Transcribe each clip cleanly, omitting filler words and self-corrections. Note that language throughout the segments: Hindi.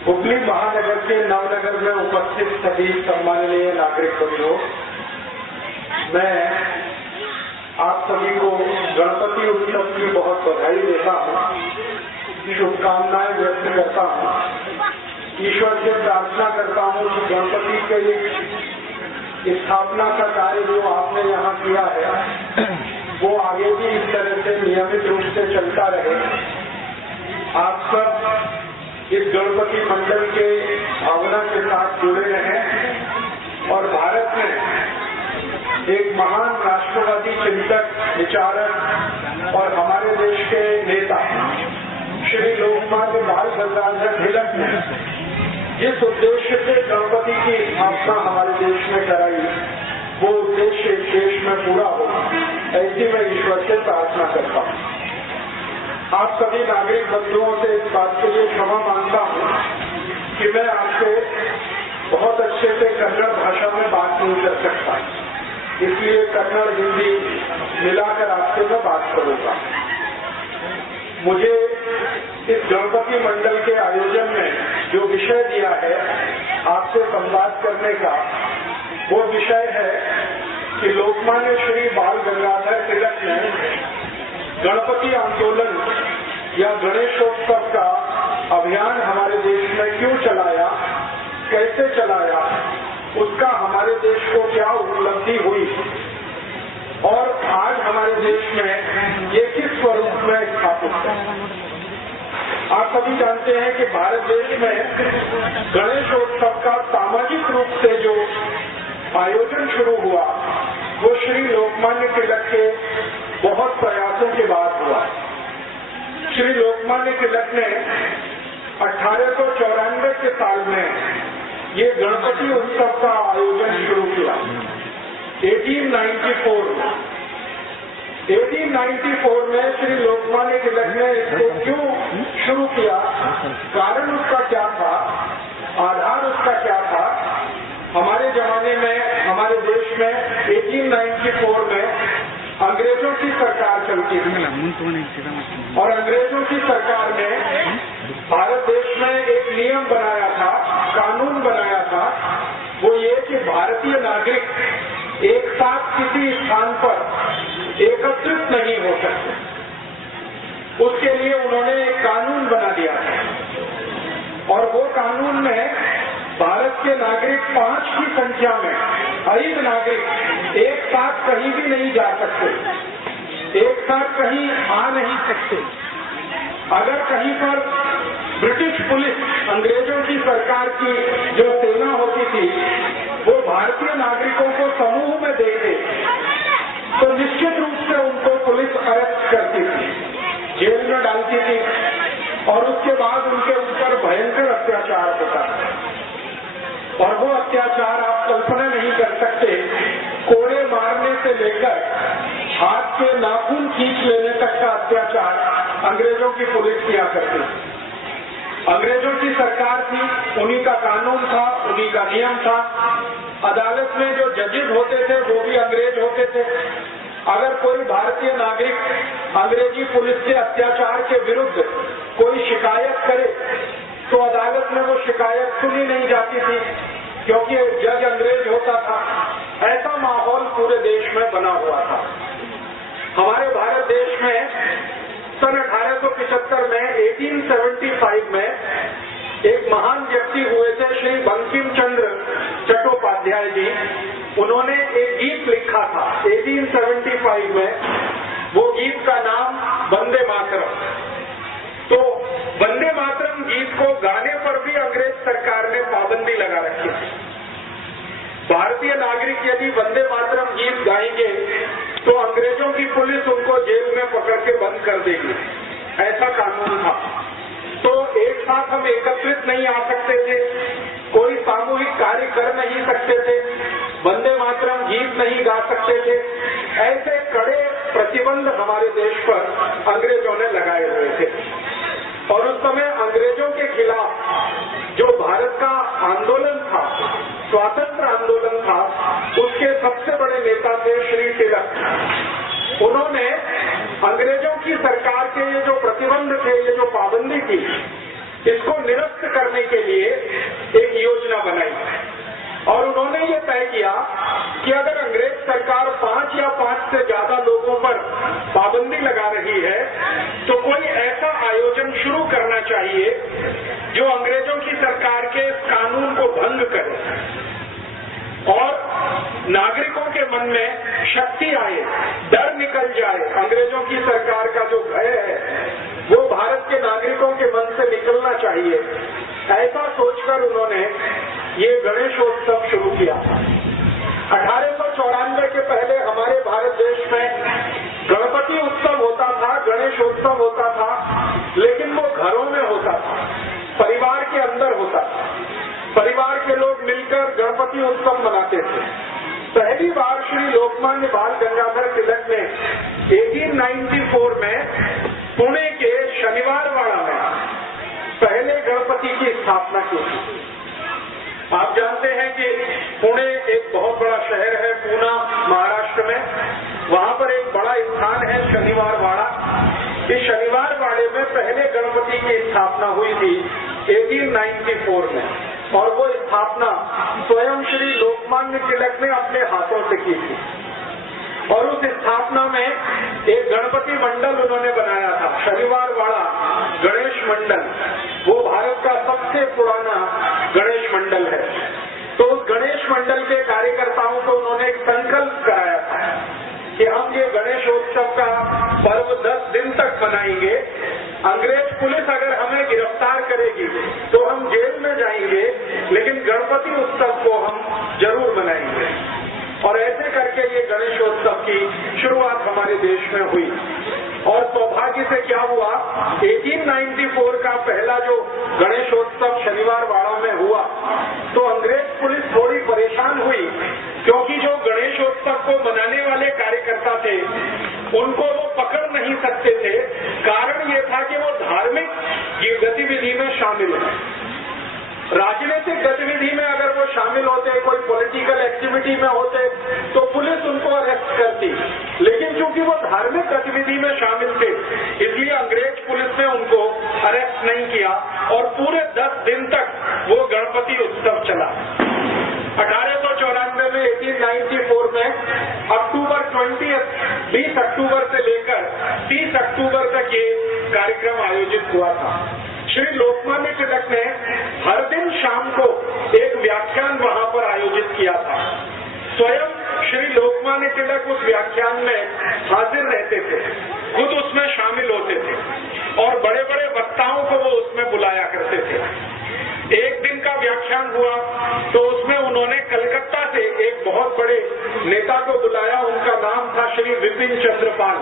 हुगली महानगर के नवनगर में उपस्थित सभी सम्माननीय नागरिक बंधुओं, मैं आप सभी को गणपति उत्सव की बहुत बधाई देता हूँ, शुभकामनाएं व्यक्त करता हूँ। ईश्वर से प्रार्थना करता हूँ कि गणपति के स्थापना का कार्य जो आपने यहाँ किया है वो आगे भी इस तरह से नियमित रूप से चलता रहे। आप सब इस गणपति मंडल के भावना के साथ जुड़े रहें और भारत में एक महान राष्ट्रवादी चिंतक, विचारक और हमारे देश के नेता श्री लोकमान्य बाल गंगाधर तिलक ने जिस उद्देश्य से गणपति की स्थापना हमारे देश में कराई, वो उद्देश्य देश में पूरा हो, ऐसी मैं ईश्वर से प्रार्थना करता हूँ। आप सभी नागरिक बंधुओं से इस बात के लिए क्षमा मांगता हूँ कि मैं आपसे बहुत अच्छे से कन्नड़ भाषा में बात नहीं कर सकता, इसलिए कन्नड़ हिंदी मिलाकर आपसे मैं बात करूंगा। मुझे इस गणपति मंडल के आयोजन में जो विषय दिया है आपसे संवाद करने का, वो विषय है कि लोकमान्य श्री बाल गंगाधर तिलक ने गणपति आंदोलन या गणेशोत्सव का अभियान हमारे देश में क्यों चलाया, कैसे चलाया, उसका हमारे देश को क्या उपलब्धि हुई और आज हमारे देश में ये किस स्वरूप में स्थापित है। आप सभी जानते हैं कि भारत देश में गणेशोत्सव का सामाजिक रूप से जो आयोजन शुरू हुआ वो श्री लोकमान्य तिलक के बहुत प्रयासों के बाद हुआ। श्री लोकमान्य तिलक ने 1894 के साल में ये गणपति उत्सव का आयोजन शुरू किया। 1894 में श्री लोकमान्य तिलक ने इसको क्यों शुरू किया, कारण उसका क्या था, आधार उसका क्या था। हमारे जमाने में, हमारे देश में 1894 में अंग्रेजों की सरकार चलती थी और अंग्रेजों की सरकार ने भारत देश में एक नियम बनाया था, कानून बनाया था, वो ये कि भारतीय नागरिक एक साथ किसी स्थान पर एकत्रित नहीं हो सकते। उसके लिए उन्होंने एक कानून बना दिया था और वो कानून में भारत के नागरिक 5 की संख्या में 5 नागरिक एक साथ कहीं भी नहीं जा सकते, एक साथ कहीं आ नहीं सकते। अगर कहीं पर ब्रिटिश पुलिस, अंग्रेजों की सरकार की जो सेना होती थी, वो भारतीय नागरिकों को समूह में देखे तो निश्चित रूप से उनको पुलिस अरेस्ट करती थी, जेल में डालती थी और उसके बाद उनके ऊपर भयंकर अत्याचार होता था। और वो अत्याचार आप कल्पना नहीं कर सकते, कोड़े मारने से लेकर हाथ के नाखून खींच लेने तक का अत्याचार अंग्रेजों की पुलिस किया करती थी। अंग्रेजों की सरकार थी, उन्हीं का कानून था, उन्हीं का नियम था। अदालत में जो जजेस होते थे वो भी अंग्रेज होते थे। अगर कोई भारतीय नागरिक अंग्रेजी पुलिस के अत्याचार के विरुद्ध कोई शिकायत करे तो अदालत में वो शिकायत सुनी नहीं जाती थी, क्योंकि जज अंग्रेज होता था। ऐसा माहौल पूरे देश में बना हुआ था। हमारे भारत देश में सन 1875 में 1875 में एक महान व्यक्ति हुए थे, श्री बंकिम चंद्र चट्टोपाध्याय जी। उन्होंने एक गीत लिखा था 1875 में, वो गीत का नाम वंदे मातरम। तो वंदे मातरम गीत को गाने पर भी अंग्रेज सरकार ने पाबंदी लगा रखी थी। भारतीय नागरिक यदि वंदे मातरम गीत गाएंगे तो अंग्रेजों की पुलिस उनको जेल में पकड़ के बंद कर देगी, ऐसा कानून था। तो एक साथ हम एकत्रित नहीं आ सकते थे, कोई सामूहिक कार्य कर नहीं सकते थे, वंदे मातरम गीत नहीं गा सकते थे। ऐसे कड़े प्रतिबंध हमारे देश पर अंग्रेजों ने लगाए हुए थे। और उस समय अंग्रेजों के खिलाफ जो भारत का आंदोलन था, स्वातंत्र आंदोलन था, उसके सबसे बड़े नेता थे श्री तिलक। उन्होंने अंग्रेजों की सरकार के ये जो प्रतिबंध थे, ये जो पाबंदी थी, इसको निरस्त करने के लिए एक योजना बनाई और उन्होंने ये तय किया कि अगर अंग्रेज सरकार 5 या 5 से ज्यादा लोगों पर पाबंदी लगा रही है तो कोई ऐसा आयोजन शुरू करना चाहिए जो अंग्रेजों की सरकार के इस कानून को भंग करे और नागरिकों के मन में शक्ति आए, डर निकल जाए। अंग्रेजों की सरकार का जो भय है वो भारत के नागरिकों के मन से निकलना चाहिए। ऐसा सोचकर उन्होंने ये गणेशोत्सव शुरू किया। 1894 के पहले हमारे भारत देश में गणपति उत्सव होता था, गणेशोत्सव होता था, लेकिन वो घरों में होता था, परिवार के अंदर होता था। परिवार के लोग मिलकर गणपति उत्सव मनाते थे। पहली बार श्री लोकमान्य बाल गंगाधर तिलक ने 1894 में पुणे के शनिवारवाड़ा में पहले गणपति की स्थापना की थी। आप जानते हैं कि पुणे एक बहुत बड़ा शहर है, पूना महाराष्ट्र में। वहाँ पर एक बड़ा स्थान है शनिवारवाड़ा। इस शनिवारवाड़े में पहले गणपति की स्थापना हुई थी 1894 में और वो स्थापना स्वयं श्री लोकमान्य तिलक ने अपने हाथों से की थी। और उस स्थापना में एक गणपति मंडल उन्होंने बनाया था, शनिवारवाड़ा गणेश मंडल। वो भारत का सबसे पुराना गणेश मंडल है। तो उस गणेश मंडल के कार्यकर्ताओं को उन्होंने एक संकल्प कराया था कि हम ये गणेशोत्सव का पर्व 10 दिन तक मनाएंगे। अंग्रेज पुलिस अगर हमें गिरफ्तार करेगी तो हम जेल में जाएंगे, लेकिन गणपति उत्सव को हम जरूर मनाएंगे। और ऐसे करके ये गणेशोत्सव की शुरुआत हमारे देश में हुई। और सौभाग्य से क्या हुआ, 1894 का पहला जो गणेशोत्सव शनिवारवाड़ा में हुआ तो अंग्रेज पुलिस थोड़ी परेशान हुई, क्योंकि जो गणेशोत्सव को मनाने वाले कार्यकर्ता थे उनको वो पकड़ नहीं सकते थे। कारण ये था कि वो धार्मिक गतिविधि में शामिल है। राजनीतिक गतिविधि में अगर वो शामिल होते, कोई पॉलिटिकल एक्टिविटी में होते तो पुलिस उनको अरेस्ट करती, लेकिन चूंकि वो धार्मिक गतिविधि में शामिल थे इसलिए अंग्रेज पुलिस ने उनको अरेस्ट नहीं किया और पूरे 10 दिन तक वो गणपति उत्सव चला। 1894 में 1894 में अक्टूबर 20 अक्टूबर से लेकर 30 अक्टूबर तक ये कार्यक्रम आयोजित हुआ था। श्री लोकमान्य तिलक ने हर दिन शाम को एक व्याख्यान वहाँ पर आयोजित किया था। स्वयं श्री लोकमान्य तिलक उस व्याख्यान में हाजिर रहते थे, खुद उसमें शामिल होते थे और बड़े बड़े वक्ताओं को वो उसमें बुलाया करते थे। एक दिन का व्याख्यान हुआ तो उसमें उन्होंने कलकत्ता से एक बहुत बड़े नेता को बुलाया। उनका नाम था श्री विपिन चंद्र पाल।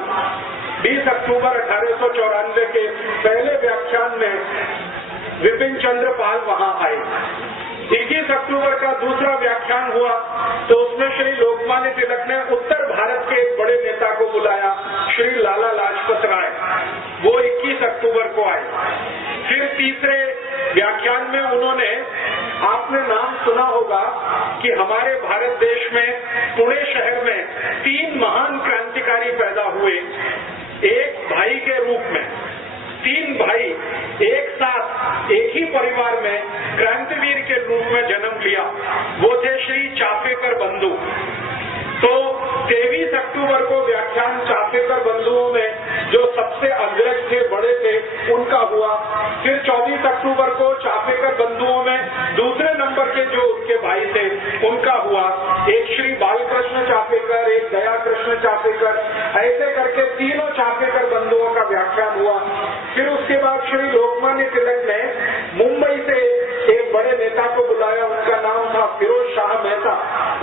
20 अक्टूबर 1894 के पहले व्याख्यान में विपिन चंद्र पाल वहाँ आए। 21 अक्टूबर का दूसरा व्याख्यान हुआ तो उसमें श्री लोकमान्य तिलक ने उत्तर भारत के एक बड़े नेता को बुलाया, श्री लाला लाजपत राय। वो 21 अक्टूबर को आए। फिर तीसरे व्याख्यान में उन्होंने, आपने नाम सुना होगा कि हमारे भारत देश में पुणे शहर में 3 महान क्रांतिकारी पैदा हुए एक भाई के रूप में। 3 भाई एक साथ एक ही परिवार में क्रांतिवीर के रूप में जन्म लिया। वो थे श्री चाफेकर बंधु। तो 23 अक्टूबर को व्याख्यान चाफेकर बंधुओं में जो सबसे अग्रज थे, बड़े थे, उनका हुआ। फिर 24 अक्टूबर को चाफेकर बंधुओं में दूसरे नंबर के जो उनके भाई थे उनका हुआ। एक श्री बालकृष्ण चाफेकर, एक दया कृष्ण चाफेकर, ऐसे करके तीनों चाफेकर बंधुओं का व्याख्यान हुआ। फिर उसके बाद श्री लोकमान्य तिलक ने मुंबई से एक बड़े नेता को बुलाया, उनका नाम था फिरोज शाह मेहता।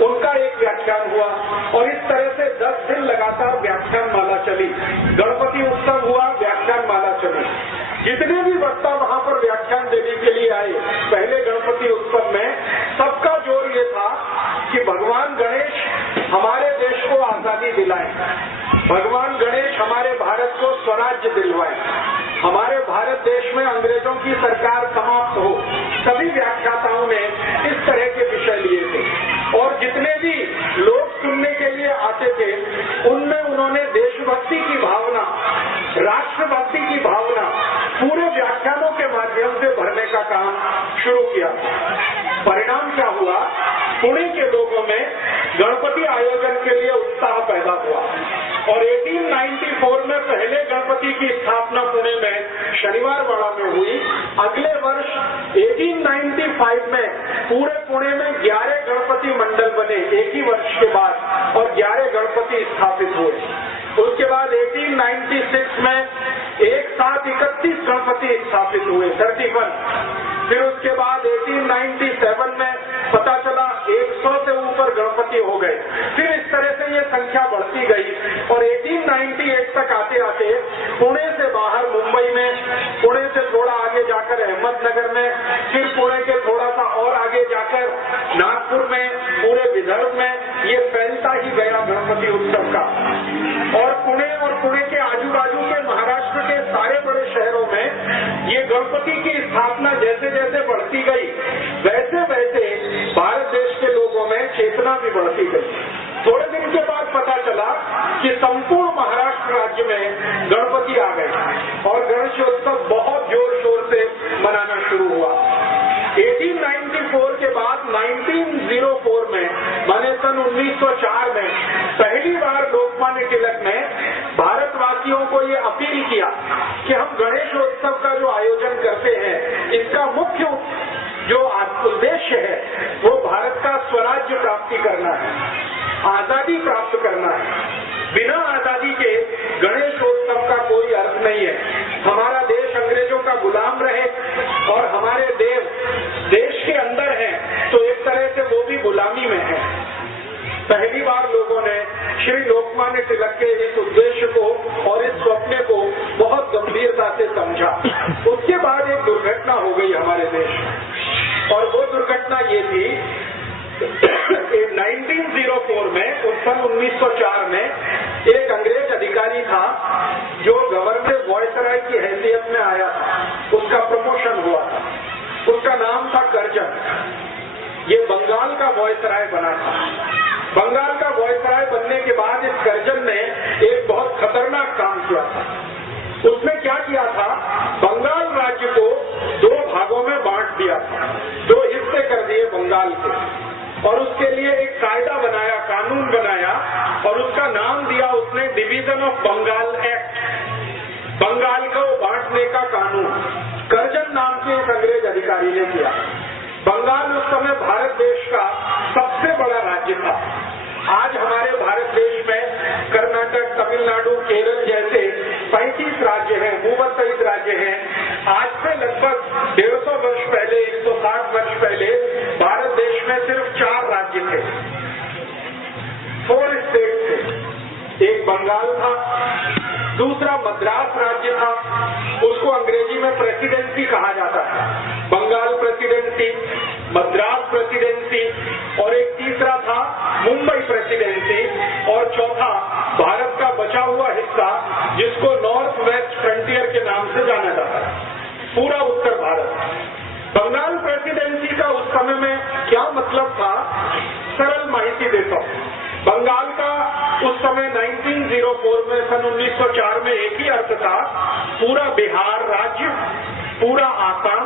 उनका एक व्याख्यान हुआ और इस तरह से 10 दिन लगातार व्याख्यान माला चली। गणपति उत्सव हुआ, व्याख्यान माला चली। जितने भी वक्ता वहाँ पर व्याख्यान देने के लिए आए पहले गणपति उत्सव में, सबका जोर ये था कि भगवान गणेश हमारे देश को आजादी दिलाए, भगवान गणेश हमारे भारत को स्वराज्य दिलवाए, हमारे भारत देश में अंग्रेजों की सरकार समाप्त हो। सभी व्याख्याताओं ने इस तरह के विषय लिए थे और जितने भी लोग सुनने के लिए आते थे उनमें उन्होंने देशभक्ति की भावना, राष्ट्रभक्ति की भावना, पूरे व्याख्यानों के माध्यम से भरने का काम शुरू किया। परिणाम क्या हुआ? पुणे के लोगों में गणपति आयोजन के लिए उत्साह पैदा हुआ और 1894 में पहले गणपति की स्थापना पुणे में शनिवार वाड़ा में हुई। अगले वर्ष 1895 में पूरे पुणे में 11 गणपति मंडल बने एक ही वर्ष के बाद और 11 गणपति स्थापित हुए। उसके बाद 1896 में एक साथ 31 गणपति स्थापित हुए, 31। फिर उसके बाद 1897 में पता चला 100 से ऊपर गणपति हो गए। फिर इस तरह से ये संख्या बढ़ती गई और 1898 तक आते आते पुणे से बाहर मुंबई में, पुणे से थोड़ा आगे जाकर अहमदनगर में, फिर पुणे के थोड़ा सा और आगे जाकर नागपुर में, पूरे विदर्भ में ये फैलता ही गया गणपति उत्सव का। और पुणे के आजू बाजू के महाराष्ट्र के सारे बड़े शहरों में ये गणपति की स्थापना जैसे जैसे बढ़ती गई वैसे वैसे भारत देश के लोगों में चेतना भी बढ़ती गई। थोड़े दिन के बाद पता चला कि संपूर्ण महाराष्ट्र राज्य में गणपति आ गए और गणेशोत्सव बहुत जोर शोर से मनाना शुरू हुआ। 1894 के बाद 1904 में, माने सन 1904 में पहली बार लोकमान्य तिलक ने भारतवासियों को ये अपील किया कि हम गणेशोत्सव का जो आयोजन करते हैं इसका मुख्य जो उद्देश्य है वो भारत का स्वराज्य प्राप्ति करना है, आजादी प्राप्त करना है। बिना आजादी के गणेशोत्सव का कोई अर्थ नहीं है। हमारा देश अंग्रेजों का गुलाम रहे और हमारे देव देश के अंदर हैं तो एक तरह से वो भी गुलामी में है। पहली बार लोगों ने श्री लोकमान्य तिलक के इस उद्देश्य को और इस स्वप्न को बहुत गंभीरता से समझा। उसके बाद एक दुर्घटना हो गई हमारे देश में और वो दुर्घटना ये थी 1904 में, सन 1904 में एक अंग्रेज अधिकारी था जो गवर्नर वॉयसराय की हैसियत में आया था, उसका प्रमोशन हुआ था। उसका नाम था कर्जन। ये बंगाल का वॉयसराय बना था। बंगाल का वॉयसराय बनने के बाद इस कर्जन ने एक बहुत खतरनाक काम किया था। उसने क्या किया था? बंगाल राज्य को 2 भागों में बांट दिया था, 2 हिस्से कर दिए बंगाल के और उसके लिए एक कायदा बनाया, कानून बनाया और उसका नाम दिया उसने division of Bengal act, Bengal को बांटने का कानून। कर्जन नाम के एक अंग्रेज अधिकारी ने किया। बंगाल उस समय भारत देश का सबसे बड़ा राज्य था। आज हमारे भारत देश में कर्नाटक, तमिलनाडु, केरल जैसे 35 राज्य हैं, भूमध्यसागरीय राज्य हैं। आज से लगभग 150 वर्ष पहले, 160 वर्ष पहले भारत देश में सिर्फ 4 राज्य थे, 4 स्टेट थे। एक बंगाल था, दूसरा मद्रास राज्य था, उसको अंग्रेजी में प्रेसिडेंसी कहा जाता है, बंगाल प्रेसिडेंसी, मद्रास प्रेसिडेंसी, और एक तीसरा था मुंबई प्रेसिडेंसी, और चौथा भारत का बचा हुआ हिस्सा जिसको नॉर्थ वेस्ट फ्रंटियर के नाम से जाना जाता है, पूरा उत्तर भारत। बंगाल प्रेसिडेंसी का उस समय में क्या मतलब था, सरल माहिती देता हूँ। बंगाल का उस समय 1904 में, सन 1904 में एक ही अर्थ था, पूरा बिहार राज्य, पूरा आसाम,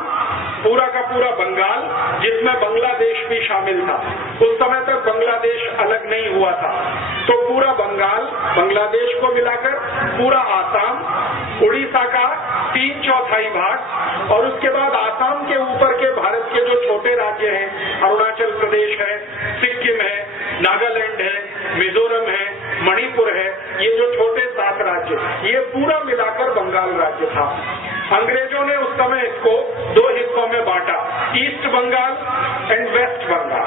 पूरा का पूरा बंगाल, जिसमें बांग्लादेश भी शामिल था। उस समय तक बांग्लादेश अलग नहीं हुआ था, तो पूरा बंगाल, बांग्लादेश को मिलाकर पूरा आसाम, उड़ीसा का 3/4 भाग, और उसके बाद आसाम के ऊपर के भारत के जो छोटे राज्य हैं, अरुणाचल प्रदेश है, सिक्किम है, नागालैंड है, मिजोरम है, मणिपुर है, ये जो छोटे 7 राज्य, ये पूरा मिलाकर बंगाल राज्य था। अंग्रेजों ने उस समय इसको 2 हिस्सों में बांटा, east Bengal and west Bengal,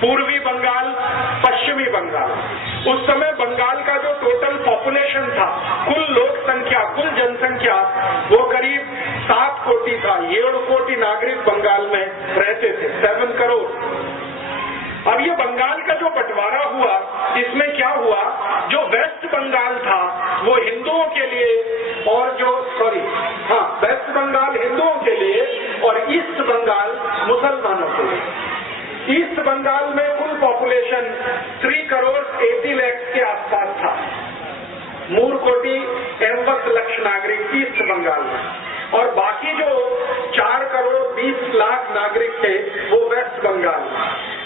पूर्वी बंगाल, पश्चिमी बंगाल। उस समय बंगाल का जो टोटल पॉपुलेशन था, कुल लोक संख्या, कुल जनसंख्या, वो करीब 7 कोटि था। 7 कोटि नागरिक बंगाल में रहते थे, 7 करोड़। अब ये बंगाल का जो बंटवारा हुआ, इसमें क्या हुआ, जो वेस्ट बंगाल था वो हिंदुओं के लिए, और जो वेस्ट बंगाल हिंदुओं के लिए और ईस्ट बंगाल मुसलमानों के लिए। ईस्ट बंगाल में कुल पॉपुलेशन 3 करोड़ 80 लाख के आसपास था, 3 कोटि 80 लाख नागरिक ईस्ट बंगाल में। और बाकी जो 4 करोड़ 20 लाख नागरिक थे वो वेस्ट बंगाल।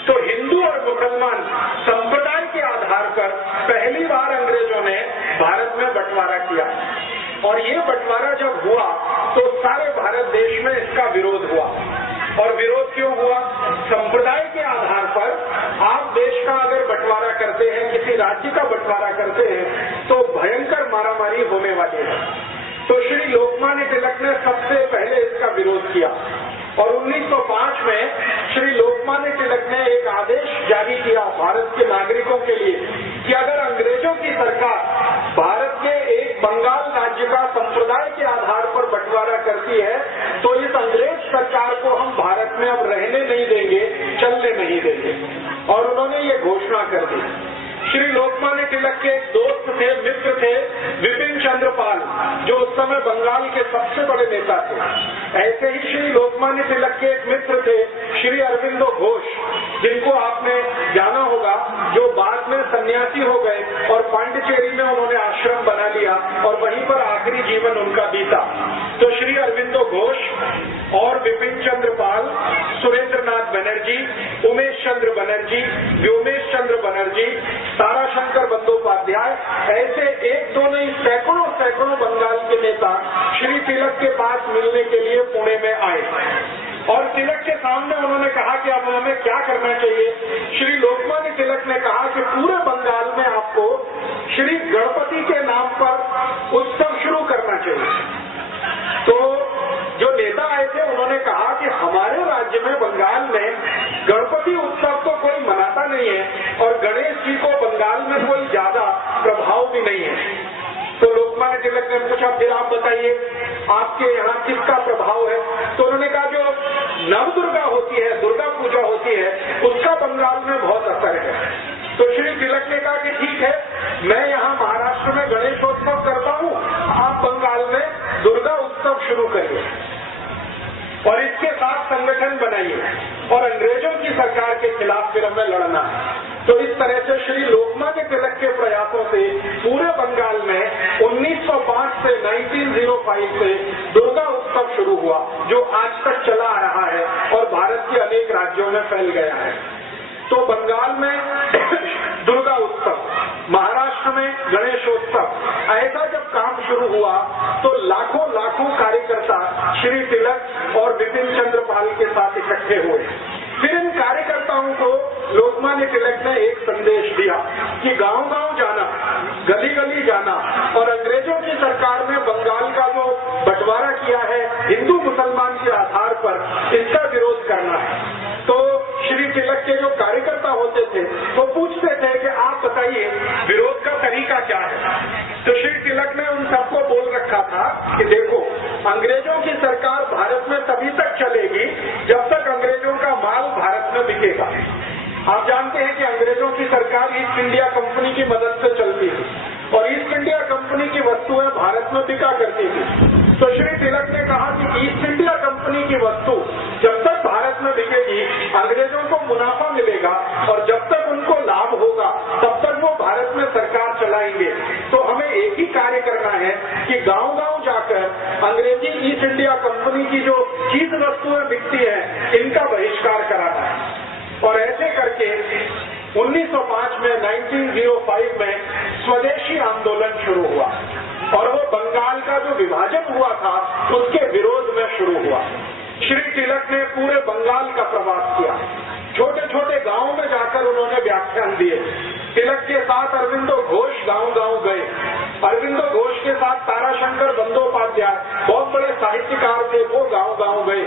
तो हिंदू और मुसलमान संप्रदाय के आधार पर पहली बार अंग्रेजों ने भारत में बंटवारा किया, और ये बंटवारा जब हुआ तो सारे भारत देश में इसका विरोध हुआ। और विरोध क्यों हुआ? संप्रदाय के आधार पर आप देश का अगर बंटवारा करते हैं, किसी राज्य का बंटवारा करते हैं, तो भयंकर मारामारी होने वाली है। तो श्री लोकमान्य तिलक ने सबसे पहले इसका विरोध किया, और 1905 में श्री लोकमान्य तिलक ने एक आदेश जारी किया भारत के नागरिकों के लिए कि अगर अंग्रेजों की सरकार भारत के एक बंगाल राज्य का संप्रदाय के आधार पर बंटवारा करती है तो इस अंग्रेज सरकार को हम भारत में अब रहने नहीं देंगे, चलने नहीं देंगे। और उन्होंने ये घोषणा कर दी। श्री लोकमान्य तिलक के एक दोस्त थे, मित्र थे, विपिन चंद्र पाल, जो उस समय बंगाल के सबसे बड़े नेता थे। ऐसे ही श्री लोकमान्य तिलक के एक मित्र थे श्री अरविंदो घोष, जिनको आपने जाना होगा, जो बाद में सन्यासी हो गए और पांडिचेरी में उन्होंने आश्रम बना लिया और वहीं पर आखिरी जीवन उनका बीता। तो श्री अरविंदो घोष और विपिन चंद्र पाल, सुरेंद्र नाथ बनर्जी, उमेश चंद्र बनर्जी, व्योमेश चंद्र बनर्जी, ताराशंकर बंदोपाध्याय, ऐसे एक दो नहीं सैकड़ों सैकड़ों बंगाल के नेता श्री तिलक के पास मिलने के लिए पुणे में आए। और तिलक के सामने उन्होंने कहा कि अब हमें क्या करना चाहिए। श्री लोकमान्य तिलक ने कहा कि पूरे बंगाल में आपको श्री गणपति के नाम पर उत्सव शुरू करना चाहिए। तो जो नेता आए थे उन्होंने कहा कि हमारे राज्य में बंगाल में गणपति उत्सव तो कोई मनाता नहीं है और गणेश जी को बंगाल में कोई ज्यादा प्रभाव भी नहीं है। तो लोकमान्य तिलक ने पूछा, फिर आप बताइए आपके यहाँ किसका प्रभाव है? तो उन्होंने कहा जो नवदुर्गा होती है, दुर्गा पूजा होती है, उसका बंगाल में बहुत असर है। तो श्री तिलक ने कहा कि ठीक है, मैं यहाँ महाराष्ट्र में गणेशोत्सव करता हूँ, आप बंगाल में दुर्गा उत्सव शुरू करिए और इसके साथ संगठन बनाइए और अंग्रेजों की सरकार के खिलाफ फिर हमें लड़ना है। तो इस तरह से श्री लोकमान्य तिलक के प्रयासों से पूरे बंगाल में 1905 से 1905 से दुर्गा उत्सव शुरू हुआ, जो आज तक चला आ रहा है और भारत के अनेक राज्यों में फैल गया है। तो बंगाल में दुर्गा उत्सव, महाराष्ट्र में गणेशोत्सव, ऐसा जब काम शुरू हुआ तो लाखों लाखों कार्यकर्ता श्री तिलक और विपिन चंद्र पाल के साथ इकट्ठे हुए। फिर इन कार्यकर्ताओं को लोकमान्य तिलक ने एक संदेश दिया कि गांव-गांव जाना, गली-गली जाना और अंग्रेजों की सरकार ने बंगाल का जो बंटवारा किया है हिंदू मुसलमान के आधार पर, इसका विरोध करना है। तो श्री तिलक के जो कार्यकर्ता होते थे वो पूछते थे कि आप बताइए विरोध का तरीका क्या है। तो श्री तिलक ने उन सबको बोल रखा था कि देखो, अंग्रेजों की सरकार भारत में तभी तक चलेगी जब तक अंग्रेजों का माल भारत में बिकेगा। आप जानते हैं कि अंग्रेजों की सरकार ईस्ट इंडिया कंपनी की मदद से चलती थी और ईस्ट इंडिया कंपनी की वस्तुएं भारत में बिका करती थी। तो श्री तिलक ने कहा कि ईस्ट इंडिया कंपनी की वस्तु जब तक भारत में बिकेगी अंग्रेजों को मुनाफा मिलेगा और जब तक उनको लाभ होगा तब तक वो भारत में सरकार चलाएंगे। तो हमें एक ही कार्य करना है कि गांव-गांव जाकर अंग्रेजी ईस्ट इंडिया कंपनी की जो चीज वस्तुएं बिकती है इनका बहिष्कार कराना है। और ऐसे करके 1905 में 1905 में स्वदेशी आंदोलन शुरू हुआ और वो बंगाल का जो विभाजन हुआ था उसके विरोध में शुरू हुआ। श्री तिलक ने पूरे बंगाल का प्रवास किया, छोटे छोटे गांवों में जाकर उन्होंने व्याख्यान दिए। तिलक के साथ अरविंदो घोष गांव-गांव गए। अरविंदो घोष के साथ ताराशंकर बंदोपाध्याय, बहुत बड़े साहित्यकार थे, वो गांव-गांव गए।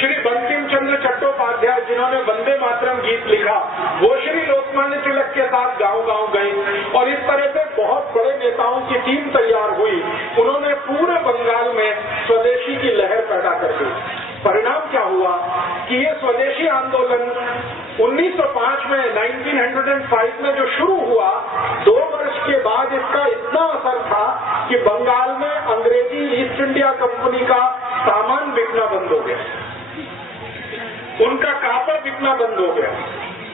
श्री बंकिम चंद्र चट्टोपाध्याय, जिन्होंने वंदे मातरम गीत लिखा, वो श्री लोकमान्य तिलक के साथ गांव-गांव गए और इस तरह से बहुत बड़े नेताओं की टीम तैयार हुई। उन्होंने पूरे बंगाल में स्वदेशी की लहर पैदा कर दी। परिणाम क्या हुआ कि ये स्वदेशी आंदोलन 1905 में 1905 में जो शुरू हुआ, 2 वर्ष के बाद इसका इतना असर था कि बंगाल में अंग्रेजी ईस्ट इंडिया कंपनी का सामान बिकना बंद हो गया, उनका कापड़ बिकना बंद हो गया।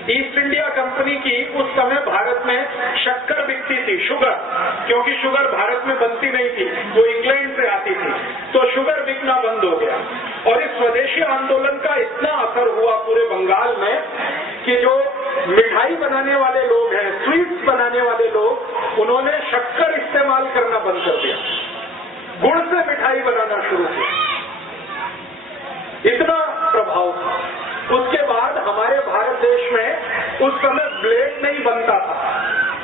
ईस्ट इंडिया कंपनी की उस समय भारत में शक्कर बिकती थी, शुगर, क्योंकि शुगर भारत में बनती नहीं थी, वो इंग्लैंड से आती थी, तो शुगर बिकना बंद हो गया। और इस स्वदेशी आंदोलन का इतना असर हुआ पूरे बंगाल में कि जो मिठाई बनाने वाले लोग हैं, स्वीट्स बनाने वाले लोग, उन्होंने शक्कर इस्तेमाल करना बंद कर दिया, गुड़ से मिठाई बनाना शुरू किया। इतना प्रभाव था। उसके बाद हमारे भारत देश में उस समय ब्लेड नहीं बनता था,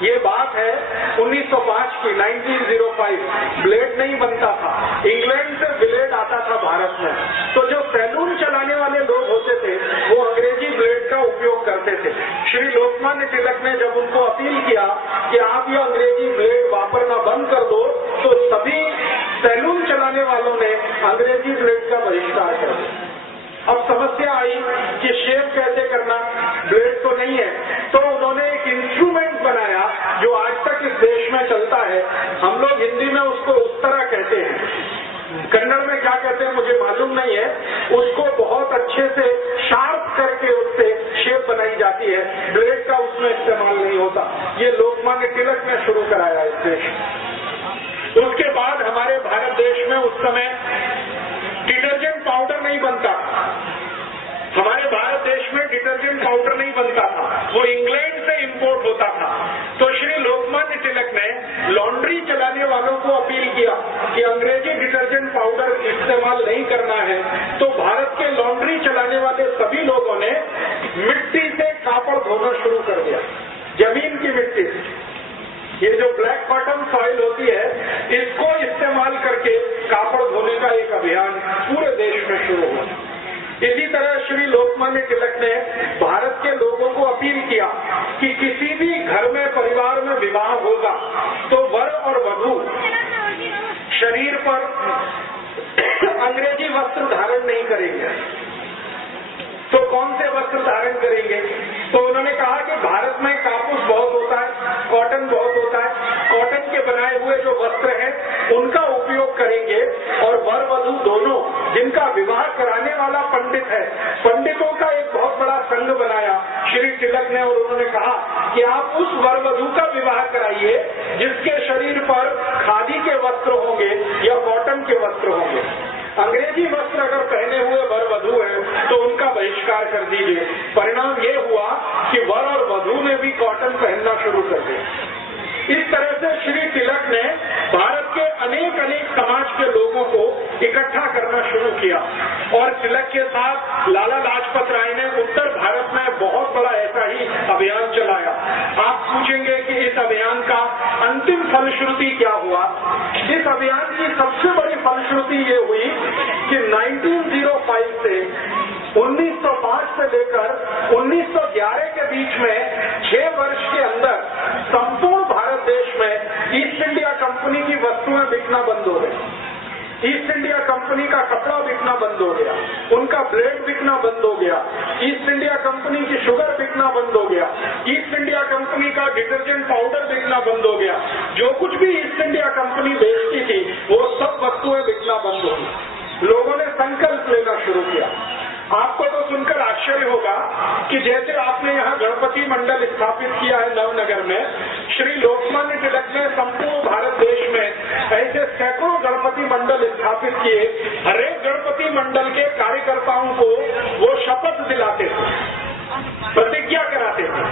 ये बात है 1905 की, 1905, ब्लेड नहीं बनता था, इंग्लैंड से ब्लेड आता था भारत में। तो जो सैलून चलाने वाले लोग होते थे वो अंग्रेजी ब्लेड का उपयोग करते थे। श्री लोकमान्य तिलक ने जब उनको अपील किया कि आप ये अंग्रेजी ब्लेड वापरना बंद कर दो, तो सभी सैलून चलाने वालों ने अंग्रेजी ब्लेड का बहिष्कार कर दिया। अब समस्या आई कि शेव कैसे करना, ब्लेड तो नहीं है, तो उन्होंने एक इंस्ट्रूमेंट बनाया जो आज तक इस देश में चलता है। हम लोग हिंदी में उसको उत्तरा कहते हैं, कन्नड़ में क्या कहते हैं मुझे मालूम नहीं है। उसको बहुत अच्छे से शार्प करके उससे शेप बनाई जाती है, ब्लेड का उसमें इस्तेमाल नहीं होता। ये लोकमान्य तिलक ने शुरू कराया इस देश। उसके बाद हमारे भारत देश में उस समय डिटर्जेंट पाउडर नहीं बनता, हमारे भारत देश में डिटर्जेंट पाउडर नहीं बनता था, वो इंग्लैंड से इंपोर्ट होता था। तो श्री लोकमान्य तिलक ने लॉन्ड्री चलाने वालों को अपील किया कि अंग्रेजी डिटर्जेंट पाउडर इस्तेमाल नहीं करना है। तो भारत के लॉन्ड्री चलाने वाले सभी लोगों ने मिट्टी से कापड़ धोना शुरू कर दिया, जमीन की मिट्टी से। ये जो ब्लैक बॉटम सॉइल होती है, इसको इस्तेमाल करके कापड़ धोने का एक अभियान पूरे देश में शुरू हुआ। इसी तरह श्री लोकमान्य तिलक ने भारत के लोगों को अपील किया कि किसी भी घर में, परिवार में विवाह होगा तो वर और वधू शरीर पर अंग्रेजी वस्त्र धारण नहीं करेंगे। तो कौन से वस्त्र धारण करेंगे? तो उन्होंने कहा कि भारत में कापूस बहुत होता है, कॉटन बहुत होता है, कॉटन के बनाए हुए जो वस्त्र हैं उनका उपयोग करेंगे। और वर वधू दोनों, जिनका विवाह कराने वाला पंडित है, पंडितों का एक बहुत बड़ा संघ बनाया श्री तिलक ने। और उन्होंने कहा कि आप उस वर वधू का विवाह कराइए जिसके शरीर पर खादी के वस्त्र होंगे या कॉटन के वस्त्र होंगे। अंग्रेजी वस्त्र अगर पहने हुए वर वधू है तो उनका बहिष्कार कर दीजिए। परिणाम ये हुआ कि वर और वधू ने भी कॉटन पहनना शुरू कर दिया। इस तरह से श्री तिलक ने भारत के अनेक अनेक समाज के लोगों को इकट्ठा करना शुरू किया। और तिलक के साथ लाला लाजपत राय ने उत्तर भारत में बहुत बड़ा ऐसा ही अभियान चलाया। आप पूछेंगे कि इस अभियान का अंतिम फलश्रुति क्या हुआ? इस अभियान की सबसे बड़ी फलश्रुति ये हुई कि 1905 से 1905 से लेकर 1911 के बीच में 6 वर्ष के अंदर संपूर्ण भारत देश में ईस्ट इंडिया कंपनी की वस्तुएं बिकना बंद हो गई। ईस्ट इंडिया कंपनी का कपड़ा बिकना बंद हो गया, उनका ब्लेड बिकना बंद हो गया, ईस्ट इंडिया कंपनी की शुगर बिकना बंद हो गया, ईस्ट इंडिया कंपनी का डिटर्जेंट पाउडर बिकना बंद हो गया। जो कुछ भी ईस्ट इंडिया कंपनी बेचती थी वो सब वस्तुएं बिकना बंद हो गई। लोगों ने संकल्प लेना शुरू किया। आपको तो सुनकर आश्चर्य होगा कि जैसे आपने यहाँ गणपति मंडल स्थापित किया है नवनगर में, श्री लोकमान्य तिलक ने संपूर्ण भारत देश में ऐसे सैकड़ों गणपति मंडल स्थापित किए। हर एक गणपति मंडल के कार्यकर्ताओं को वो शपथ दिलाते थे, प्रतिज्ञा कराते थे।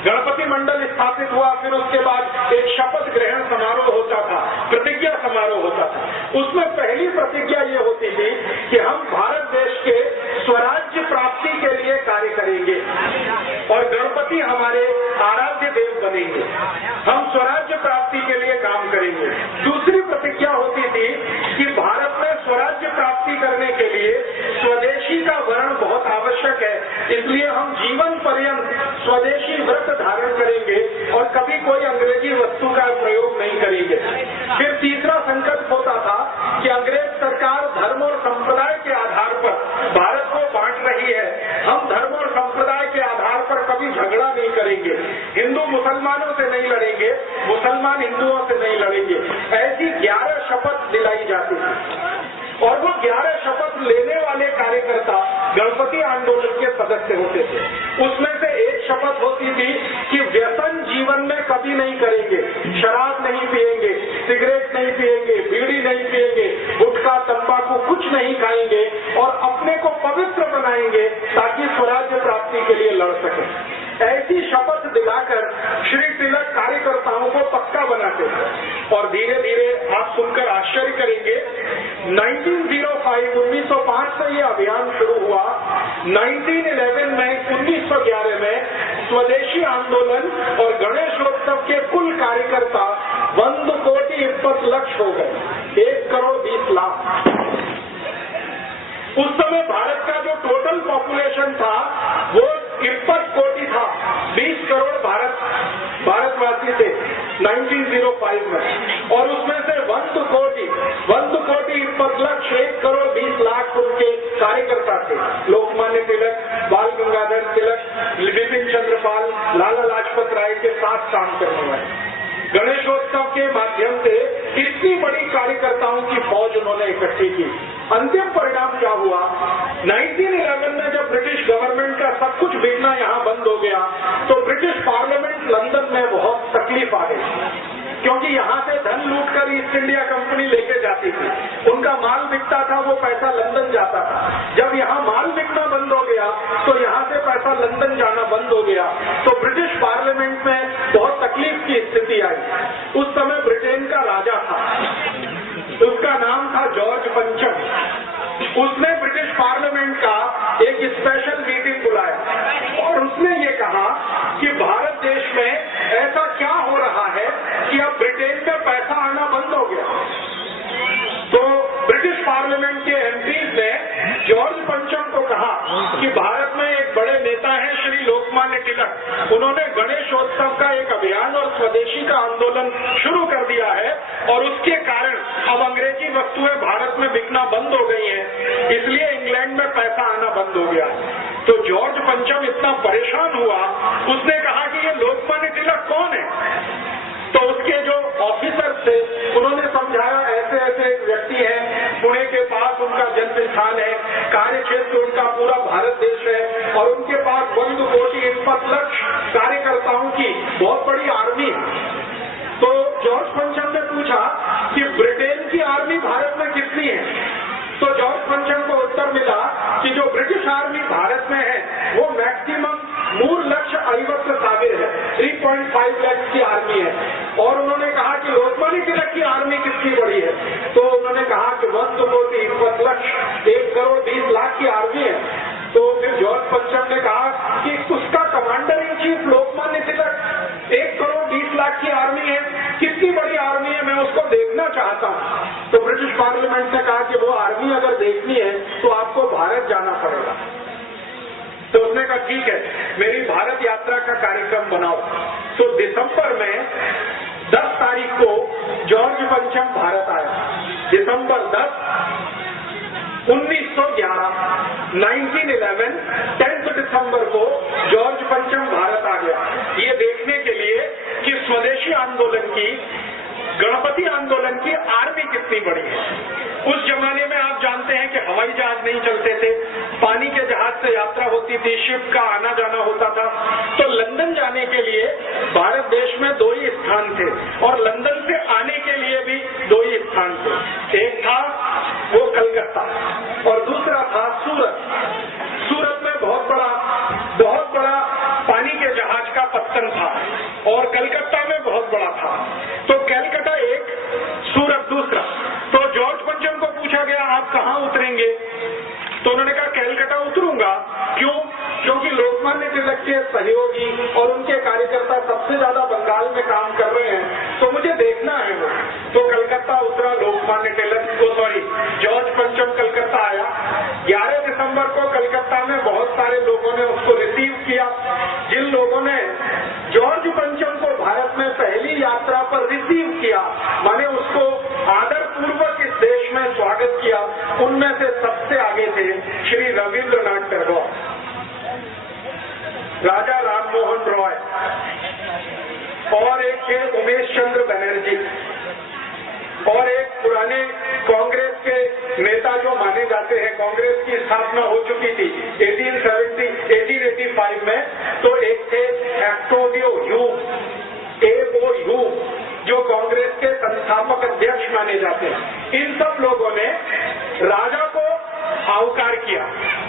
गणपति मंडल स्थापित हुआ, फिर उसके बाद एक शपथ ग्रहण समारोह होता था, प्रतिज्ञा समारोह होता था। उसमें पहली प्रतिज्ञा ये होती थी कि हम भारत देश के स्वराज्य प्राप्ति के लिए कार्य करेंगे और गणपति हमारे आराध्य देव बनेंगे, हम स्वराज्य प्राप्ति के लिए काम करेंगे। दूसरी प्रतिज्ञा होती थी कि भारत में स्वराज्य प्राप्ति करने के लिए स्वदेशी का वर्ण बहुत आवश्यक है, इसलिए हम जीवन पर्यंत स्वदेशी व्रत धारण करेंगे और कभी कोई अंग्रेजी वस्तु का प्रयोग नहीं करेंगे। फिर तीसरा संकल्प होता था कि अंग्रेज सरकार धर्म और संप्रदाय के आधार पर भारत को बांट रही है, हम धर्म और संप्रदाय के आधार पर कभी झगड़ा नहीं करेंगे, हिंदू मुसलमानों से नहीं लड़ेंगे, मुसलमान हिंदुओं से नहीं लड़ेंगे। ऐसी 11 शपथ दिलाई जाती थी और वो 11 शपथ लेने वाले कार्यकर्ता गणपति आंदोलन के सदस्य होते थे। उसमें से एक शपथ होती थी कि व्यसन जीवन में कभी नहीं करेंगे, शराब नहीं पिएंगे, सिगरेट नहीं पिएंगे, बीड़ी नहीं पिएंगे, गुटखा तंबाकू कुछ नहीं खाएंगे और अपने को पवित्र बनाएंगे ताकि स्वराज्य प्राप्ति के लिए लड़ सके। ऐसी शपथ दिलाकर श्री तिलक कार्यकर्ताओं को पक्का बनाते हैं और धीरे धीरे आप सुनकर आश्चर्य करेंगे 1905 से ये अभियान शुरू हुआ। 1911 में 1911 में स्वदेशी आंदोलन और गणेशोत्सव के कुल कार्यकर्ता 1,20,20,00,000 हो गए, 1,20,00,000। उस समय भारत का जो टोटल पॉपुलेशन था वो 21 कोटि था, 20 करोड़ भारतवासी थे 1905 में, और उसमें से 1,20,20,00,000 1,20,00,000 उनके कार्यकर्ता थे। लोकमान्य तिलक, बाल गंगाधर तिलक, बिपिन चंद्रपाल, लाला लाजपत राय के साथ काम करने वाले। गणेशोत्सव के माध्यम से इतनी बड़ी कार्यकर्ताओं की फौज उन्होंने इकट्ठी की। अंतिम परिणाम क्या हुआ? 1911 में जब ब्रिटिश गवर्नमेंट का सब कुछ बिकना यहाँ बंद हो गया तो ब्रिटिश पार्लियामेंट लंदन में बहुत तकलीफ आ गई, क्योंकि यहाँ से धन लूटकर ईस्ट इंडिया कंपनी लेके जाती थी। उनका माल बिकता था, वो पैसा लंदन जाता था। जब यहाँ माल बिकना बंद हो गया तो यहाँ से पैसा लंदन जाना बंद हो गया, तो ब्रिटिश पार्लियामेंट में बहुत तकलीफ की स्थिति आई। उस समय ब्रिटेन का राजा था, उसका नाम था जॉर्ज पंचम। उसने ब्रिटिश पार्लियामेंट का एक स्पेशल मीटिंग बुलाया और उसने ये कहा कि भारत देश में ऐसा क्या हो रहा है कि अब ब्रिटेन में पैसा आना बंद हो गया। तो ब्रिटिश पार्लियामेंट के एमपीज ने जॉर्ज पंचम को कहा कि भारत में एक बड़े नेता हैं श्री लोकमान्य तिलक, उन्होंने गणेशोत्सव का एक अभियान और स्वदेशी का आंदोलन शुरू कर दिया है और उसके कारण अब अंग्रेजी वस्तुएं भारत में बिकना बंद हो गई हैं, इसलिए इंग्लैंड में पैसा आना बंद हो गया। तो जॉर्ज पंचम इतना परेशान हुआ, उसने कहा कि ये लोकमान्य तिलक कौन है? तो उसके जो ऑफिसर थे उन्होंने समझाया ऐसे ऐसे एक व्यक्ति है, पुणे के पास उनका जन्म स्थान है, कार्य क्षेत्र उनका पूरा भारत देश है और उनके पास 1,20,20,00,000 कार्यकर्ताओं की बहुत बड़ी आर्मी है। तो जॉर्ज पंचम ने पूछा कि ब्रिटेन की आर्मी भारत में कितनी है? तो जॉर्ज पंचम को उत्तर मिला कि जो ब्रिटिश आर्मी भारत में है वो मैक्सिमम 3,50,000 है, 3.5 लाख की आर्मी है। और उन्होंने कहा कि लोकमान्य तिलक की आर्मी कितनी बड़ी है? तो उन्होंने कहा कि 1,20,20,00,000 1,20,00,000 की आर्मी है। तो फिर जॉर्ज पंचम ने कहा कि उसका commander in chief Lokmanya Tilak 1,20,00,000 की आर्मी है, कितनी बड़ी आर्मी है, मैं उसको देखना चाहता हूँ। तो ब्रिटिश पार्लियामेंट ने कहा कि वो आर्मी अगर देखनी है तो आपको भारत जाना पड़ेगा। तो उसने कहा ठीक है, मेरी भारत यात्रा का कार्यक्रम बनाओ। तो दिसंबर में 10 तारीख को जॉर्ज पंचम भारत आया। दिसंबर 10, 1911 1911 10 दिसंबर को जॉर्ज पंचम भारत आ गया, ये देखने के लिए कि स्वदेशी आंदोलन की, गणपति आंदोलन की आर्मी कितनी बड़ी है। उस जमाने में आप जानते हैं कि हवाई जहाज नहीं चलते थे, पानी के जहाज से यात्रा होती थी, शिप का आना जाना होता था। तो लंदन जाने के लिए भारत देश में 2 ही स्थान थे और लंदन से आने के लिए भी 2 ही स्थान थे। एक था वो कलकत्ता और दूसरा था सूरत। सूरत में बहुत बड़ा पानी के जहाज का पत्तन था और कलकत्ता में बहुत बड़ा था। तो कलकत्ता एक, सूरत दूसरा। तो जॉर्ज पंचम को पूछा गया आप कहाँ उतरेंगे? तो उन्होंने कहा कलकत्ता उतरूंगा। क्यों? क्योंकि लोकमान्य तिलक के सहयोगी और उनके कार्यकर्ता सबसे ज्यादा बंगाल में काम कर रहे हैं, तो मुझे देखना है वो। तो कलकत्ता उतरा लोकमान्य तिलक, जॉर्ज पंचम कलकत्ता आया। 11 दिसंबर को कलकत्ता में बहुत सारे लोगों ने उसको रिसीव किया। जिन लोगों ने जॉर्ज पंचम को भारत में पहली यात्रा पर रिसीव किया, माने उसको आदर पूर्वक इस देश में स्वागत किया, उनमें से सबसे आगे थे श्री रविंद्रनाथ टैगोर, राजा राम मोहन रॉय और एक थे उमेश चंद्र बनर्जी और एक पुराने कांग्रेस के नेता जो माने जाते हैं, कांग्रेस की स्थापना हो चुकी थी 1885 1985 में, तो एक थे एक्टोवियो AOU, जो कांग्रेस के संस्थापक अध्यक्ष माने जाते हैं। इन सब लोगों ने राजा को आवकार किया,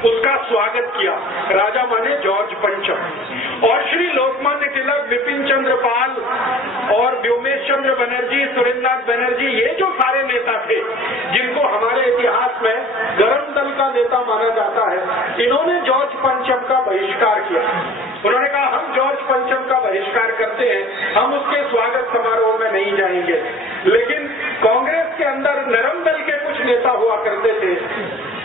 उसका स्वागत किया। राजा माने जॉर्ज पंचम। और श्री लोकमान्य तिलक, विपिन चंद्र पाल और व्योमेश चंद्र बनर्जी, सुरेंद्रनाथ बनर्जी, ये जो सारे नेता थे जिनको हमारे इतिहास में गरम दल का नेता माना जाता है, इन्होंने जॉर्ज पंचम का बहिष्कार किया। उन्होंने कहा हम जॉर्ज पंचम का बहिष्कार करते हैं, हम उसके स्वागत समारोह में नहीं जाएंगे। लेकिन कांग्रेस के अंदर नरम दल के कुछ नेता हुआ करते थे,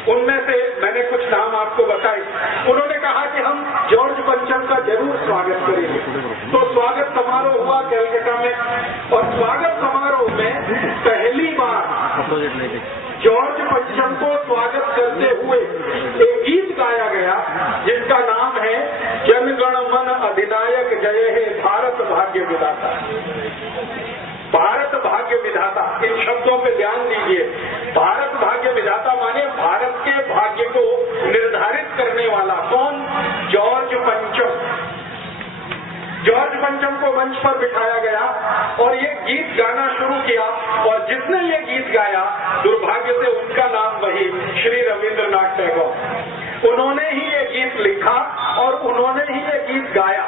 उनमें से मैंने कुछ नाम आपको बताए। उन्होंने कहा कि हम जॉर्ज पंचम का जरूर स्वागत करेंगे। तो स्वागत समारोह हुआ कलकत्ता में, और स्वागत समारोह में पहली बार जॉर्ज पंचम को स्वागत करते हुए एक गीत गाया गया जिसका नाम है जनगण मन अधिनायक जय हे भारत भाग्य विधाता। भारत भाग्य विधाता, इन शब्दों पे ध्यान दीजिए। भारत भाग्य विधाता माने भारत के भाग्य को निर्धारित करने वाला कौन? जॉर्ज पंचम। जॉर्ज पंचम को मंच पर बिठाया गया और ये गीत गाना शुरू किया, और जिसने ये गीत गाया दुर्भाग्य से उनका नाम वही श्री रविंद्रनाथ टैगोर। उन्होंने ही ये गीत लिखा और उन्होंने ही ये गीत गाया।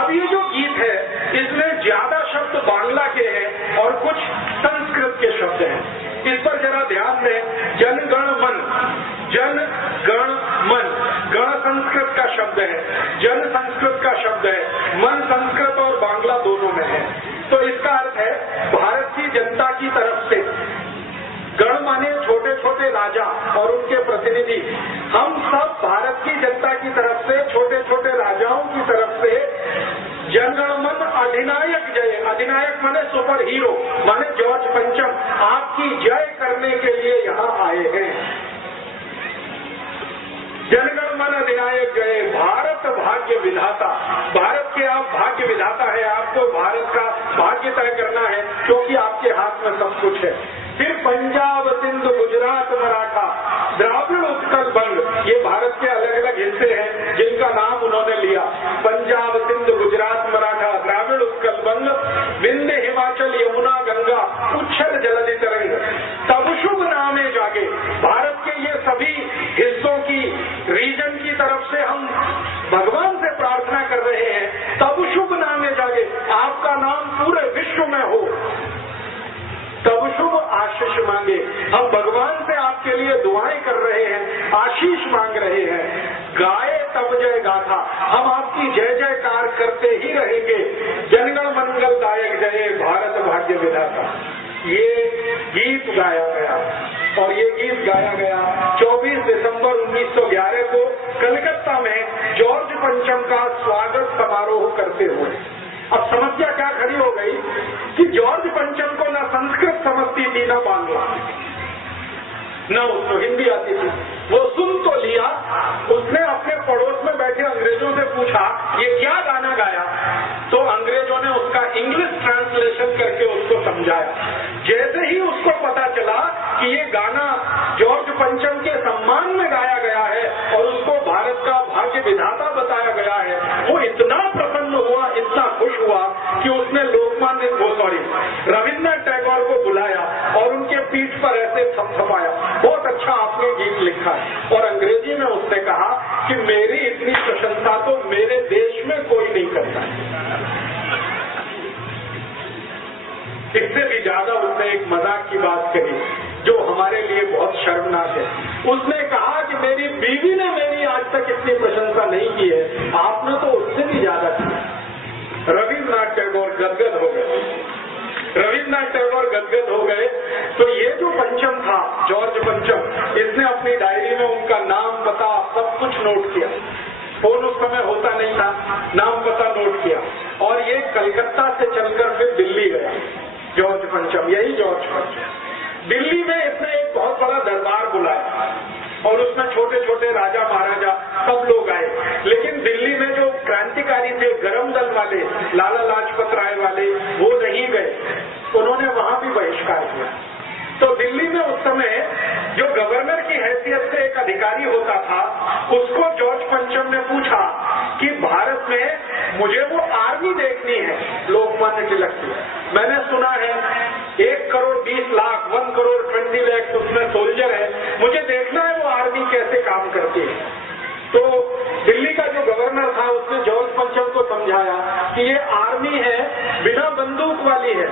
अब ये जो गीत है इसमें ज्यादा शब्द बांग्ला के हैं और कुछ संस्कृत के शब्द हैं। इस पर जरा ध्यान दें। जनगण मन, जन गण मन, गण संस्कृत का शब्द है, जन संस्कृत का शब्द है, मन संस्कृत और बांग्ला दोनों में है। तो इसका अर्थ है भारत की जनता की तरफ से, गण माने छोटे छोटे राजा और उनके प्रतिनिधि, हम सब भारत की जनता की तरफ से, छोटे छोटे राजाओं की तरफ से जनगण मन अधिनायक जय, अधिनायक माने सुपर हीरो, माने जॉर्ज पंचम, आपकी जय करने के लिए यहाँ आए हैं। जनगण मन अधिनायक जय, भारत भाग्य विधाता। भारत के आप भाग्य विधाता है, आपको भारत का भाग्य तय करना है क्योंकि आपके हाथ में सब कुछ है। फिर पंजाब, सिंध, गुजरात, मराठा, द्राविड़, उत्कल, बंग, ये भारत के अलग अलग हिस्से हैं जिनका नाम उन्होंने लिया। पंजाब, सिंध, गुजरात, मराठा, द्राविड़, उत्कल, बंग, विंध्य, हिमाचल, यमुना, गंगा, उच्छल जलधि तरंग, तब शुभ नामे जागे। भारत के ये सभी हिस्सों की, रीजन की तरफ से हम भगवान से प्रार्थना कर रहे हैं, तब शुभ नामे जागे, आपका नाम पूरे विश्व में हो, तब शुभ आशीष मांगे। हम भगवान से आपके लिए दुआएं कर रहे हैं, आशीष मांग रहे हैं। गाए तब जय गाथा, हम आपकी जय जयकार करते ही रहेंगे। जनगण मंगलदायक जय, भारत भाग्य विधाता। ये गीत गाया गया, और ये गीत गाया गया 24 दिसंबर 1911 को कलकत्ता में जॉर्ज पंचम का स्वागत समारोह करते हुए। अब समस्या क्या खड़ी हो गई कि जॉर्ज पंचम को ना संस्कृत समझती थी ना बांग्ला, न उसको हिंदी आती थी। वो सुन तो लिया, उसने अपने पड़ोस में बैठे अंग्रेजों से पूछा ये क्या गाना गाया, तो अंग्रेजों ने उसका इंग्लिश ट्रांसलेशन करके उसको समझाया। जैसे ही उसको पता चला कि ये गाना जॉर्ज पंचम के सम्मान में गाया गया है और उसको भारत का भाग्य विधाता बताया गया है, वो इतना प्रसन्न हुआ, इतना खुश हुआ कि उसने रविन्द्रनाथ टैगोर को बुलाया और उनके पीठ पर ऐसे थपथपाया, बहुत अच्छा आपने गीत लिखा है। और अंग्रेजी में उसने कहा कि मेरी इतनी प्रशंसा तो मेरे देश में कोई नहीं करता। इससे भी ज्यादा उसने एक मजाक की बात कही जो हमारे लिए बहुत शर्मनाक है। उसने कहा कि मेरी बीवी ने मेरी आज तक इतनी प्रशंसा नहीं की है, आपने तो उससे भी ज्यादा की। रविन्द्रनाथ टैगोर गदगद हो गए। रविन्द्रनाथ टैगोर गदगद हो गए तो ये जो पंचम था, जॉर्ज पंचम, इसने अपनी डायरी में उनका नाम, पता, सब कुछ नोट किया। फोन उस समय होता नहीं था, नाम पता नोट किया और ये कलकत्ता से चलकर फिर दिल्ली गया। जॉर्ज पंचम, यही जॉर्ज पंचम। दिल्ली में इसने एक बहुत बड़ा दरबार बुलाया और उसमें छोटे छोटे राजा महाराजा सब लोग आए। लेकिन दिल्ली में जो क्रांतिकारी थे, गरम दल वाले, लाला लाजपत राय वाले, वो नहीं गए, उन्होंने वहां भी बहिष्कार किया। तो दिल्ली में उस समय जो गवर्नर की हैसियत से एक अधिकारी होता था, उसको जॉर्ज पंचम ने पूछा कि मुझे वो आर्मी देखनी है लोकमान्य तिलक की। मैंने सुना है 1 करोड़ 20 लाख 1 करोड़ 20 लाख उसमें सोल्जर है, मुझे देखना है वो आर्मी कैसे काम करती है। तो दिल्ली का जो गवर्नर था उसने जॉर्ज पंचम को समझाया कि ये आर्मी है, बिना बंदूक वाली है,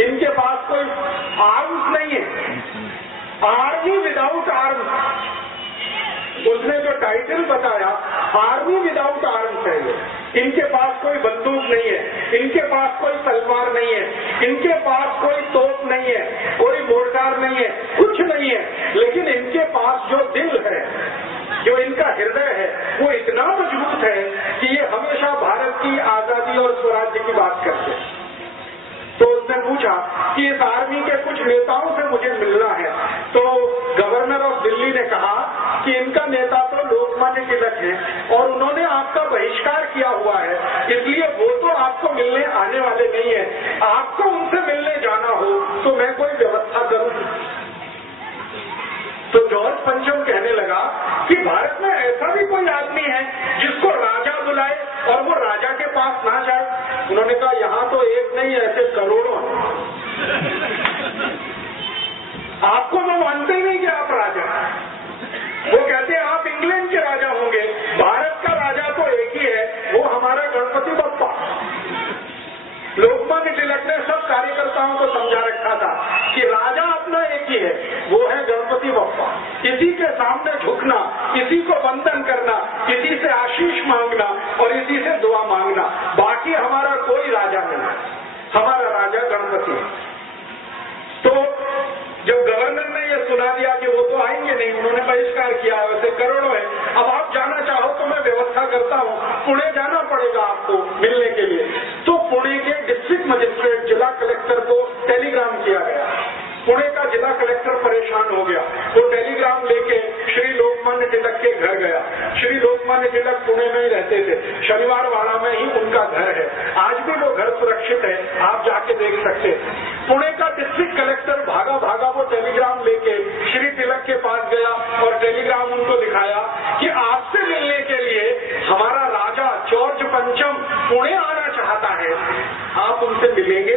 इनके पास कोई आर्म्स नहीं है, आर्मी विदाउट आर्म्स। उसने जो टाइटल बताया आर्मी विदाउट आर्म्स है ये। इनके पास कोई बंदूक नहीं है, इनके पास कोई तलवार नहीं है, इनके पास कोई तोप नहीं है, कोई मोर्टार नहीं है, कुछ नहीं है, लेकिन इनके पास जो दिल है, जो इनका हृदय है, वो इतना मजबूत है कि ये हमेशा भारत की आजादी और स्वराज्य की बात करते हैं। तो उसने पूछा कि इस आर्मी के कुछ नेताओं से मुझे मिलना है। तो गवर्नर ऑफ दिल्ली ने कहा कि इनका नेता तो लोकमान्य तिलक है और उन्होंने आपका बहिष्कार किया हुआ है, इसलिए वो तो आपको मिलने आने वाले नहीं है। आपको उनसे मिलने जाना हो तो मैं कोई व्यवस्था करूं। तो जॉर्ज पंचम कहने लगा कि भारत में ऐसा भी कोई आदमी है जिसको राजा बुलाए और वो राजा के पास ना जाए। उन्होंने कहा यहाँ तो एक नहीं, ऐसे करोड़ों हैं। आपको वो मानते ही नहीं कि आप राजा। वो कहते हैं आप इंग्लैंड के राजा होंगे, भारत का राजा तो एक ही है, वो हमारा गणपति बप्पा। लोकमान्य तिलक ने सब कार्यकर्ताओं को समझा रखा था कि राजा अपना एक ही है, वो है गणपति बप्पा। इसी के सामने झुकना, इसी को वंदन करना, इसी से आशीष मांगना और इसी से दुआ मांगना, बाकी हमारा कोई राजा नहीं, हमारा राजा गणपति है। तो जब गवर्नर ने ये सुना दिया कि वो तो आएंगे नहीं, उन्होंने बहिष्कार किया, वैसे करोड़ों है, अब आप जाना चाहो तो मैं व्यवस्था करता हूँ, पुणे जाना पड़ेगा आपको मिलने के लिए। तो पुणे के डिस्ट्रिक्ट मजिस्ट्रेट, जिला कलेक्टर को टेलीग्राम किया गया। पुणे का जिला कलेक्टर परेशान हो गया, वो टेलीग्राम लेके श्री लोकमान्य तिलक के घर गया। श्री लोकमान्य तिलक पुणे में ही रहते थे, शनिवार वाड़ा में ही उनका घर है, आज भी वो घर सुरक्षित है, आप जाके देख सकते हैं। पुणे का डिस्ट्रिक्ट कलेक्टर भागा भागा वो टेलीग्राम लेके श्री तिलक के पास गया और टेलीग्राम उनको दिखाया कि आपसे मिलने के लिए हमारा राजा जॉर्ज पंचम पुणे आना चाहता है, आप उनसे मिलेंगे।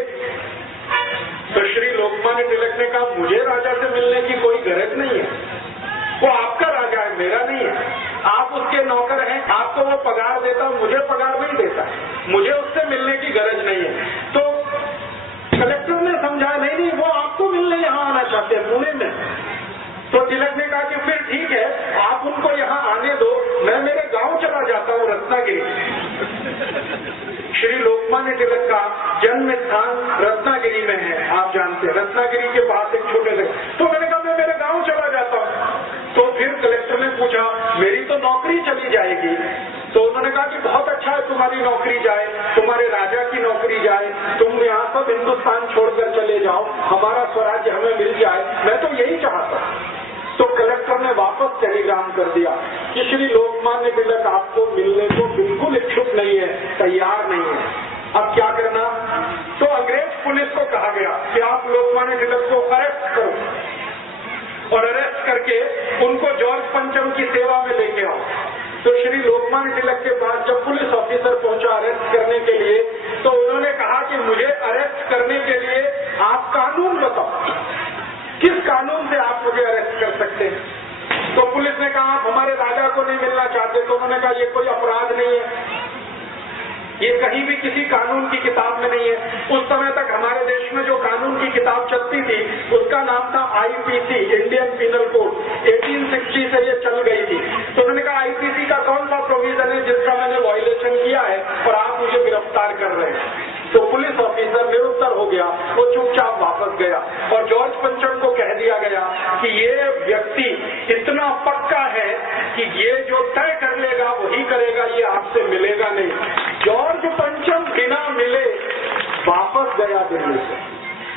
तो श्री लोकमान्य तिलक ने कहा मुझे राजा से मिलने की कोई गरज नहीं है, वो आपका राजा है, मेरा नहीं है, आप उसके नौकर हैं, आपको वो पगार देता, मुझे पगार नहीं देता, मुझे उससे मिलने की गरज नहीं है। तो कलेक्टर ने समझा नहीं वो आपको मिलने यहाँ आना चाहते हैं पुणे में। तो तिलक ने कहा कि फिर ठीक है, आप उनको यहाँ आने दो, मैं मेरे गांव चला जाता हूँ रत्नागिरी। श्री लोकमान्य तिलक का जन्म स्थान रत्नागिरी में है, आप जानते हैं, रत्नागिरी के पास एक छोटे से। तो मैंने कहा मैं मेरे गांव चला जाता हूँ। तो फिर कलेक्टर ने पूछा मेरी तो नौकरी चली जाएगी। तो उन्होंने कहा कि बहुत अच्छा है तुम्हारी नौकरी जाए, तुम्हारे राजा की नौकरी जाए, तुम यहाँ सब हिंदुस्तान छोड़कर चले जाओ, हमारा स्वराज्य हमें मिल जाए, मैं तो यही चाहता हूँ। तो कलेक्टर ने वापस टेलीग्राम कर दिया कि श्री लोकमान्य तिलक आपको मिलने को बिल्कुल इच्छुक नहीं है, तैयार नहीं है, अब क्या करना। तो अंग्रेज पुलिस को कहा गया कि आप लोकमान्य तिलक को अरेस्ट करो और अरेस्ट करके उनको जॉर्ज पंचम की सेवा में लेके आओ। तो श्री लोकमान्य तिलक के पास जब पुलिस ऑफिसर पहुंचा अरेस्ट करने के लिए, तो उन्होंने कहा कि मुझे अरेस्ट करने के लिए आप कानून बताओ, किस कानून से आप मुझे अरेस्ट कर सकते हैं। तो पुलिस ने कहा आप हमारे राजा को नहीं मिलना चाहते। तो उन्होंने कहा ये कोई अपराध नहीं है, ये कहीं भी किसी कानून की किताब में नहीं है। उस समय तक हमारे देश में जो कानून की किताब चलती थी उसका नाम था आईपीसी, इंडियन पिनल कोड, 1860 से ये चल गई थी। तो उन्होंने कहा आईपीसी का कौन सा प्रोविजन है जिसका मैंने वायलेशन किया है और आप मुझे गिरफ्तार कर रहे हैं। तो पुलिस ऑफिसर निरुत्तर हो गया, वो चुपचाप वापस गया और जॉर्ज पंचम को कह दिया गया कि ये व्यक्ति इतना पक्का है कि ये जो तय कर लेगा वही करेगा, ये आपसे मिलेगा नहीं। जॉर्ज पंचम बिना मिले वापस गया दिल्ली से,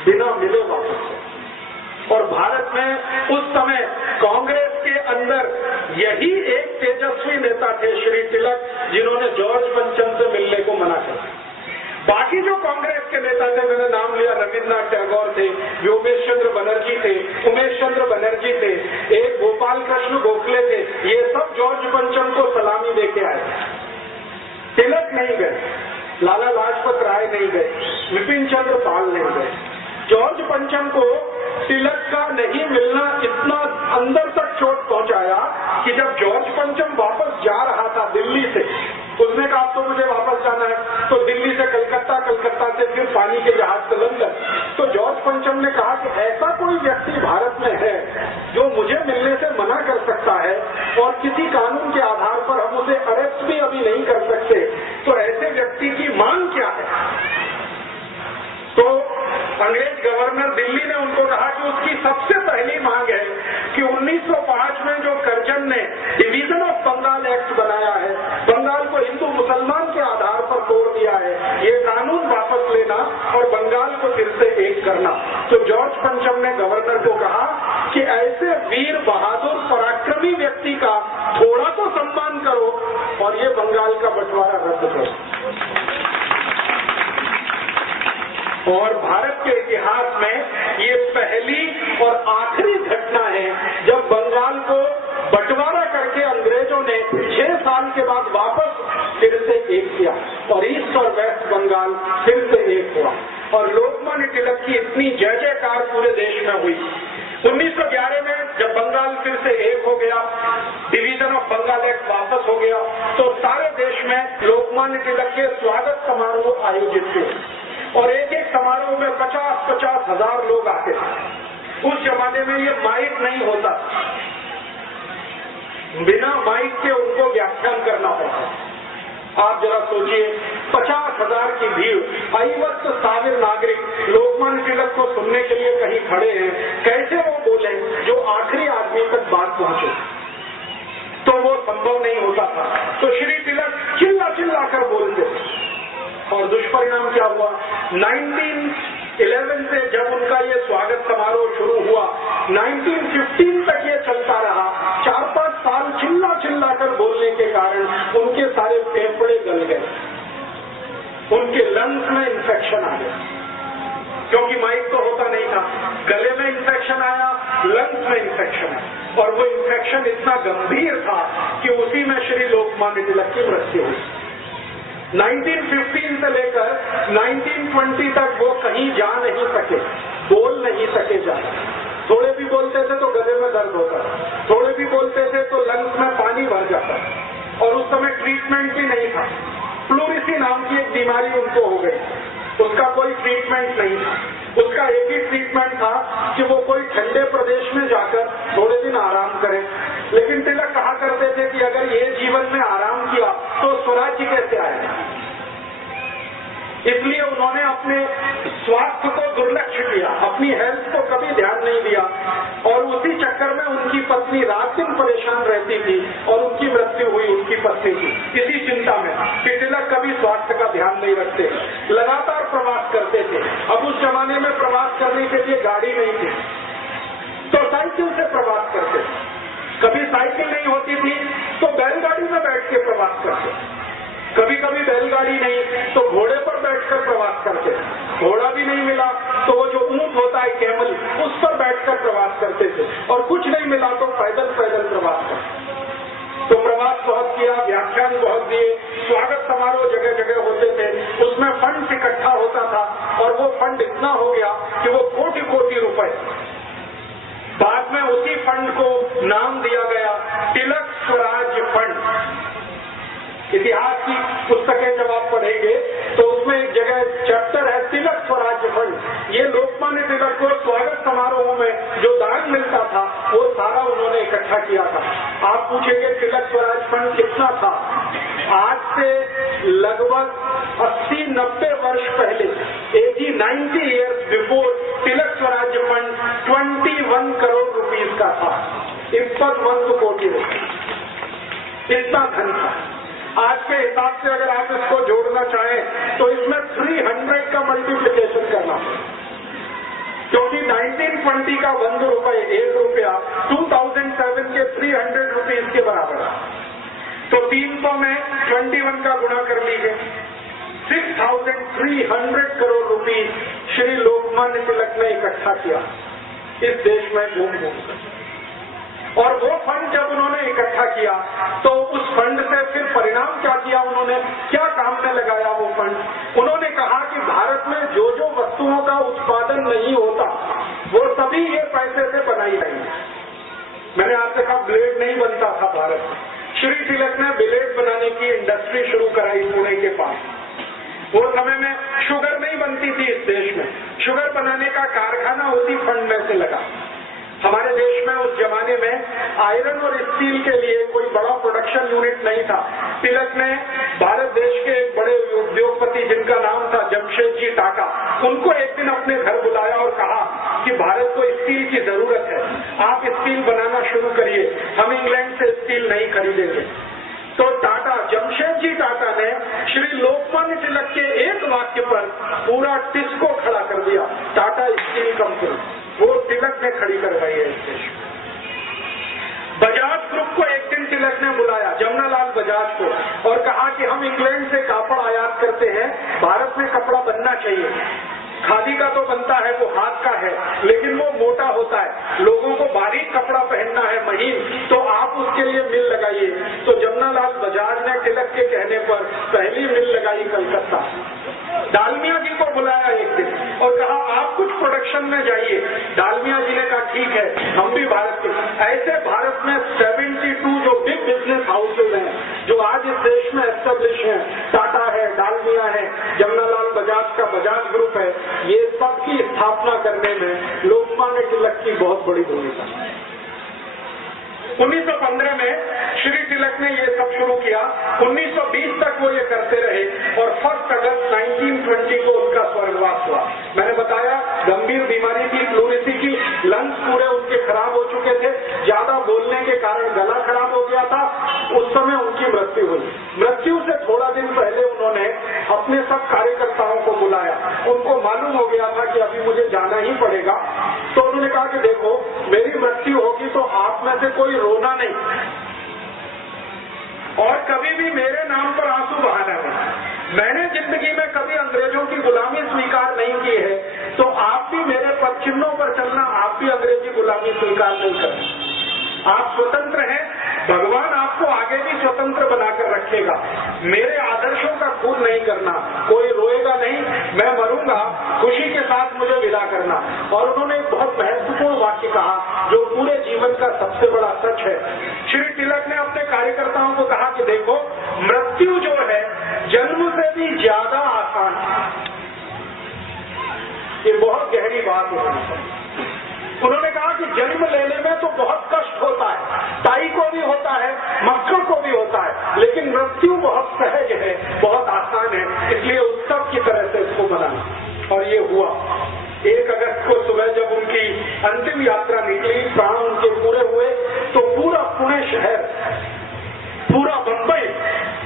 बिना मिले वापस गया। और भारत में उस समय कांग्रेस के अंदर यही एक तेजस्वी नेता थे श्री तिलक, जिन्होंने जॉर्ज पंचम से मिलने को मना कर दिया। बाकी जो कांग्रेस के नेता थे, मैंने नाम लिया, रविन्द्रनाथ टैगोर थे, व्योमेश चंद्र बनर्जी थे, उमेश चंद्र बनर्जी थे, एक गोपाल कृष्ण गोखले थे, ये सब जॉर्ज पंचम को सलामी देके आए। तिलक नहीं गए, लाला लाजपत राय नहीं गए, विपिन चंद्र पाल नहीं गए। जॉर्ज पंचम को तिलक का नहीं मिलना इतना अंदर तक चोट पहुंचाया कि जब जॉर्ज पंचम वापस जा रहा था दिल्ली से, उसने कहा अब तो मुझे वापस जाना है, तो दिल्ली से कलकत्ता, कलकत्ता से फिर पानी के जहाज से लंदन। तो जॉर्ज पंचम ने कहा कि ऐसा कोई व्यक्ति भारत में है जो मुझे मिलने से मना कर सकता है और किसी कानून के आधार पर हम उसे अरेस्ट भी अभी नहीं कर सकते, तो ऐसे व्यक्ति की मांग क्या है? तो अंग्रेज गवर्नर दिल्ली ने उनको कहा कि उसकी सबसे पहली मांग है कि 1905 में जो कर्जन ने डिवीजन ऑफ बंगाल एक्ट बनाया है, बंगाल को हिंदू मुसलमान के आधार पर तोड़ दिया है, ये कानून वापस लेना और बंगाल को फिर से एक करना। तो जॉर्ज पंचम ने गवर्नर को कहा कि ऐसे वीर बहादुर पराक्रमी व्यक्ति का थोड़ा तो सम्मान करो और ये बंगाल का बंटवारा रद्द करो। और भारत के इतिहास में ये पहली और आखिरी घटना है जब बंगाल को बंटवारा करके अंग्रेजों ने 6 साल के बाद वापस फिर से एक किया और ईस्ट और वेस्ट बंगाल फिर से एक हुआ और लोकमान्य तिलक की इतनी जय जयकार पूरे देश में हुई। 1911 में जब बंगाल फिर से एक हो गया, डिवीजन ऑफ बंगाल एक्ट वापस हो गया, तो सारे देश में लोकमान्य तिलक के स्वागत समारोह आयोजित हुए और एक एक समारोह में 50-50 हजार लोग आते थे। उस जमाने में ये माइक नहीं होता, बिना माइक के उनको व्याख्यान करना होता। आप जरा सोचिए, 50,000 की भीड़, 50,000 नागरिक लोकमान्य तिलक को सुनने के लिए कहीं खड़े हैं, कैसे वो बोले जो आखिरी आदमी तक बात पहुंचे? तो वो संभव नहीं होता था। तो श्री तिलक चिल्ला चिल्ला कर बोलते और दुष्परिणाम क्या हुआ? 1911 से जब उनका ये स्वागत समारोह शुरू हुआ, 1915 तक ये चलता रहा। 4-5 साल चिल्ला चिल्ला कर बोलने के कारण उनके सारे फेफड़े गल गए, उनके लंग्स में इंफेक्शन आ गया, क्योंकि माइक तो होता नहीं था। गले में इंफेक्शन आया, लंग्स में इंफेक्शन आया और वो इंफेक्शन इतना गंभीर था कि उसी में श्री लोकमान्य तिलक की मृत्यु हुई। 1915 से लेकर 1920 तक वो कहीं जा नहीं सके, बोल नहीं सके जाना। थोड़े भी बोलते थे तो गले में दर्द होता, थोड़े भी बोलते थे तो लंग्स में पानी भर जाता और उस समय ट्रीटमेंट भी नहीं था। प्लूरिसी नाम की एक बीमारी उनको हो गई, उसका कोई ट्रीटमेंट नहीं था। उसका एक ही ट्रीटमेंट था कि वो कोई ठंडे प्रदेश में जाकर थोड़े दिन आराम करें। लेकिन तिलक कहा करते थे कि अगर ये जीवन में आराम किया तो स्वराज्य कैसे आएगा? इसलिए उन्होंने अपने स्वास्थ्य को दुर्लक्ष्य किया, अपनी हेल्थ को कभी ध्यान नहीं दिया और उसी चक्कर में उनकी पत्नी रात दिन परेशान रहती थी और उनकी मृत्यु हुई उनकी पत्नी की, इसी चिंता में कि तिलक कभी स्वास्थ्य का ध्यान नहीं रखते, लगातार प्रवास करते थे। अब उस जमाने में प्रवास करने के लिए गाड़ी नहीं थी तो साइकिल से प्रवास करते, कभी साइकिल नहीं होती थी तो बैलगाड़ी में बैठ के प्रवास करते, कभी कभी बैलगाड़ी नहीं तो घोड़े पर बैठकर प्रवास करते, घोड़ा भी नहीं मिला तो वो जो ऊंट होता है कैमल, उस पर बैठकर प्रवास करते थे और कुछ नहीं मिला तो पैदल पैदल प्रवास करते। तो प्रवास बहुत किया, व्याख्यान बहुत दिए, स्वागत समारोह जगह जगह होते थे, उसमें फंड इकट्ठा होता था और वो फंड इतना हो गया कि वो कोटि-कोटि रुपए। बाद में उसी फंड को नाम दिया गया तिलक स्वराज फंड। इतिहास की पुस्तकें जब आप पढ़ेंगे तो उसमें एक जगह चैप्टर है तिलक स्वराज फंड। ये लोकमान्य तिलक को स्वागत समारोह में जो दान मिलता था वो सारा उन्होंने इकट्ठा किया था। आप पूछेंगे तिलक स्वराज फंड कितना था? आज से लगभग 80-90 वर्ष पहले, 90 years बिफोर, तिलक स्वराज फंड 21 करोड़ रुपीस का था, 51 कोटि रुपए, इतना धन था। आज के हिसाब से अगर आप इसको जोड़ना चाहें तो इसमें 300 का मल्टीप्लिकेशन करना है, क्योंकि 1920 का 1 रुपए, 1 रुपया 2007 के 300 रुपीज के बराबर है। तो 300 में 21 का गुणा कर लीजिए, 6,300 करोड़ रुपीज श्री लोकमान्य तिलक ने इकट्ठा किया इस देश में घूम घूम। और वो फंड जब उन्होंने इकट्ठा किया तो उस फंड से फिर परिणाम क्या किया उन्होंने? क्या काम में लगाया वो फंड। उन्होंने कहा कि भारत में जो जो वस्तुओं का उत्पादन नहीं होता वो सभी ये पैसे से बनाई गई। मैंने आपसे कहा ब्लेड नहीं बनता था भारत में, श्री तिलक ने ब्लेड बनाने की इंडस्ट्री शुरू कराई पुणे के पास। वो समय में शुगर नहीं बनती थी इस देश में, शुगर बनाने का कारखाना उसी फंड में से लगा। हमारे देश में उस जमाने में आयरन और स्टील के लिए कोई बड़ा प्रोडक्शन यूनिट नहीं था। तिलक ने भारत देश के एक बड़े उद्योगपति जिनका नाम था जमशेद जी टाटा, उनको एक दिन अपने घर बुलाया और कहा कि भारत को स्टील की जरूरत है, आप स्टील बनाना शुरू करिए, हम इंग्लैंड से स्टील नहीं खरीदेंगे। तो टाटा, जमशेद जी टाटा ने श्री लोकमान्य तिलक के एक वाक्य पर पूरा टिस्को खड़ा कर दिया, टाटा स्टील कंपनी, वो तिलक ने खड़ी करवाई है इस देश में। बजाज ग्रुप को एक दिन तिलक ने बुलाया, जमनालाल बजाज को, और कहा कि हम इंग्लैंड से कापड़ आयात करते हैं, भारत में कपड़ा बनना चाहिए। खादी का तो बनता है, वो हाथ का है, लेकिन वो मोटा होता है, लोगों को बारीक कपड़ा पहनना है, महीन, तो आप उसके लिए मिल लगाइए। तो जमनालाल बजाज ने तिलक के कहने पर पहली मिल लगाई कलकत्ता। डालमिया जी को बुलाया एक दिन और कहा आप कुछ प्रोडक्शन में जाइए। डालमिया जी ने कहा ठीक है, हम भी भारत के। ऐसे भारत में 72 जो बिग बिजनेस हाउसेज हैं जो आज इस देश में एस्टेब्लिश हैं, टाटा है, डालमिया है, जमनालाल बजाज का बजाज ग्रुप है, ये सब की स्थापना करने में लोकमान्य तिलक की बहुत बड़ी भूमिका है। 1915 में श्री तिलक ने ये सब शुरू किया, 1920 तक वो ये करते रहे और 1 अगस्त 1920 को उनका स्वर्गवास हुआ। मैंने बताया गंभीर बीमारी थी, प्लूरिसी की, लंग्स पूरे उनके खराब हो चुके थे, ज्यादा बोलने के कारण गला खराब हो गया था। उस समय उनकी मृत्यु हुई। मृत्यु से थोड़ा दिन पहले उन्होंने अपने सब कार्यकर्ताओं को बुलाया, उनको मालूम हो गया था कि अभी मुझे जाना ही पड़ेगा। तो उन्होंने कहा कि देखो मेरी मृत्यु होगी तो आप में से कोई रोना नहीं और कभी भी मेरे नाम पर आंसू बहाना नहीं। मैंने जिंदगी में कभी अंग्रेजों की गुलामी स्वीकार नहीं की है, तो आप भी मेरे पद चिन्हों पर चलना, आप भी अंग्रेजी गुलामी स्वीकार नहीं करना। आप स्वतंत्र हैं, भगवान आपको आगे भी स्वतंत्र बनाकर रखेगा। मेरे आदर्शों का खून नहीं करना, कोई रोएगा नहीं, मैं मरूंगा, खुशी के साथ मुझे विदा करना। और उन्होंने एक बहुत महत्वपूर्ण वाक्य कहा जो पूरे जीवन का सबसे बड़ा सच है। श्री तिलक ने अपने कार्यकर्ताओं को कहा कि देखो मृत्यु जो है जन्म से भी ज्यादा आसान है। ये बहुत गहरी बात है। उन्होंने कहा कि जन्म लेने में तो बहुत कष्ट होता है, ताई को भी होता है, मक्खन को भी होता है, लेकिन मृत्यु बहुत सहज है, बहुत आसान है, इसलिए उत्सव की तरह से इसको मनाना। और ये हुआ 1 अगस्त को सुबह जब उनकी अंतिम यात्रा निकली, प्राण उनके पूरे हुए, तो पूरा पुणे शहर, पूरा बंबई,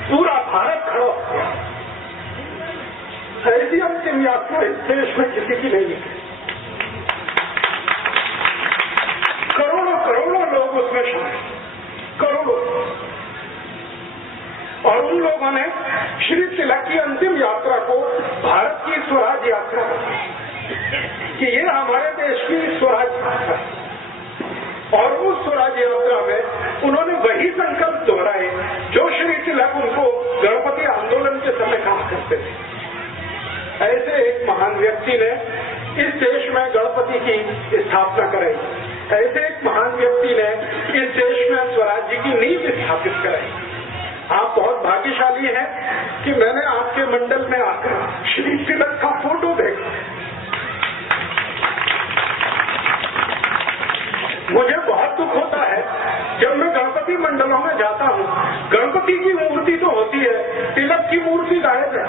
पूरा भारत खड़ा हो गया। ऐसी अंतिम यात्रा इस देश में किसी की नहीं निकली। करोड़ों करोड़ों लोग उसमें शामिल, करोड़ों। और उन लोगों ने श्री तिलक की अंतिम यात्रा को भारत की स्वराज यात्रा बताई कि ये हमारे देश की स्वराज यात्रा है। और उस स्वराज यात्रा में उन्होंने वही संकल्प दोहराए जो श्री तिलक उनको गणपति आंदोलन के समय कहा करते थे। ऐसे एक महान व्यक्ति ने इस देश में गणपति की स्थापना कराई, ऐसे एक महान व्यक्ति ने इस देश में स्वराज्य की नींव स्थापित कराई। आप बहुत भाग्यशाली हैं कि मैंने आपके मंडल में आकर श्री तिलक का फोटो देखा। मुझे बहुत दुख होता है जब मैं गणपति मंडलों में जाता हूँ, गणपति की मूर्ति तो होती है, तिलक की मूर्ति गायब है।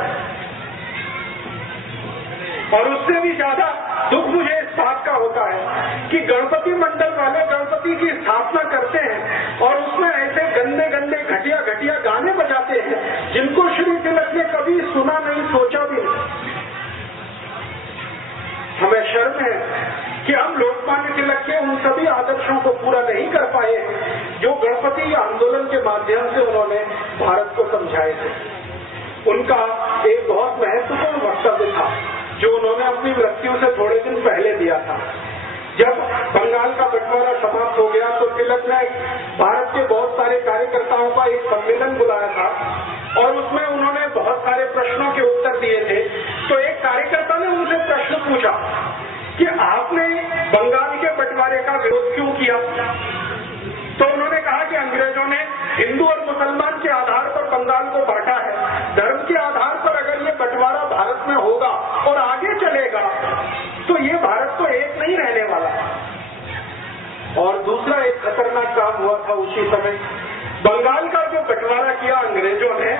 और उससे भी ज्यादा दुख मुझे इस बात का होता है कि गणपति मंडल वाले गणपति की स्थापना करते हैं और उसमें ऐसे गंदे गंदे घटिया घटिया गाने बजाते हैं जिनको श्री तिलक ने कभी सुना नहीं, सोचा भी नहीं। हमें शर्म है कि हम लोकमान्य तिलक के उन सभी आदर्शों को पूरा नहीं कर पाए जो गणपति आंदोलन के माध्यम से उन्होंने भारत को समझाए थे। उनका एक बहुत महत्वपूर्ण वक्तव्य था जो उन्होंने अपनी मृत्यु से थोड़े दिन पहले दिया था। जब बंगाल का बंटवारा समाप्त हो गया तो तिलक ने भारत के बहुत सारे कार्यकर्ताओं का एक सम्मेलन बुलाया था और उसमें उन्होंने कि आपने बंगाल के बंटवारे का विरोध क्यों किया? तो उन्होंने कहा कि अंग्रेजों ने हिंदू और मुसलमान के आधार पर बंगाल को बांटा है। धर्म के आधार पर अगर ये बंटवारा भारत में होगा और आगे चलेगा तो ये भारत तो एक नहीं रहने वाला। और दूसरा एक खतरनाक काम हुआ था उसी समय, बंगाल का जो बंटवारा किया अंग्रेजों ने,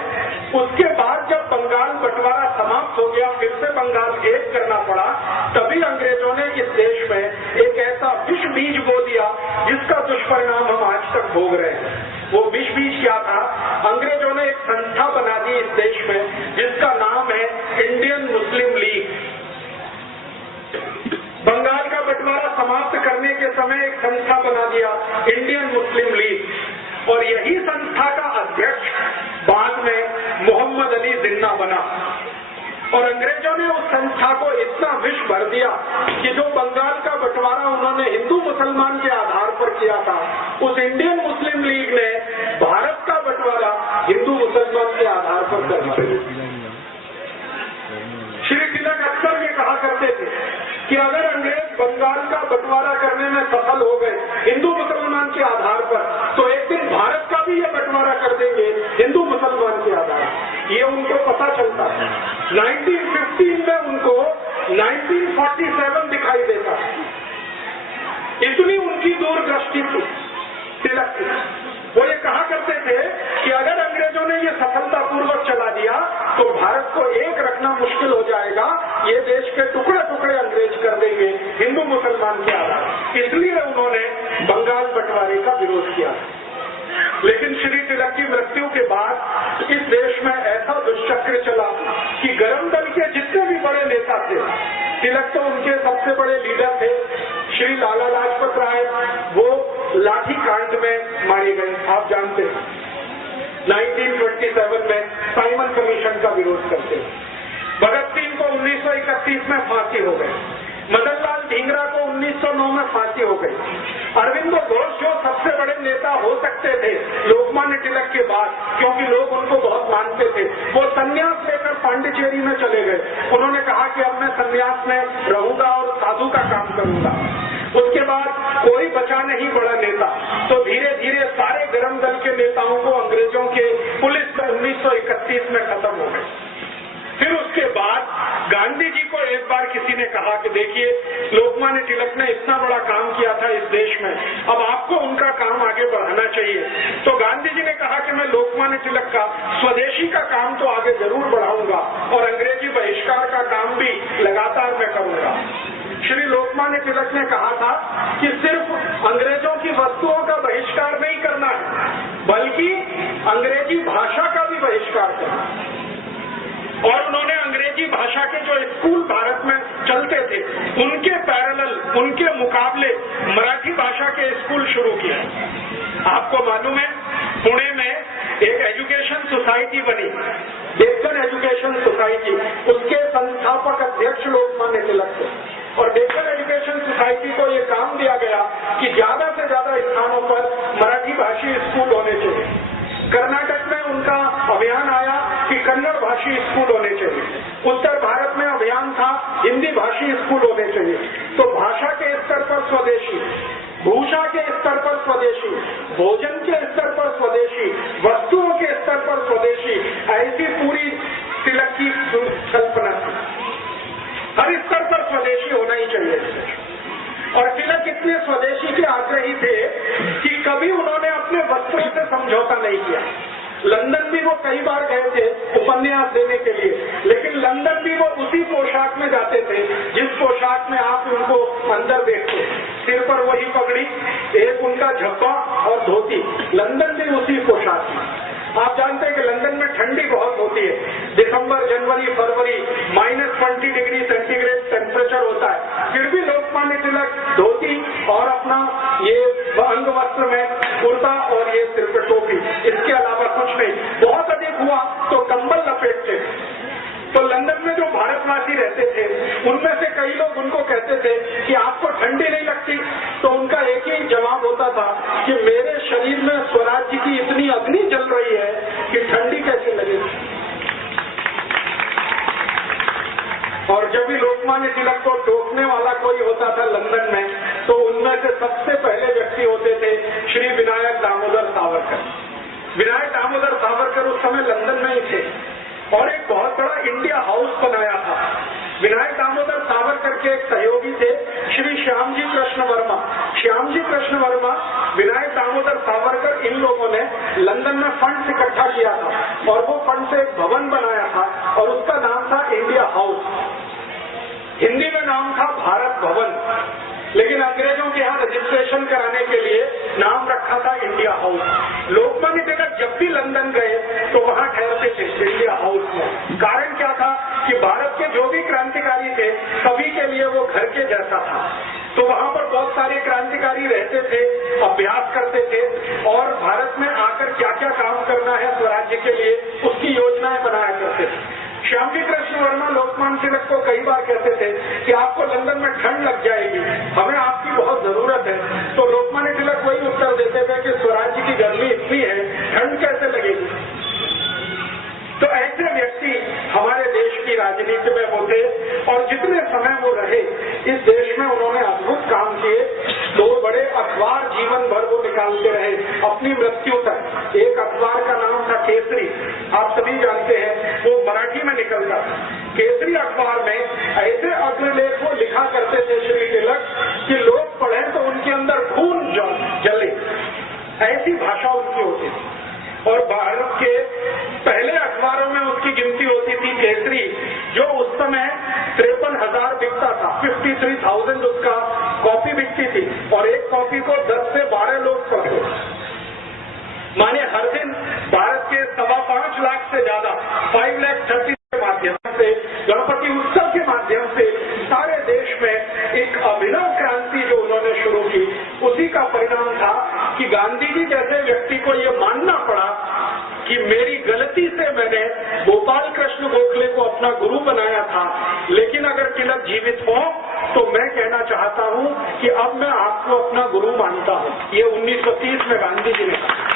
उसके बाद जब बंगाल बंटवारा समाप्त हो गया, फिर से बंगाल एक करना पड़ा, तभी अंग्रेजों ने इस देश में एक ऐसा विष बीज बो दिया जिसका दुष्परिणाम हम आज तक भोग रहे हैं। वो विष बीज क्या था? अंग्रेजों ने एक संस्था बना दी इस देश में जिसका नाम है इंडियन मुस्लिम लीग। बंगाल का बंटवारा समाप्त करने के समय एक संस्था बना दिया इंडियन मुस्लिम लीग, और यही संस्था का अध्यक्ष बाद में मोहम्मद अली जिन्ना बना। और अंग्रेजों ने उस संस्था को इतना विष भर दिया कि जो बंगाल का बंटवारा उन्होंने हिंदू मुसलमान के आधार पर किया था, उस इंडियन मुस्लिम लीग ने भारत का बंटवारा हिंदू मुसलमान के आधार पर कर दिया। श्री तिलक अक्सर ये कहा करते थे कि अगर अंग्रेज बंगाल का बंटवारा करने में सफल हो गए हिंदू मुसलमान के आधार पर, तो एक दिन भारत का भी ये बंटवारा कर देंगे हिंदू मुसलमान के आधार पर। ये उनको पता चलता है। 1915 में उनको 1947 दिखाई देता, इतनी उनकी दूरदृष्टि थी तिलक की। वो ये कहा करते थे कि अगर अंग्रेजों ने ये सफलतापूर्वक चला दिया तो भारत को एक रखना मुश्किल हो जाएगा, ये देश के टुकड़े टुकड़े अंग्रेज कर देंगे हिंदू मुसलमान के आधार। इसलिए उन्होंने बंगाल बंटवारे का विरोध किया। लेकिन श्री तिलक की मृत्यु के बाद इस देश में ऐसा दुष्चक्र चला कि गरम दल के जितने भी बड़े नेता थे, तिलक तो उनके सबसे बड़े लीडर थे, श्री लाला लाजपत राय, वो लाठी कांड में मारे गए। आप जानते हैं 1927 में साइमन कमीशन का विरोध करते। भगत सिंह को 1931 में फांसी हो गई। मदन लाल ढींगरा को 1909 में फांसी हो गई। अरविंदो घोष जो सबसे बड़े नेता हो सकते थे लोकमान्य तिलक के बाद, क्योंकि लोग उनको बहुत मानते थे, वो संन्यास लेकर पांडिचेरी में चले गए। उन्होंने कहा कि अब मैं संन्यास में रहूंगा और साधु का काम करूंगा। उसके बाद कोई बचा नहीं बड़ा नेता, तो धीरे धीरे सारे गरम दल के नेताओं को अंग्रेजों के पुलिस में 1931 में खत्म हो गए। फिर उसके बाद गांधी जी को एक बार किसी ने कहा कि देखिए लोकमान्य तिलक ने इतना बड़ा काम किया था इस देश में, अब आपको उनका काम आगे बढ़ाना चाहिए। तो गांधी जी ने कहा कि मैं लोकमान्य तिलक का स्वदेशी का काम तो आगे जरूर बढ़ाऊंगा और अंग्रेजी बहिष्कार का काम भी लगातार मैं करूंगा। श्री लोकमान्य तिलक ने कहा था कि सिर्फ अंग्रेजों की वस्तुओं का बहिष्कार नहीं करना है, बल्कि अंग्रेजी भाषा का भी बहिष्कार करना। और उन्होंने अंग्रेजी भाषा के जो स्कूल भारत में चलते थे उनके पैरेलल, उनके मुकाबले मराठी भाषा के स्कूल शुरू किए। आपको मालूम है पुणे में एक एजुकेशन सोसाइटी बनी, डेक्कन एजुकेशन सोसाइटी, उसके संस्थापक अध्यक्ष लोकमान्य तिलक थे। और डेक्कन एजुकेशन सोसाइटी को ये काम दिया गया कि ज्यादा से ज्यादा स्थानों पर मराठी भाषी स्कूल होने चाहिए। कर्नाटक में उनका अभियान आया कि कन्नड़ भाषी स्कूल होने चाहिए। उत्तर भारत में अभियान था हिंदी भाषी स्कूल होने चाहिए। तो भाषा के स्तर पर स्वदेशी, भूषा के स्तर पर स्वदेशी, भोजन के स्तर पर स्वदेशी, वस्तुओं के स्तर पर स्वदेशी, ऐसी पूरी तिलक की कल्पना थी। हर स्तर पर स्वदेशी होना ही चाहिए। और तिलक इतने स्वदेशी के आग्रही थे कि कभी उन्होंने अपने वस्त्रों से समझौता नहीं किया। लंदन भी वो कई बार गए थे उपन्यास देने के लिए, लेकिन लंदन भी वो उसी पोशाक में जाते थे जिस पोशाक में आप उनको अंदर देखते। सिर पर वही पगड़ी, एक उनका झब्बा और धोती, लंदन भी उसी पोशाक में। आप जानते हैं कि लंदन में ठंडी बहुत होती है, दिसंबर, जनवरी, फरवरी -20 डिग्री सेंटीग्रेड टेम्परेचर होता है, फिर भी लोकमान्य तिलक धोती और अपना ये अंग वस्त्र में कुर्ता और ये सिर पर टोपी, इसके अलावा कुछ नहीं। बहुत अधिक हुआ तो कंबल लपेटते। तो लंदन में जो भारतवासी रहते थे उनमें से कई लोग उनको कहते थे कि आपको ठंडी नहीं लगती, तो उनका एक ही जवाब होता था कि मेरे शरीर में स्वराज्य की इतनी अग्नि जल रही है कि ठंडी कैसे लगेगी। और जब भी लोकमान्य तिलक को टोकने वाला कोई सबसे पहले व्यक्ति होते थे श्री विनायक दामोदर सावरकर। विनायक दामोदर सावरकर उस समय लंदन में ही थे और एक बहुत बड़ा इंडिया हाउस बनाया था। विनायक दामोदर सावरकर के एक सहयोगी थे श्री श्यामजी कृष्ण वर्मा। श्यामजी कृष्ण वर्मा, विनायक दामोदर सावरकर, इन लोगों ने लंदन में फंड इकट्ठा किया था और वो फंड से एक भवन बनाया था और उसका नाम था इंडिया हाउस। हिंदी में नाम था भारत भवन, लेकिन अंग्रेजों के यहाँ रजिस्ट्रेशन कराने के लिए नाम रखा था इंडिया हाउस। लोकमान्य तिलक जब भी लंदन गए तो वहाँ ठहरते थे इंडिया हाउस में। कारण क्या था कि भारत के जो भी क्रांतिकारी थे सभी के लिए वो घर के जैसा था। तो वहाँ पर बहुत सारे क्रांतिकारी रहते थे, अभ्यास करते थे और भारत में आकर क्या क्या काम करना है स्वराज्य के लिए उसकी योजनाएं बनाया करते थे। श्यामजी कृष्ण वर्मा लोकमान्य तिलक को कई बार कहते थे कि आपको लंदन में ठंड लग जाएगी, हमें आपकी बहुत जरूरत है। तो लोकमान्य तिलक वही उत्तर देते थे कि स्वराज्य की गर्मी इतनी है, ठंड कैसे लगेगी। तो ऐसे व्यक्ति हमारे देश की राजनीति में होते और जितने समय वो रहे इस देश में उन्होंने अद्भुत काम किए। 2 बड़े अखबार जीवन भर वो निकालते रहे अपनी मृत्यु तक। एक अखबार का नाम था केसरी, आप सभी जानते हैं, वो मराठी में निकलता था। केसरी अखबार में ऐसे अग्रलेख वो लिखा करते थे श्री तिलक कि लोग पढ़े तो उनके अंदर खून जले, ऐसी भाषा उनकी होती थी। और भारत के पहले अखबारों में उसकी गिनती होती थी केसरी, जो उस समय 53,000 बिकता था। 53,000 उसका कॉपी बिकती थी और एक कॉपी को 10 से 12 लोग पढ़ते। माने हर दिन भारत के 5.25 लाख से ज्यादा 5,30,000 के माध्यम से, गणपति उत्सव के माध्यम से सारे देश में एक अभिनव क्रांति जो उन्होंने शुरू की, उसी का परिणाम था कि गांधी जी जैसे व्यक्ति को ये मानना पड़ा कि मेरी गलती से मैंने गोपाल कृष्ण गोखले को अपना गुरु बनाया था, लेकिन अगर तिलक जीवित हो तो मैं कहना चाहता हूं कि अब मैं आपको अपना गुरु मानता हूं। ये 1930 में गांधी जी ने कहा।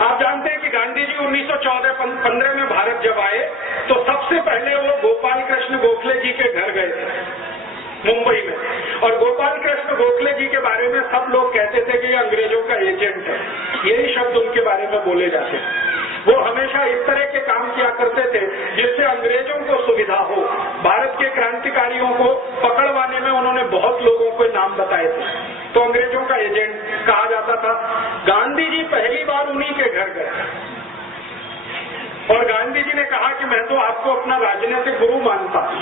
आप जानते हैं कि गांधी जी 1914-15 में भारत जब आए तो सबसे पहले वो गोपाल कृष्ण गोखले जी के घर गए थे मुंबई में। और गोपाल कृष्ण गोखले जी के बारे में सब लोग कहते थे कि ये अंग्रेजों का एजेंट है, यही शब्द उनके बारे में बोले जाते थे। वो हमेशा इस तरह के काम किया करते थे जिससे अंग्रेजों को सुविधा हो। भारत के क्रांतिकारियों को पकड़वाने में उन्होंने बहुत लोगों को नाम बताए थे, तो अंग्रेजों का एजेंट कहा जाता था। गांधी जी पहली बार उन्हीं के घर गए और गांधी जी ने कहा कि मैं तो आपको अपना राजनीतिक गुरु मानता हूं।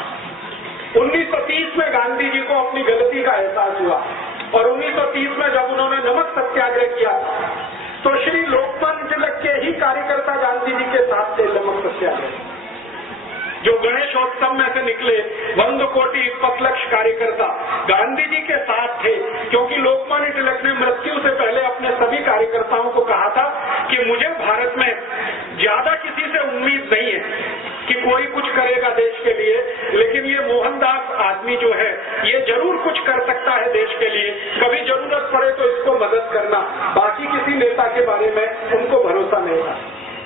1930 में गांधी जी को अपनी गलती का एहसास हुआ और 1930 में जब उन्होंने नमक सत्याग्रह किया तो श्री लोकमान्य तिलक के ही कार्यकर्ता गांधी जी के साथ थे। नमक सत्याग्रह जो गणेशोत्सव में से निकले 100 कोटि 20 लाख कार्यकर्ता गांधी जी के साथ थे, क्योंकि लोकमान्य तिलक ने मृत्यु से पहले अपने सभी कार्यकर्ताओं को कहा था कि मुझे भारत में ज्यादा किसी से उम्मीद नहीं है कि कोई कुछ करेगा देश के लिए, लेकिन ये मोहनदास आदमी जो है ये जरूर कुछ कर सकता है देश के लिए, कभी जरूरत पड़े तो इसको मदद करना। बाकी किसी नेता के बारे में उनको भरोसा नहीं था।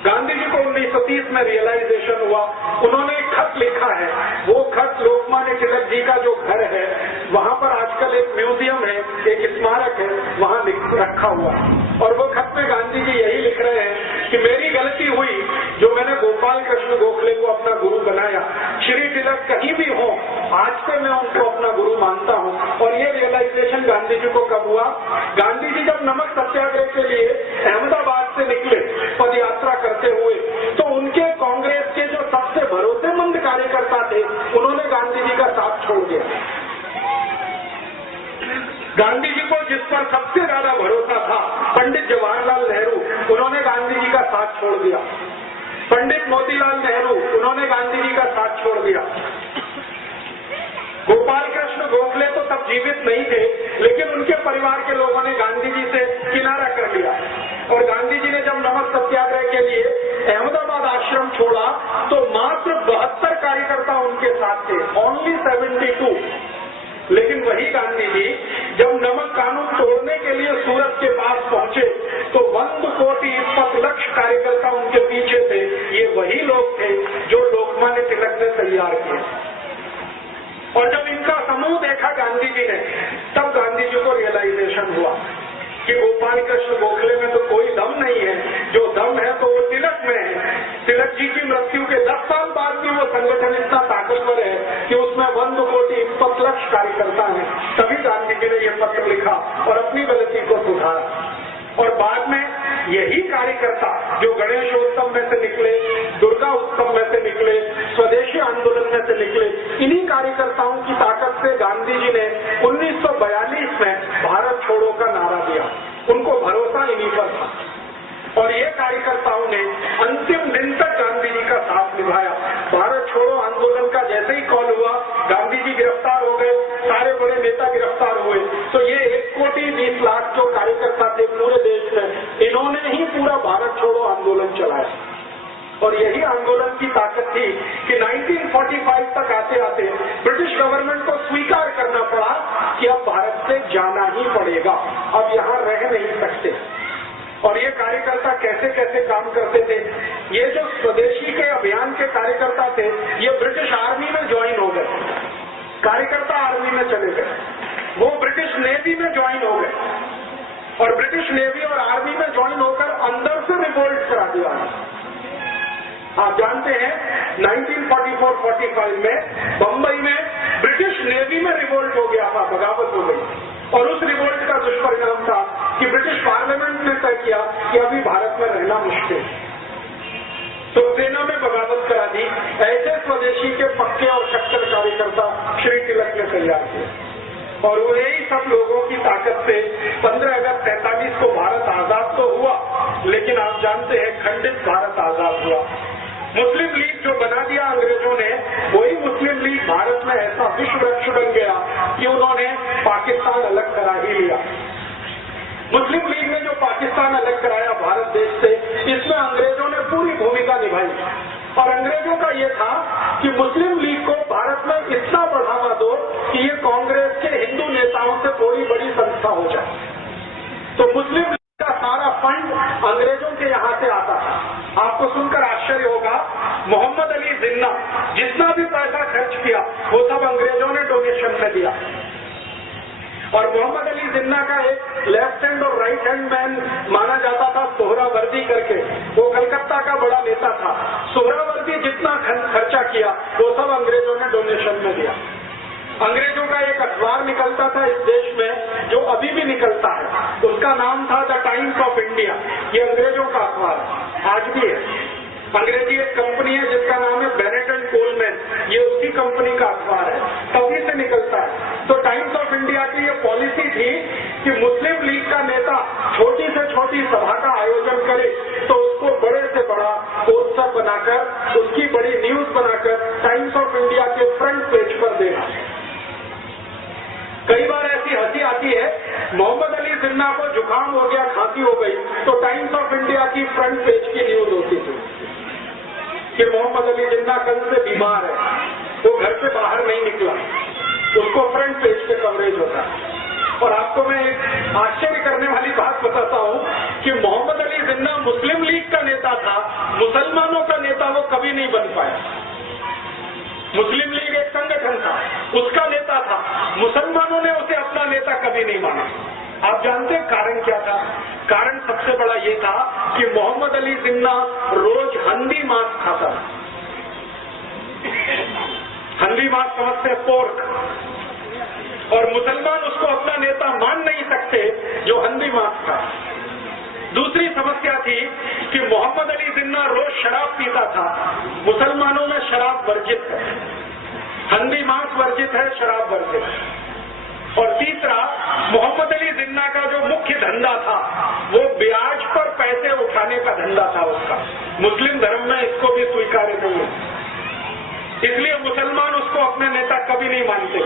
गांधी जी को 1930 में रियलाइजेशन हुआ, उन्होंने एक खत लिखा है। वो खत लोकमान्य तिलक जी का जो घर है वहाँ पर आजकल एक म्यूजियम है, एक स्मारक है, वहाँ रखा हुआ है। और वो खत में गांधी जी यही लिख रहे हैं कि मेरी गलती हुई जो मैंने गोपाल कृष्ण गोखले को अपना गुरु बनाया। श्री तिलक कहीं भी हो, आज से मैं उनको अपना गुरु मानता हूँ। और ये रियलाइजेशन गांधी जी को कब हुआ? गांधी जी जब नमक सत्याग्रह के लिए अहमदाबाद से निकले पद यात्रा करते हुए, तो उनके कांग्रेस के जो सबसे भरोसेमंद कार्यकर्ता थे उन्होंने गांधी जी का साथ छोड़ दिया। गांधी जी को जिस पर सबसे ज्यादा भरोसा था पंडित जवाहरलाल नेहरू, उन्होंने गांधी जी का साथ छोड़ दिया। पंडित मोतीलाल नेहरू, उन्होंने गांधी जी का साथ छोड़ दिया। गोपाल कृष्ण गोखले तो तब जीवित नहीं थे, लेकिन उनके परिवार के लोगों ने गांधी जी से किनारा कर लिया। और गांधी जी ने जब नमक सत्याग्रह के लिए अहमदाबाद आश्रम छोड़ा तो मात्र 72 कार्यकर्ता उनके साथ थे, ओनली 72। लेकिन वही गांधी जी जब नमक कानून तोड़ने के लिए सूरत के पास पहुंचे तो 100 कोटि 20 लाख कार्यकर्ता उनके पीछे थे। ये वही लोग थे जो लोकमान्य तिलक ने तैयार किए। और जब इनका समूह देखा गांधी जी ने, तब गांधी जी को रियलाइजेशन हुआ कि गोपाल कृष्ण गोखले में तो कोई दम नहीं है, जो दम है तो वो तिलक में है। तिलक जी की मृत्यु के 10 साल बाद भी वो संगठन इतना ताकतवर है कि उसमें 1,20,20 लाख कार्यकर्ता है। तभी गांधी जी ने ये पत्र लिखा और अपनी गलती को सुधारा। और बाद में यही कार्यकर्ता जो गणेशोत्सव में से निकले, दुर्गा उत्सव में से निकले, स्वदेशी आंदोलन में से निकले, इन्हीं कार्यकर्ताओं की ताकत से गांधी जी ने 1942 में भारत छोड़ो का नारा दिया। उनको भरोसा इन्हीं पर था और ये कार्यकर्ताओं ने अंतिम दिन तक गांधी जी का साथ निभाया। भारत छोड़ो आंदोलन का जैसे ही कॉल हुआ, गांधी जी गिरफ्तार हो गए, सारे बड़े नेता गिरफ्तार हुए, तो ये 1,20,20 जो कार्यकर्ता थे पूरे देश में, इन्होंने ही पूरा भारत छोड़ो आंदोलन चलाया। और यही आंदोलन की ताकत थी कि 1945 तक आते आते ब्रिटिश गवर्नमेंट को स्वीकार करना पड़ा कि अब भारत से जाना ही पड़ेगा, अब यहाँ रह नहीं सकते। और ये कार्यकर्ता कैसे कैसे काम करते थे। ये जो स्वदेशी के अभियान के कार्यकर्ता थे, ये ब्रिटिश आर्मी में ज्वाइन हो गए, कार्यकर्ता आर्मी में चले गए, वो ब्रिटिश नेवी में ज्वाइन हो गए और ब्रिटिश नेवी और आर्मी में ज्वाइन होकर अंदर से रिवोल्ट करा दिया। आप जानते हैं 1944-45 में बंबई में ब्रिटिश नेवी में रिवोल्ट हो गया था, बगावत हो गई और उस रिवोल्ट का दुष्परिणाम था कि ब्रिटिश पार्लियामेंट ने तय किया कि अभी भारत में रहना मुश्किल, तो सेना में बगावत करा दी। ऐसे स्वदेशी के पक्के और शक्कर कार्यकर्ता श्री तिलक ने तैयार किए और यही सब लोगों की ताकत से 15 अगस्त 43 को भारत आजाद तो हुआ, लेकिन आप जानते हैं खंडित भारत आजाद हुआ। मुस्लिम लीग जो बना दिया अंग्रेजों ने, वही मुस्लिम लीग भारत में ऐसा विश्व वृक्ष बन गया कि उन्होंने पाकिस्तान अलग करा ही लिया। मुस्लिम लीग ने जो पाकिस्तान अलग कराया भारत देश से, इसमें अंग्रेजों ने पूरी भूमिका निभाई और अंग्रेजों का ये था कि मुस्लिम लीग को भारत में इतना बढ़ावा दो कि ये कांग्रेस के हिंदू नेताओं से थोड़ी बड़ी संस्था हो जाए। तो मुस्लिम लीग का सारा फंड अंग्रेजों के यहाँ से आता था। आपको सुनकर आश्चर्य होगा, मोहम्मद अली जिन्ना जितना भी पैसा खर्च किया वो सब अंग्रेजों ने डोनेशन में दिया। और मोहम्मद अली जिन्ना का एक लेफ्ट हैंड और राइट हैंड मैन माना जाता था सोहरावर्दी करके, वो कलकत्ता का बड़ा नेता था। सोहरावर्दी जितना खर्चा किया वो सब अंग्रेजों ने डोनेशन में दिया। अंग्रेजों का एक अखबार निकलता था इस देश में जो अभी भी निकलता है, उसका नाम था द टाइम्स ऑफ इंडिया। ये अंग्रेजों का अखबार आज भी है। अंग्रेजी एक कंपनी है जिसका नाम है बेनेट एंड कोलमैन, ये उसकी कंपनी का अखबार है, तभी से निकलता है। तो टाइम्स ऑफ इंडिया की ये पॉलिसी थी कि मुस्लिम लीग का नेता छोटी से छोटी सभा का आयोजन करे तो उसको बड़े से बड़ा पोस्टर बनाकर, उसकी बड़ी न्यूज बनाकर टाइम्स ऑफ इंडिया के फ्रंट पेज पर देना। कई बार ऐसी हंसी आती है, मोहम्मद अली जिन्ना को जुकाम हो गया, खांसी हो गई, तो टाइम्स ऑफ इंडिया की फ्रंट पेज की न्यूज होती थी कि मोहम्मद अली जिन्ना कल से बीमार है, वो घर से बाहर नहीं निकला, उसको फ्रंट पेज पे कवरेज होता है। और आपको मैं एक आश्चर्य करने वाली बात बताता हूँ कि मोहम्मद अली जिन्ना मुस्लिम लीग का नेता था, मुसलमानों का नेता वो कभी नहीं बन पाया। मुस्लिम लीग एक संगठन था, उसका नेता था, मुसलमानों ने उसे अपना नेता कभी नहीं माना। आप जानते हैं कारण क्या था? कारण सबसे बड़ा ये था कि मोहम्मद अली जिन्ना रोज हंडी मांस खाता। हंडी मांस समझते हैं, पोर्क, और मुसलमान उसको अपना नेता मान नहीं सकते जो हंडी मांस खाता। दूसरी समस्या थी कि मोहम्मद अली जिन्ना रोज शराब पीता था, मुसलमानों में शराब वर्जित है, हंडी मांस वर्जित है, शराब वर्जित है। और तीसरा, मोहम्मद अली जिन्ना का जो मुख्य धंधा था वो ब्याज पर पैसे उठाने का धंधा था उसका। मुस्लिम धर्म में इसको भी स्वीकार्य नहीं है, इसलिए मुसलमान उसको अपने नेता कभी नहीं मानते।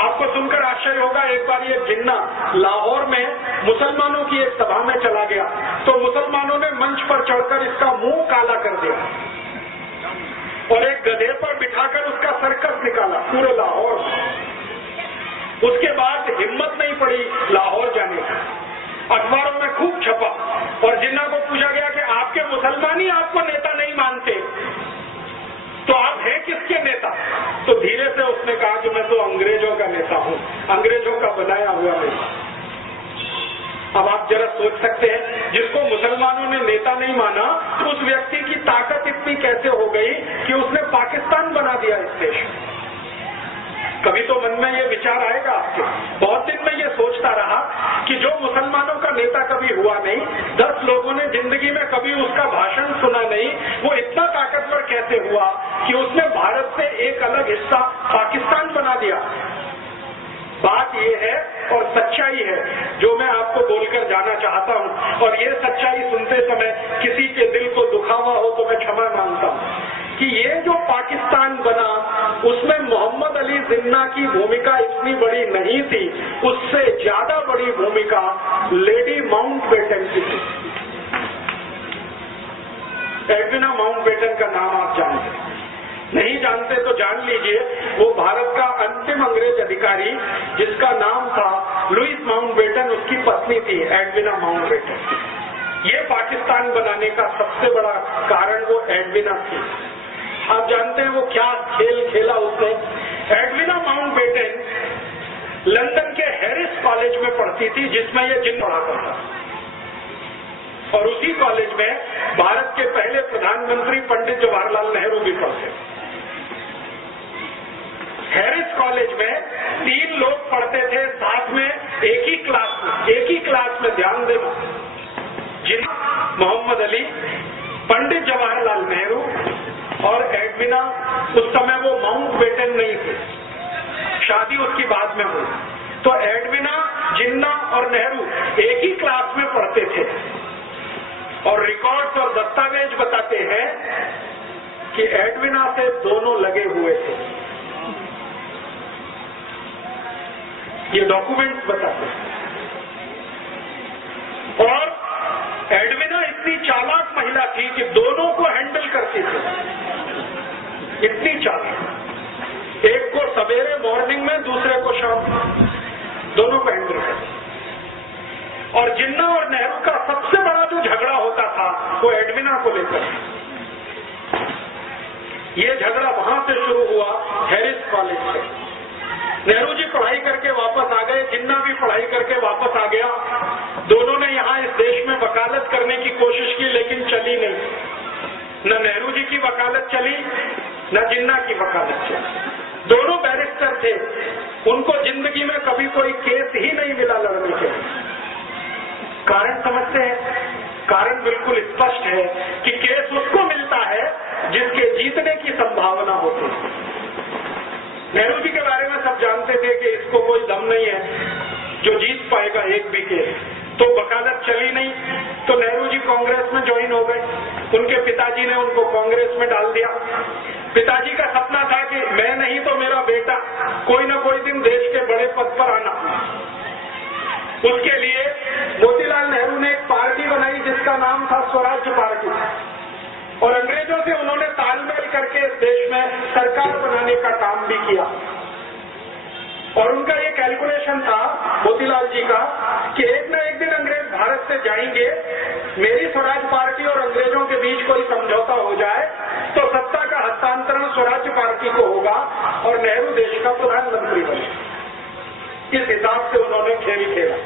आपको सुनकर आश्चर्य होगा, एक बार ये जिन्ना लाहौर में मुसलमानों की एक सभा में चला गया तो मुसलमानों ने मंच पर चढ़कर इसका मुंह काला कर दिया और एक गधे पर बिठाकर उसका सर्कस निकाला पूरे लाहौर में। उसके बाद हिम्मत नहीं पड़ी लाहौर जाने की, अखबारों में खूब छपा और जिन्ना को पूछा गया कि आपके मुसलमान ही आपको नेता नहीं मानते तो आप हैं किसके नेता? तो धीरे से उसने उन्होंने कहा कि मैं तो अंग्रेजों का नेता हूं, अंग्रेजों का बनाया हुआ नेता। अब आप जरा सोच सकते हैं, जिसको मुसलमानों ने नेता नहीं माना, उस व्यक्ति की ताकत इतनी कैसे हो गई कि उसने पाकिस्तान बना दिया इस देश में। कभी तो मन में ये विचार आएगा आपके। बहुत दिन में ये सोचता रहा कि जो मुसलमानों का नेता कभी हुआ नहीं, 10 लोगों ने जिंदगी में कभी उसका भाषण सुना नहीं, वो इतना ताकतवर कैसे हुआ कि उसने भारत से एक अलग हिस्सा पाकिस्तान बना दिया। बात ये है और सच्चाई है जो मैं आपको बोलकर जाना चाहता हूं, और ये सच्चाई सुनते समय किसी के दिल को दुखावा हो तो मैं क्षमा मांगता हूं कि ये जो पाकिस्तान बना उसमें मोहम्मद अली जिन्ना की भूमिका इतनी बड़ी नहीं थी, उससे ज्यादा बड़ी भूमिका लेडी माउंटबेटन की थी। एडविना माउंटबेटन का नाम आप जानते हैं, नहीं जानते तो जान लीजिए। वो भारत का अंतिम अंग्रेज अधिकारी जिसका नाम था लुईस माउंटबेटन, उसकी पत्नी थी एडविना माउंटबेटन। ये पाकिस्तान बनाने का सबसे बड़ा कारण वो एडविना थी। आप जानते हैं वो क्या खेल खेला उसने। एडविना माउंटबेटन लंदन के हैरिस कॉलेज में पढ़ती थी, जिसमें ये जिन पढ़ा करता, और उसी कॉलेज में भारत के पहले प्रधानमंत्री पंडित जवाहरलाल नेहरू भी पढ़ते। हैरिस कॉलेज में 3 लोग पढ़ते थे साथ में एक ही क्लास में ध्यान देना, जिन्ना मोहम्मद अली, पंडित जवाहरलाल नेहरू और एडविना। उस समय वो माउंटबेटन नहीं थे, शादी उसकी बाद में हुई। तो एडविना, जिन्ना और नेहरू एक ही क्लास में पढ़ते थे, और रिकॉर्ड्स और दस्तावेज बताते हैं कि एडविना से दोनों लगे हुए थे। ये डॉक्यूमेंट्स बताते हैं। और एडविना इतनी चालाक महिला थी कि दोनों को हैंडल करती थी, इतनी चालाक। एक को सवेरे मॉर्निंग में, दूसरे को शाम में, दोनों को हैंडल करती। और जिन्ना और नेहरू का सबसे बड़ा जो झगड़ा होता था वो एडविना को लेकर। ये झगड़ा वहां से शुरू हुआ, हैरिस कॉलेज से। नेहरू जी पढ़ाई करके वापस आ गए, जिन्ना भी पढ़ाई करके वापस आ गया। दोनों ने यहाँ इस देश में वकालत करने की कोशिश की, लेकिन चली नहीं। न नेहरू जी की वकालत चली, न जिन्ना की वकालत चली। दोनों बैरिस्टर थे, उनको जिंदगी में कभी कोई केस ही नहीं मिला लड़ने के। कारण समझते हैं? कारण बिल्कुल स्पष्ट है कि केस उसको मिलता है जिसके जीतने की संभावना होती है। नेहरू जी के बारे में सब जानते थे कि इसको कोई दम नहीं है जो जीत पाएगा एक भी केस। तो वकालत चली नहीं, तो नेहरू जी कांग्रेस में ज्वाइन हो गए। उनके पिताजी ने उनको कांग्रेस में डाल दिया। पिताजी का सपना था कि मैं नहीं तो मेरा बेटा कोई न कोई दिन देश के बड़े पद पर आना। उसके लिए मोतीलाल नेहरू ने एक पार्टी बनाई जिसका नाम था स्वराज्य पार्टी, और अंग्रेजों से उन्होंने तालमेल करके इस देश में सरकार बनाने का काम भी किया। और उनका ये कैलकुलेशन था मोतीलाल जी का कि एक न एक दिन अंग्रेज भारत से जाएंगे, मेरी स्वराज पार्टी और अंग्रेजों के बीच कोई समझौता हो जाए तो सत्ता का हस्तांतरण स्वराज्य पार्टी को होगा और नेहरू देश का प्रधानमंत्री बने। इस हिसाब से उन्होंने खेल खेला,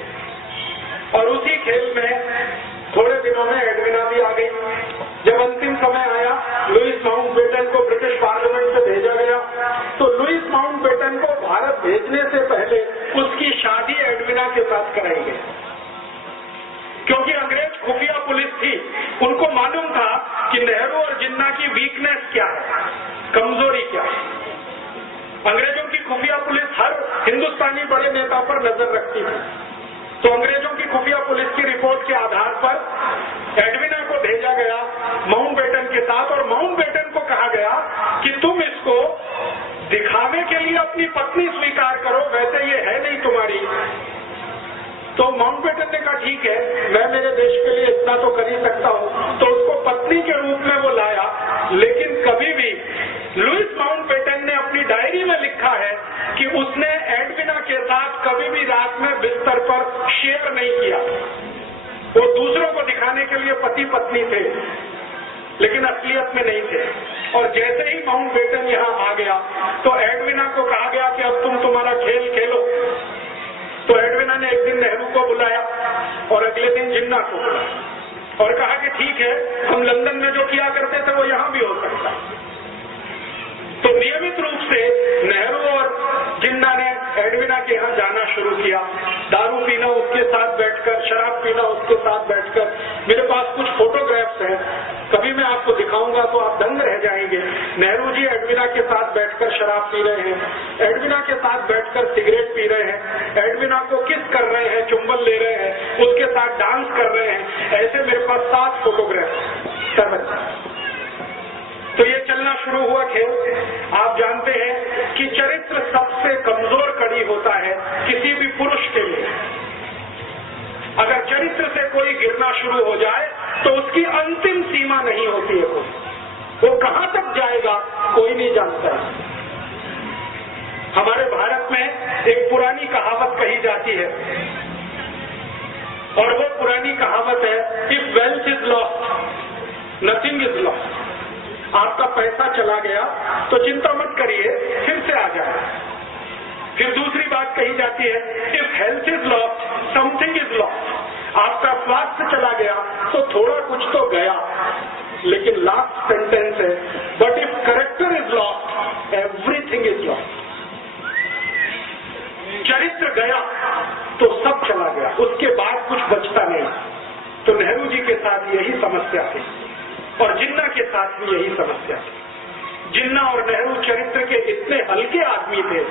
और उसी खेल में थोड़े दिनों में एडविना भी आ गई। जब अंतिम समय आया, लुईस माउंटबेटन को ब्रिटिश पार्लियामेंट से भेजा गया, तो लुईस माउंटबेटन को भारत भेजने से पहले उसकी शादी एडविना के साथ कराई गई, क्योंकि अंग्रेज खुफिया पुलिस थी। उनको मालूम था कि नेहरू और जिन्ना की वीकनेस क्या है, कमजोरी क्या है। अंग्रेजों की खुफिया पुलिस हर हिंदुस्तानी बड़े नेता पर नजर रखती थी। तो अंग्रेजों की खुफिया पुलिस की रिपोर्ट के आधार पर एडविना को भेजा गया माउंटबेटन के साथ, और माउंटबेटन को कहा गया कि तुम इसको दिखावे के लिए अपनी पत्नी स्वीकार करो, वैसे ये है नहीं तुम्हारी। तो माउंटबेटन ने कहा ठीक है, मैं मेरे देश के लिए इतना तो कर ही सकता हूं। तो उसको पत्नी के रूप में वो लाया, लेकिन कभी भी लुईस माउंटबेटन ने अपनी डायरी में लिखा है कि उसने एडविना के साथ कभी भी रात में बिस्तर पर शेयर नहीं किया। वो दूसरों को दिखाने के लिए पति पत्नी थे, लेकिन असलियत में नहीं थे। और जैसे ही माउंटबेटन यहाँ आ गया तो एडविना को कहा गया कि अब तुम तुम्हारा खेल खेलो। तो एडविना ने एक दिन नेहरू को बुलाया और अगले दिन जिन्ना को बुलाया और कहा कि ठीक है, हम लंदन में जो किया करते थे वो यहाँ भी हो सकता है। तो नियमित रूप से नेहरू और जिन्ना ने एडविना के यहाँ जाना शुरू किया, दारू पीना उसके साथ बैठकर, शराब पीना उसके साथ बैठकर। मेरे पास कुछ फोटोग्राफ्स हैं, कभी मैं आपको दिखाऊंगा तो आप दंग रह जाएंगे। नेहरू जी एडविना के साथ बैठकर शराब पी रहे हैं, एडविना के साथ बैठकर सिगरेट पी रहे हैं, एडविना को किस कर रहे हैं, चुंबन ले रहे हैं, उसके साथ डांस कर रहे हैं। ऐसे मेरे पास 7 फोटोग्राफ्स। तो ये चलना शुरू हुआ खेल। आप जानते हैं कि चरित्र सबसे कमजोर कड़ी होता है किसी भी पुरुष के लिए। अगर चरित्र से कोई गिरना शुरू हो जाए तो उसकी अंतिम सीमा नहीं होती है, वो कहां तक जाएगा कोई नहीं जानता। हमारे भारत में एक पुरानी कहावत कही जाती है और वो पुरानी कहावत है, if wealth is lost nothing is lost. आपका पैसा चला गया तो चिंता मत करिए, फिर से आ जाए। फिर दूसरी बात कही जाती है, if health is lost something is lost. आपका स्वास्थ्य चला गया तो थोड़ा कुछ तो गया। लेकिन लास्ट सेंटेंस है, but if character is lost everything is lost. चरित्र गया तो सब चला गया, उसके बाद कुछ बचता नहीं। तो नेहरू जी के साथ यही समस्या थी और जिन्ना के साथ भी यही समस्या थी। जिन्ना और नेहरू चरित्र के इतने हल्के आदमी थे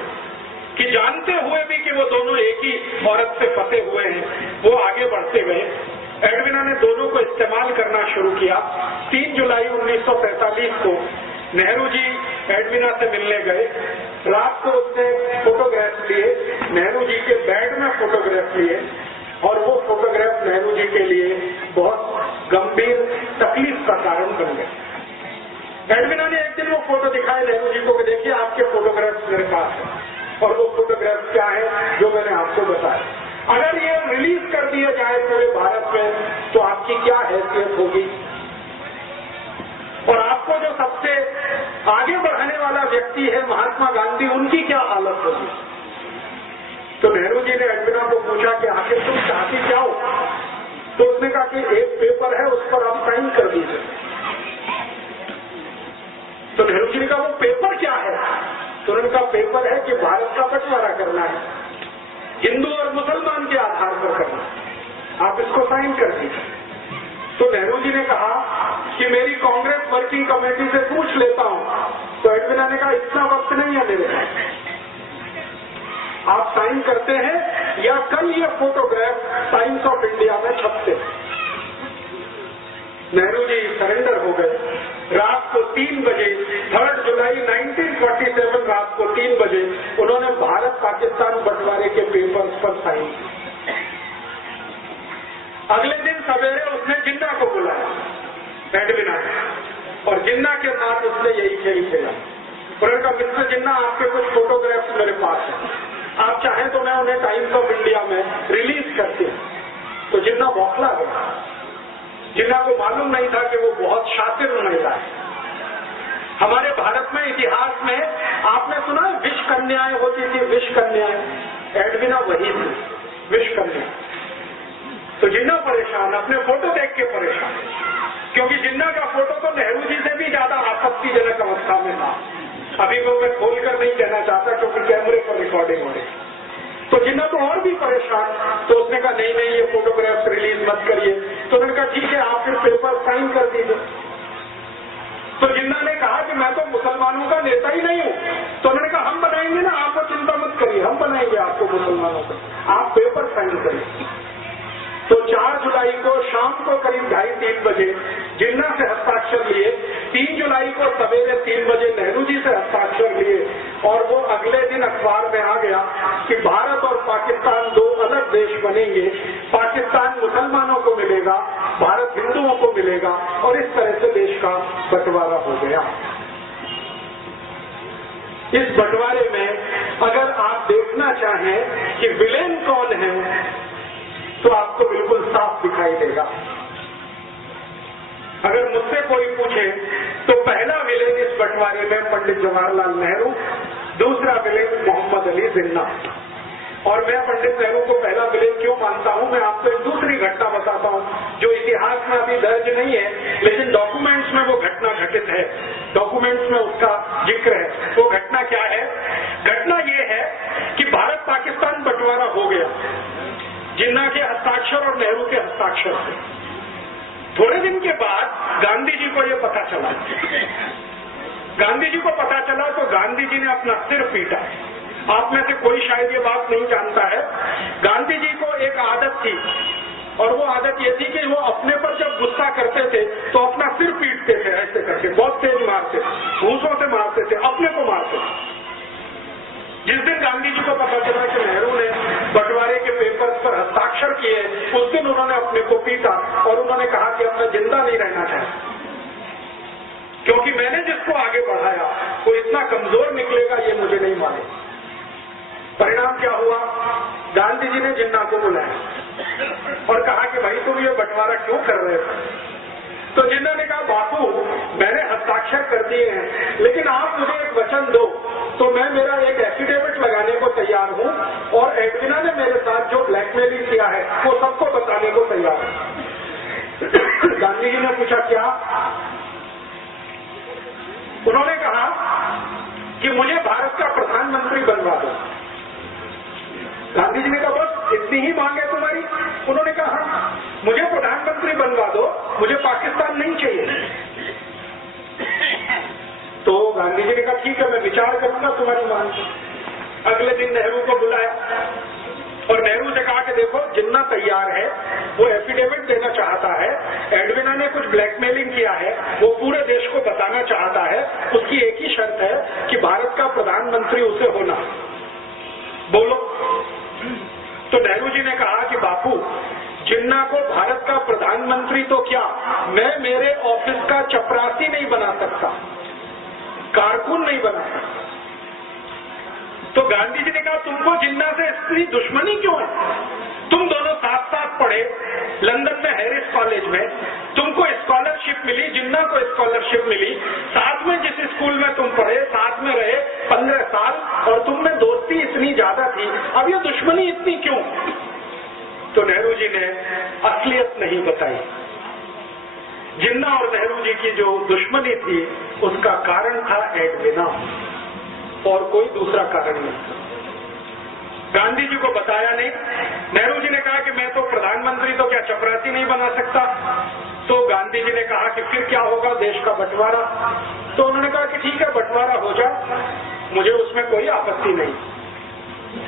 कि जानते हुए भी कि वो दोनों एक ही औरत से फंसे हुए हैं, वो आगे बढ़ते गए। एडविना ने दोनों को इस्तेमाल करना शुरू किया। 3 जुलाई 1943 को नेहरू जी एडविना से मिलने गए। रात को उसने फोटोग्राफ लिए, नेहरू जी के बेड में फोटोग्राफ लिए और वो फोटोग्राफ नेहरू जी के लिए बहुत गंभीर तकलीफ का कारण बन गए। एडविना ने एक दिन वो फोटो दिखाए नेहरू जी को कि देखिए आपके फोटोग्राफ्स मेरे पास है। और वो फोटोग्राफ क्या है जो मैंने आपको बताया। अगर ये रिलीज कर दिया जाए पूरे भारत में तो आपकी क्या हैसियत होगी और आपको जो सबसे आगे बढ़ाने वाला व्यक्ति है महात्मा गांधी, उनकी क्या हालत होगी। तो नेहरू जी ने एडविना को पूछा कि आखिर तुम चाहती क्या हो। तो उसने कहा कि एक पेपर है, उस पर आप साइन कर दीजिए। तो नेहरू जी ने कहा वो पेपर क्या है। तो उनका पेपर है कि भारत का बंटवारा करना है, हिंदू और मुसलमान के आधार पर करना, आप इसको साइन कर दीजिए। तो नेहरू जी ने कहा कि मेरी कांग्रेस वर्किंग कमेटी से पूछ लेता हूं। तो एडविना ने कहा इतना वक्त नहीं है मेरे पास, आप साइन करते हैं या कल ये फोटोग्राफ टाइम्स ऑफ इंडिया में छपते। नेहरू जी सरेंडर हो गए। रात को 3 बजे 3 जुलाई 1947 रात को 3 बजे उन्होंने भारत पाकिस्तान बंटवारे के पेपर्स पर साइन किया। अगले दिन सवेरे उसने जिन्ना को बुलाया एडविना ने, और जिन्ना के साथ उसने यही खेल खेला। उन्होंने कहा मिस्टर जिन्ना आपके कुछ फोटोग्राफ्स मेरे पास हैं, आप चाहें तो मैं उन्हें टाइम्स ऑफ इंडिया में रिलीज करती हूँ। तो जिन्ना बौखला गया। जिन्ना को मालूम नहीं था कि वो बहुत शातिर महिला है। हमारे भारत में इतिहास में आपने सुना विष कन्याएं होती थी, विष कन्याएं। एडविना वही थी, विष कन्या। तो जिन्ना परेशान, अपने फोटो देख के परेशान, क्योंकि जिन्ना का फोटो तो नेहरू जी से भी ज्यादा आपत्तिजनक अवस्था में था। अभी वो मैं खोलकर नहीं कहना चाहता क्योंकि कैमरे पर रिकॉर्डिंग हो रही। तो जिन्ना तो और भी परेशान। तो उसने कहा नहीं नहीं ये फोटोग्राफ रिलीज मत करिए। तो उन्होंने कहा ठीक है आप फिर पेपर साइन कर दीजिए। तो जिन्ना ने कहा कि मैं तो मुसलमानों का नेता ही नहीं हूँ। तो उन्होंने कहा हम बनाएंगे ना, आपको चिंता मत करिए, हम बनाएंगे आपको मुसलमानों का, आप पेपर साइन करिए। तो 4 जुलाई को शाम को करीब 2:30-3 बजे जिन्ना से हस्ताक्षर लिए, 3 जुलाई को सवेरे 3 बजे नेहरू जी से हस्ताक्षर लिए और वो अगले दिन अखबार में आ गया कि भारत और पाकिस्तान 2 अलग देश बनेंगे। पाकिस्तान मुसलमानों को मिलेगा, भारत हिंदुओं को मिलेगा और इस तरह से देश का बंटवारा हो गया। इस बंटवारे में अगर आप देखना चाहें कि विलेन कौन है तो आपको बिल्कुल साफ दिखाई देगा। अगर मुझसे कोई पूछे तो पहला विलेन इस बंटवारे में पंडित जवाहरलाल नेहरू, दूसरा विलेन मोहम्मद अली जिन्ना। और मैं पंडित नेहरू को पहला विलेन क्यों मानता हूं, मैं आपको एक दूसरी घटना बताता हूं जो इतिहास में अभी दर्ज नहीं है, लेकिन डॉक्यूमेंट्स में वो घटना घटित है, डॉक्यूमेंट्स में उसका जिक्र है। वो घटना क्या है? घटना ये है कि भारत पाकिस्तान बंटवारा हो गया जिन्ना के हस्ताक्षर और नेहरू के हस्ताक्षर से। थोड़े दिन के बाद गांधी जी को ये पता चला, गांधी जी को पता चला तो गांधी जी ने अपना सिर पीटा। आप में से कोई शायद ये बात नहीं जानता है, गांधी जी को एक आदत थी और वो आदत ये थी कि वो अपने पर जब गुस्सा करते थे तो अपना सिर पीटते थे, ऐसे करके बहुत तेज मारते, घूंसों से मारते थे, अपने को मारते थे। जिस दिन गांधी जी को पता चला कि नेहरू ने बंटवारे के पेपर्स पर हस्ताक्षर किए, उस दिन उन्होंने अपने को पीटा और उन्होंने कहा कि अब मैं जिंदा नहीं रहना चाहता, क्योंकि मैंने जिसको आगे बढ़ाया वो इतना कमजोर निकलेगा ये मुझे नहीं मालूम। परिणाम क्या हुआ? गांधी जी ने जिन्ना को बुलाया और कहा कि भाई तुम ये बंटवारा क्यों कर रहे थे? तो जिन्ना ने कहा बापू मैंने हस्ताक्षर कर दिए हैं, लेकिन आप मुझे एक वचन दो तो मैं मेरा एक एफिडेविट लगाने को तैयार हूं और एडविना ने मेरे साथ जो ब्लैकमेलिंग किया है वो सबको बताने को तैयार है। गांधी जी ने पूछा क्या? उन्होंने कहा कि मुझे भारत का प्रधानमंत्री बनवा दो। गांधी जी ने कहा बस इतनी ही मांग है तुम्हारी? उन्होंने कहा मुझे प्रधानमंत्री बनवा दो, मुझे पाकिस्तान नहीं चाहिए। तो गांधी जी ने कहा ठीक है मैं विचार करूंगा तुम्हारी मांग। अगले दिन नेहरू को बुलाया और नेहरू से कहा कि देखो जिन्ना तैयार है, वो एफिडेविट देना चाहता है, एडविना ने कुछ ब्लैकमेलिंग किया है, वो पूरे देश को बताना चाहता है, उसकी एक ही शर्त है कि भारत का प्रधानमंत्री उसे होना। बोलो। तो नेहरू जी ने कहा कि बापू जिन्ना को भारत का प्रधानमंत्री तो क्या, मैं मेरे ऑफिस का चपरासी नहीं बना सकता, कारकुन नहीं बना सकता। तो गांधी जी ने कहा तुमको जिन्ना से इतनी दुश्मनी क्यों है? तुम दोनों साथ साथ पढ़े लंदन में हैरिस कॉलेज में, तुमको स्कॉलरशिप मिली, जिन्ना को स्कॉलरशिप मिली, साथ में जिस स्कूल में तुम पढ़े साथ में रहे 15 साल और तुम में दोस्ती इतनी ज्यादा थी, अब ये दुश्मनी इतनी क्यों? तो नेहरू जी ने असलियत नहीं बताई। जिन्ना और नेहरू जी की जो दुश्मनी थी उसका कारण था एडविना और कोई दूसरा कारण नहीं। गांधी जी को बताया नहीं। नेहरू जी ने कहा कि मैं तो प्रधानमंत्री तो क्या चपरासी नहीं बना सकता। तो गांधी जी ने कहा कि फिर क्या होगा, देश का बंटवारा। तो उन्होंने कहा कि ठीक है बंटवारा हो जाए, मुझे उसमें कोई आपत्ति नहीं।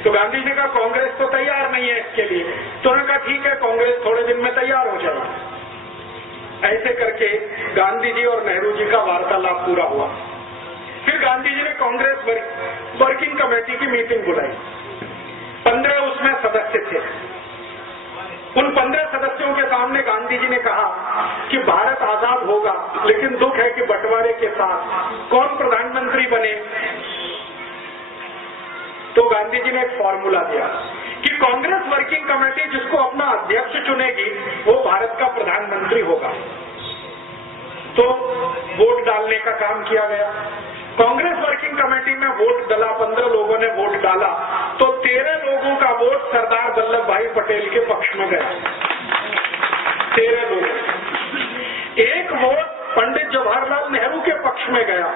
तो गांधी जी ने कहा कांग्रेस तो तैयार नहीं है इसके लिए। तो उन्होंने कहा ठीक है कांग्रेस थोड़े दिन में तैयार हो जाएगी। ऐसे करके गांधी जी और नेहरू जी का वार्तालाप पूरा हुआ। फिर गांधी जी ने कांग्रेस वर्किंग कमेटी की मीटिंग बुलाई। 15 उसमें सदस्य थे। उन 15 सदस्यों के सामने गांधी जी ने कहा कि भारत आजाद होगा, लेकिन दुख है कि बंटवारे के साथ कौन प्रधानमंत्री बने। तो गांधी जी ने एक फॉर्मूला दिया कि कांग्रेस वर्किंग कमेटी जिसको अपना अध्यक्ष चुनेगी वो भारत का प्रधानमंत्री होगा। तो वोट डालने का काम किया गया। कांग्रेस वर्किंग कमेटी में वोट डाला, 15 लोगों ने वोट डाला, तो 13 लोगों का वोट सरदार वल्लभ भाई पटेल के पक्ष में गया। 13 लोग। एक वोट पंडित जवाहरलाल नेहरू के पक्ष में गया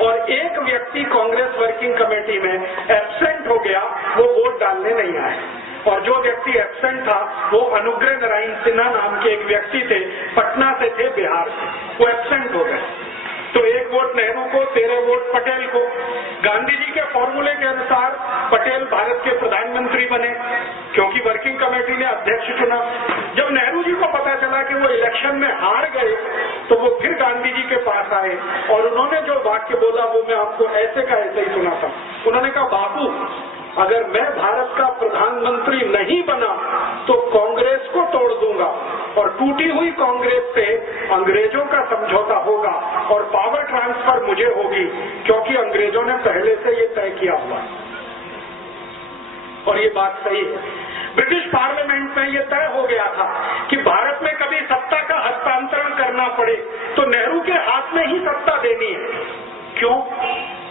और एक व्यक्ति कांग्रेस वर्किंग कमेटी में एब्सेंट हो गया, वो वोट डालने नहीं आए। और जो व्यक्ति एब्सेंट था वो अनुग्रह नारायण सिन्हा नाम के एक व्यक्ति थे, पटना से थे, बिहार से, वो एब्सेंट हो गए। तो एक वोट नेहरू को, 13 वोट पटेल को। गांधी जी के फॉर्मूले के अनुसार पटेल भारत के प्रधानमंत्री बने क्योंकि वर्किंग कमेटी ने अध्यक्ष चुना। जब नेहरू जी को पता चला कि वो इलेक्शन में हार गए तो वो फिर गांधी जी के पास आए और उन्होंने जो वाक्य बोला वो मैं आपको ऐसे का ऐसे ही सुनाता हूं। उन्होंने कहा बापू अगर मैं भारत का प्रधानमंत्री नहीं बना तो कांग्रेस को तोड़ दूंगा और टूटी हुई कांग्रेस से अंग्रेजों का समझौता होगा और पावर ट्रांसफर मुझे होगी क्योंकि अंग्रेजों ने पहले से ये तय किया हुआ। और ये बात सही है। ब्रिटिश पार्लियामेंट में ये तय हो गया था कि भारत में कभी सत्ता का हस्तांतरण करना पड़े तो नेहरू के हाथ में ही सत्ता देनी है। क्यों?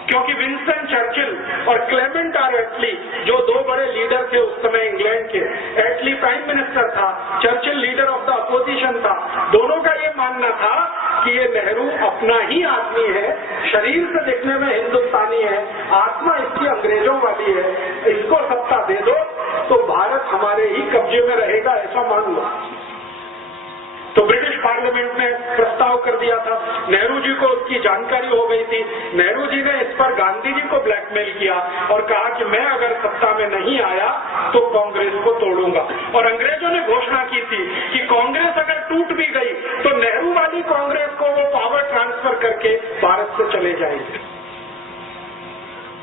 क्योंकि विंस्टन चर्चिल और क्लेमेंट आर एटली, जो दो बड़े लीडर थे उस समय इंग्लैंड के, एटली प्राइम मिनिस्टर था, Churchill leader of the opposition था, दोनों का ये मानना था कि ये नेहरू अपना ही आदमी है, शरीर से दिखने में हिंदुस्तानी है, आत्मा इसकी अंग्रेजों वाली है, इसको सत्ता दे दो तो भारत हमारे ही कब्जे में रहेगा, ऐसा मान लो। तो ब्रिटिश पार्लियामेंट ने प्रस्ताव कर दिया था, नेहरू जी को उसकी जानकारी हो गई थी। नेहरू जी ने इस पर गांधी जी को ब्लैकमेल किया और कहा कि मैं अगर सत्ता में नहीं आया तो कांग्रेस को तोड़ूंगा। और अंग्रेजों ने घोषणा की थी कि कांग्रेस अगर टूट भी गई तो नेहरू वाली कांग्रेस को वो पावर ट्रांसफर करके भारत से चले जाएंगे।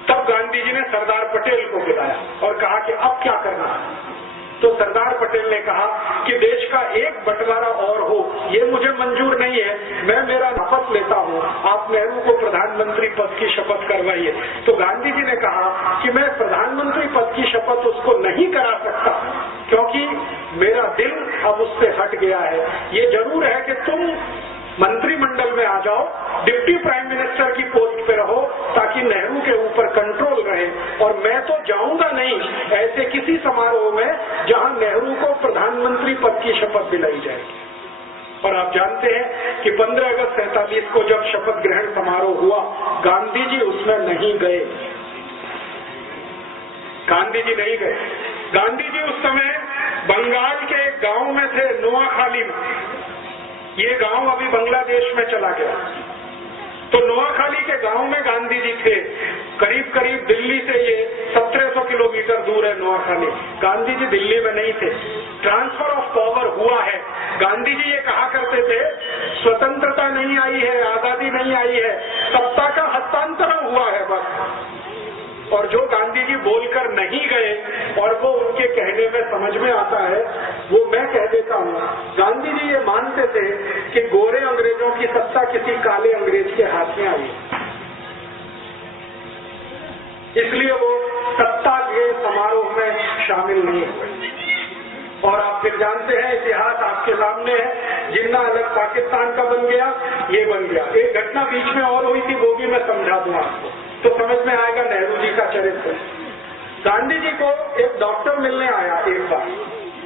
तब गांधी जी ने सरदार पटेल को बुलाया और कहा कि अब क्या करना है। तो सरदार पटेल ने कहा कि देश का एक बंटवारा और हो, ये मुझे मंजूर नहीं है, मैं मेरा शपथ लेता हूँ, आप नेहरू को प्रधानमंत्री पद की शपथ करवाइए। तो गांधी जी ने कहा कि मैं प्रधानमंत्री पद की शपथ उसको नहीं करा सकता क्योंकि मेरा दिल अब उससे हट गया है। ये जरूर है कि तुम मंत्रिमंडल में आ जाओ, डिप्टी प्राइम मिनिस्टर की पोस्ट पे रहो ताकि नेहरू के ऊपर कंट्रोल रहे, और मैं तो जाऊंगा नहीं ऐसे किसी समारोह में जहां नेहरू को प्रधानमंत्री पद की शपथ दिलाई जाएगी। और आप जानते हैं कि 15 अगस्त 47 को जब शपथ ग्रहण समारोह हुआ, गांधी जी उसमें नहीं गए। गांधी जी नहीं गए। गांधी जी उस समय बंगाल के एक गांव में थे, नोआखाली में। ये गांव अभी बांग्लादेश में चला गया। तो नोआखाली के गांव में गांधी जी थे। करीब करीब दिल्ली से ये 1700 किलोमीटर दूर है नोआखाली। गांधी जी दिल्ली में नहीं थे। ट्रांसफर ऑफ पावर हुआ है। गांधी जी ये कहा करते थे, स्वतंत्रता नहीं आई है, आजादी नहीं आई है, सत्ता का हस्तांतरण हुआ है बस। और जो गांधी जी बोलकर नहीं गए और वो उनके कहने में समझ में आता है, वो मैं कह देता हूँ। गांधी जी ये मानते थे कि गोरे अंग्रेजों की सत्ता किसी काले अंग्रेज के हाथ में आई, इसलिए वो सत्ता के समारोह में शामिल नहीं हुए। और आप फिर जानते हैं, इतिहास आपके सामने है, जिन्ना अलग पाकिस्तान का बन गया, ये बन गया। एक घटना बीच में और हुई थी, वो भी मैं समझा दूं आपको तो समझ में आएगा नेहरू जी का चरित्र। गांधी जी को एक डॉक्टर मिलने आया एक बार,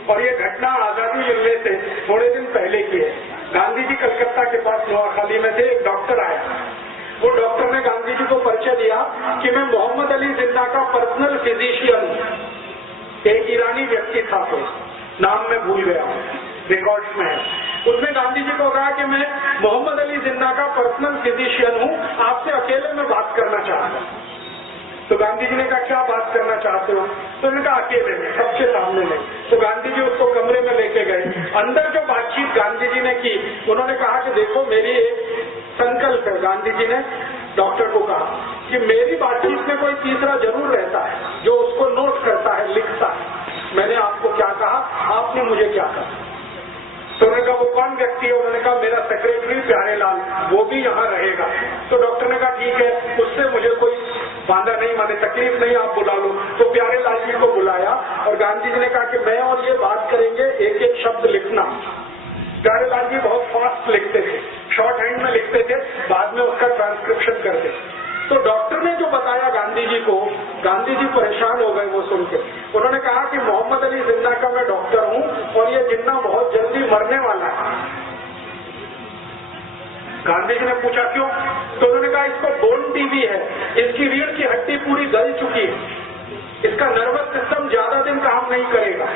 और ये घटना आजादी मिलने से थोड़े दिन पहले की है। गांधी जी कलकत्ता के पास नोआखाली में थे, एक डॉक्टर आया। वो डॉक्टर ने गांधी जी को परिचय दिया कि मैं मोहम्मद अली जिन्ना का पर्सनल फिजिशियन हूँ। एक ईरानी व्यक्ति था, तो नाम मैं भूल गया हूँ, रिकॉर्ड्स में है। उसने गांधी जी को कहा कि मैं मोहम्मद अली जिन्ना का पर्सनल फिजिशियन हूँ, आपसे अकेले में बात करना चाहता हूँ। तो गांधी जी ने कहा क्या बात करना चाहते हो? तो उन्होंने कहा अकेले में, सबके सामने नहीं। तो गांधी जी उसको कमरे में लेके गए। अंदर जो बातचीत गांधी जी ने की, उन्होंने कहा कि देखो मेरी एक संकल्प है। गांधी जी ने डॉक्टर को कहा कि मेरी बातचीत में कोई तीसरा जरूर रहता है जो उसको नोट करता है, लिखता है। मैंने आपको क्या कहा, आपने मुझे क्या कहा। तो उन्होंने कहा वो कौन व्यक्ति है? उन्होंने कहा मेरा सेक्रेटरी प्यारेलाल, वो भी यहाँ रहेगा। तो डॉक्टर ने कहा ठीक है, उससे मुझे कोई बांधा नहीं, माने तकलीफ नहीं, आप बुला लो। तो प्यारेलाल जी को बुलाया और गांधी जी ने कहा कि मैं और ये बात करेंगे, एक एक शब्द लिखना। प्यारेलाल जी बहुत फास्ट लिखते थे, शॉर्ट हैंड में लिखते थे, बाद में उसका ट्रांसक्रिप्शन करते। तो डॉक्टर ने जो बताया गांधी जी को, गांधी जी परेशान हो गए वो सुन के। उन्होंने कहा कि मोहम्मद अली जिन्ना का मैं डॉक्टर हूँ और ये जिन्ना बहुत जल्दी मरने वाला है। गांधी जी ने पूछा क्यों? तो उन्होंने कहा इसको बोन टीबी है, इसकी रीढ़ की हड्डी पूरी गल चुकी है, इसका नर्वस सिस्टम ज्यादा दिन काम नहीं करेगा।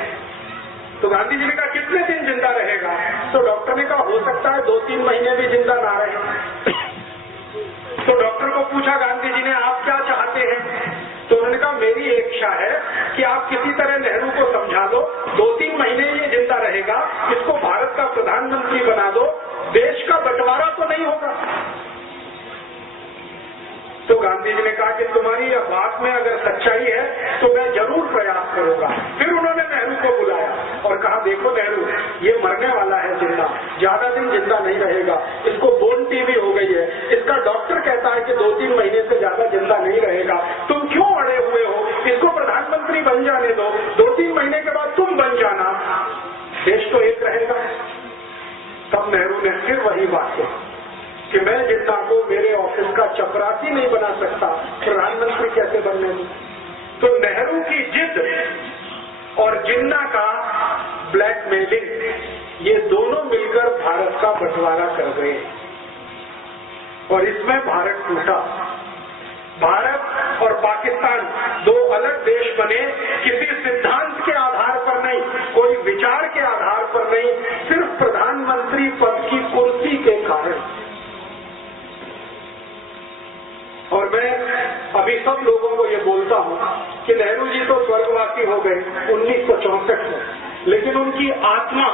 तो गांधी जी ने कहा कितने दिन जिंदा रहेगा? तो डॉक्टर ने कहा हो सकता है 2-3 महीने भी जिंदा ना रहे। तो डॉक्टर को पूछा गांधी जी ने आप क्या चाहते हैं? तो उन्होंने कहा मेरी इच्छा है कि आप किसी तरह नेहरू को समझा दो, 2-3 महीने ये जिंदा रहेगा, इसको भारत का प्रधानमंत्री बना दो, देश का बंटवारा तो नहीं होगा। तो गांधी जी ने कहा कि तुम्हारी यह बात में अगर सच्चाई है तो मैं जरूर प्रयास करूंगा। फिर उन्होंने नेहरू को बुलाया और कहा देखो नेहरू, ये मरने वाला है जिन्ना, ज्यादा दिन जिंदा नहीं रहेगा, इसको बोन टीबी हो गई है, इसका डॉक्टर कहता है कि 2-3 महीने से ज्यादा जिंदा नहीं रहेगा, तुम क्यों अड़े हुए हो? इसको प्रधानमंत्री बन जाने दो, 2-3 महीने के बाद तुम बन जाना, देश तो एक रहेगा। तब नेहरू ने फिर वही बड़ी बात है कि मैं जिन्ना को मेरे ऑफिस का चपरासी नहीं बना सकता, प्रधानमंत्री कैसे बनने दूं? तो नेहरू की जिद और जिन्ना का ब्लैकमेलिंग, ये दोनों मिलकर भारत का बंटवारा कर गए और इसमें भारत टूटा। भारत और पाकिस्तान दो अलग देश बने, किसी सिद्धांत के आधार पर नहीं, कोई विचार के आधार पर नहीं, सिर्फ प्रधानमंत्री पद की कुर्सी के कारण। और मैं अभी सब लोगों को ये बोलता हूं कि नेहरू जी तो स्वर्गवासी हो गए 1964 में, लेकिन उनकी आत्मा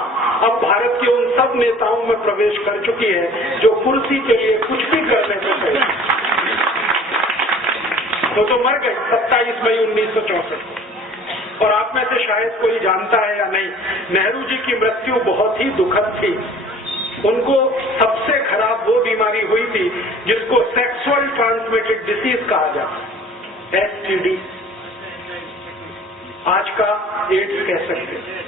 अब भारत के उन सब नेताओं में प्रवेश कर चुकी है जो कुर्सी के लिए कुछ भी करने को तैयार। तो मर गए 27 मई 1964 को। और आप में से शायद कोई जानता है या नहीं, नेहरू जी की मृत्यु बहुत ही दुखद थी। उनको सबसे खराब वो बीमारी हुई थी जिसको सेक्सुअल ट्रांसमिटेड डिसीज कहा जाता है, STD, आज का एड्स कह सकते हैं।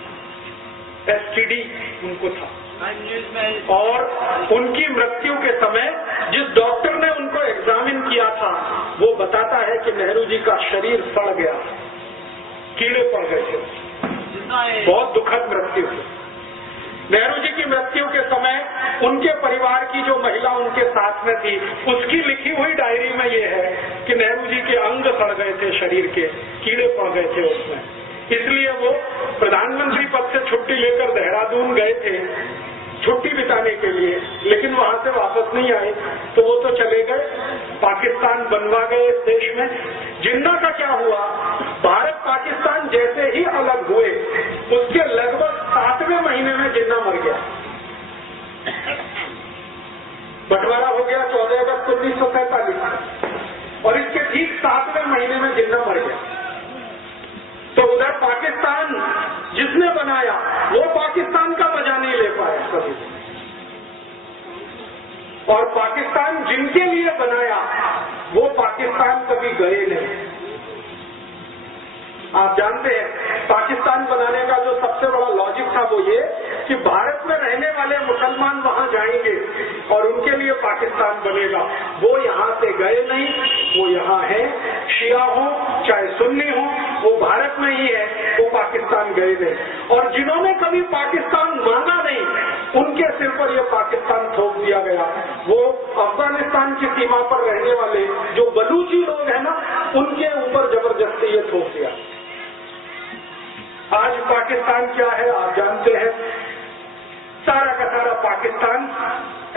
STD उनको था और उनकी मृत्यु के समय जिस डॉक्टर ने उनको एग्जामिन किया था वो बताता है कि नेहरू जी का शरीर सड़ गया, कीड़े पड़ गए थे। बहुत दुखद मृत्यु थी। नेहरू जी की मृत्यु के समय उनके परिवार की जो महिला उनके साथ में थी, उसकी लिखी हुई डायरी में ये है कि नेहरू जी के अंग सड़ गए थे, शरीर के कीड़े पड़ गए थे उसमें, इसलिए वो प्रधानमंत्री पद से छुट्टी लेकर देहरादून गए थे छुट्टी बिताने के लिए, लेकिन वहां से वापस नहीं आए। तो वो तो चले गए, पाकिस्तान बनवा गए इस देश में। जिन्ना का क्या हुआ, भारत पाकिस्तान जैसे ही अलग हुए उसके लगभग 7वें महीने में जिन्ना मर गया। बंटवारा हो गया 14 अगस्त 1947 और इसके ठीक 7वें महीने में जिन्ना मर गया। तो उधर पाकिस्तान जिसने बनाया वो पाकिस्तान का मजा नहीं ले पाया कभी, और पाकिस्तान जिनके लिए बनाया वो पाकिस्तान कभी गए नहीं। आप जानते हैं पाकिस्तान बनाने का जो सबसे बड़ा लॉजिक था वो ये कि भारत में रहने वाले मुसलमान वहां जाएंगे और उनके लिए पाकिस्तान बनेगा। वो यहां से गए नहीं, वो यहाँ है, शिया हो चाहे सुन्नी हो, वो भारत में ही है, वो पाकिस्तान गए नहीं। और जिन्होंने कभी पाकिस्तान मांगा नहीं उनके सिर पर यह पाकिस्तान थोप दिया गया। वो अफगानिस्तान की सीमा पर रहने वाले जो बलूची लोग हैं ना, उनके ऊपर जबरदस्ती ये थोप दिया। आज पाकिस्तान क्या है आप जानते हैं, सारा का सारा पाकिस्तान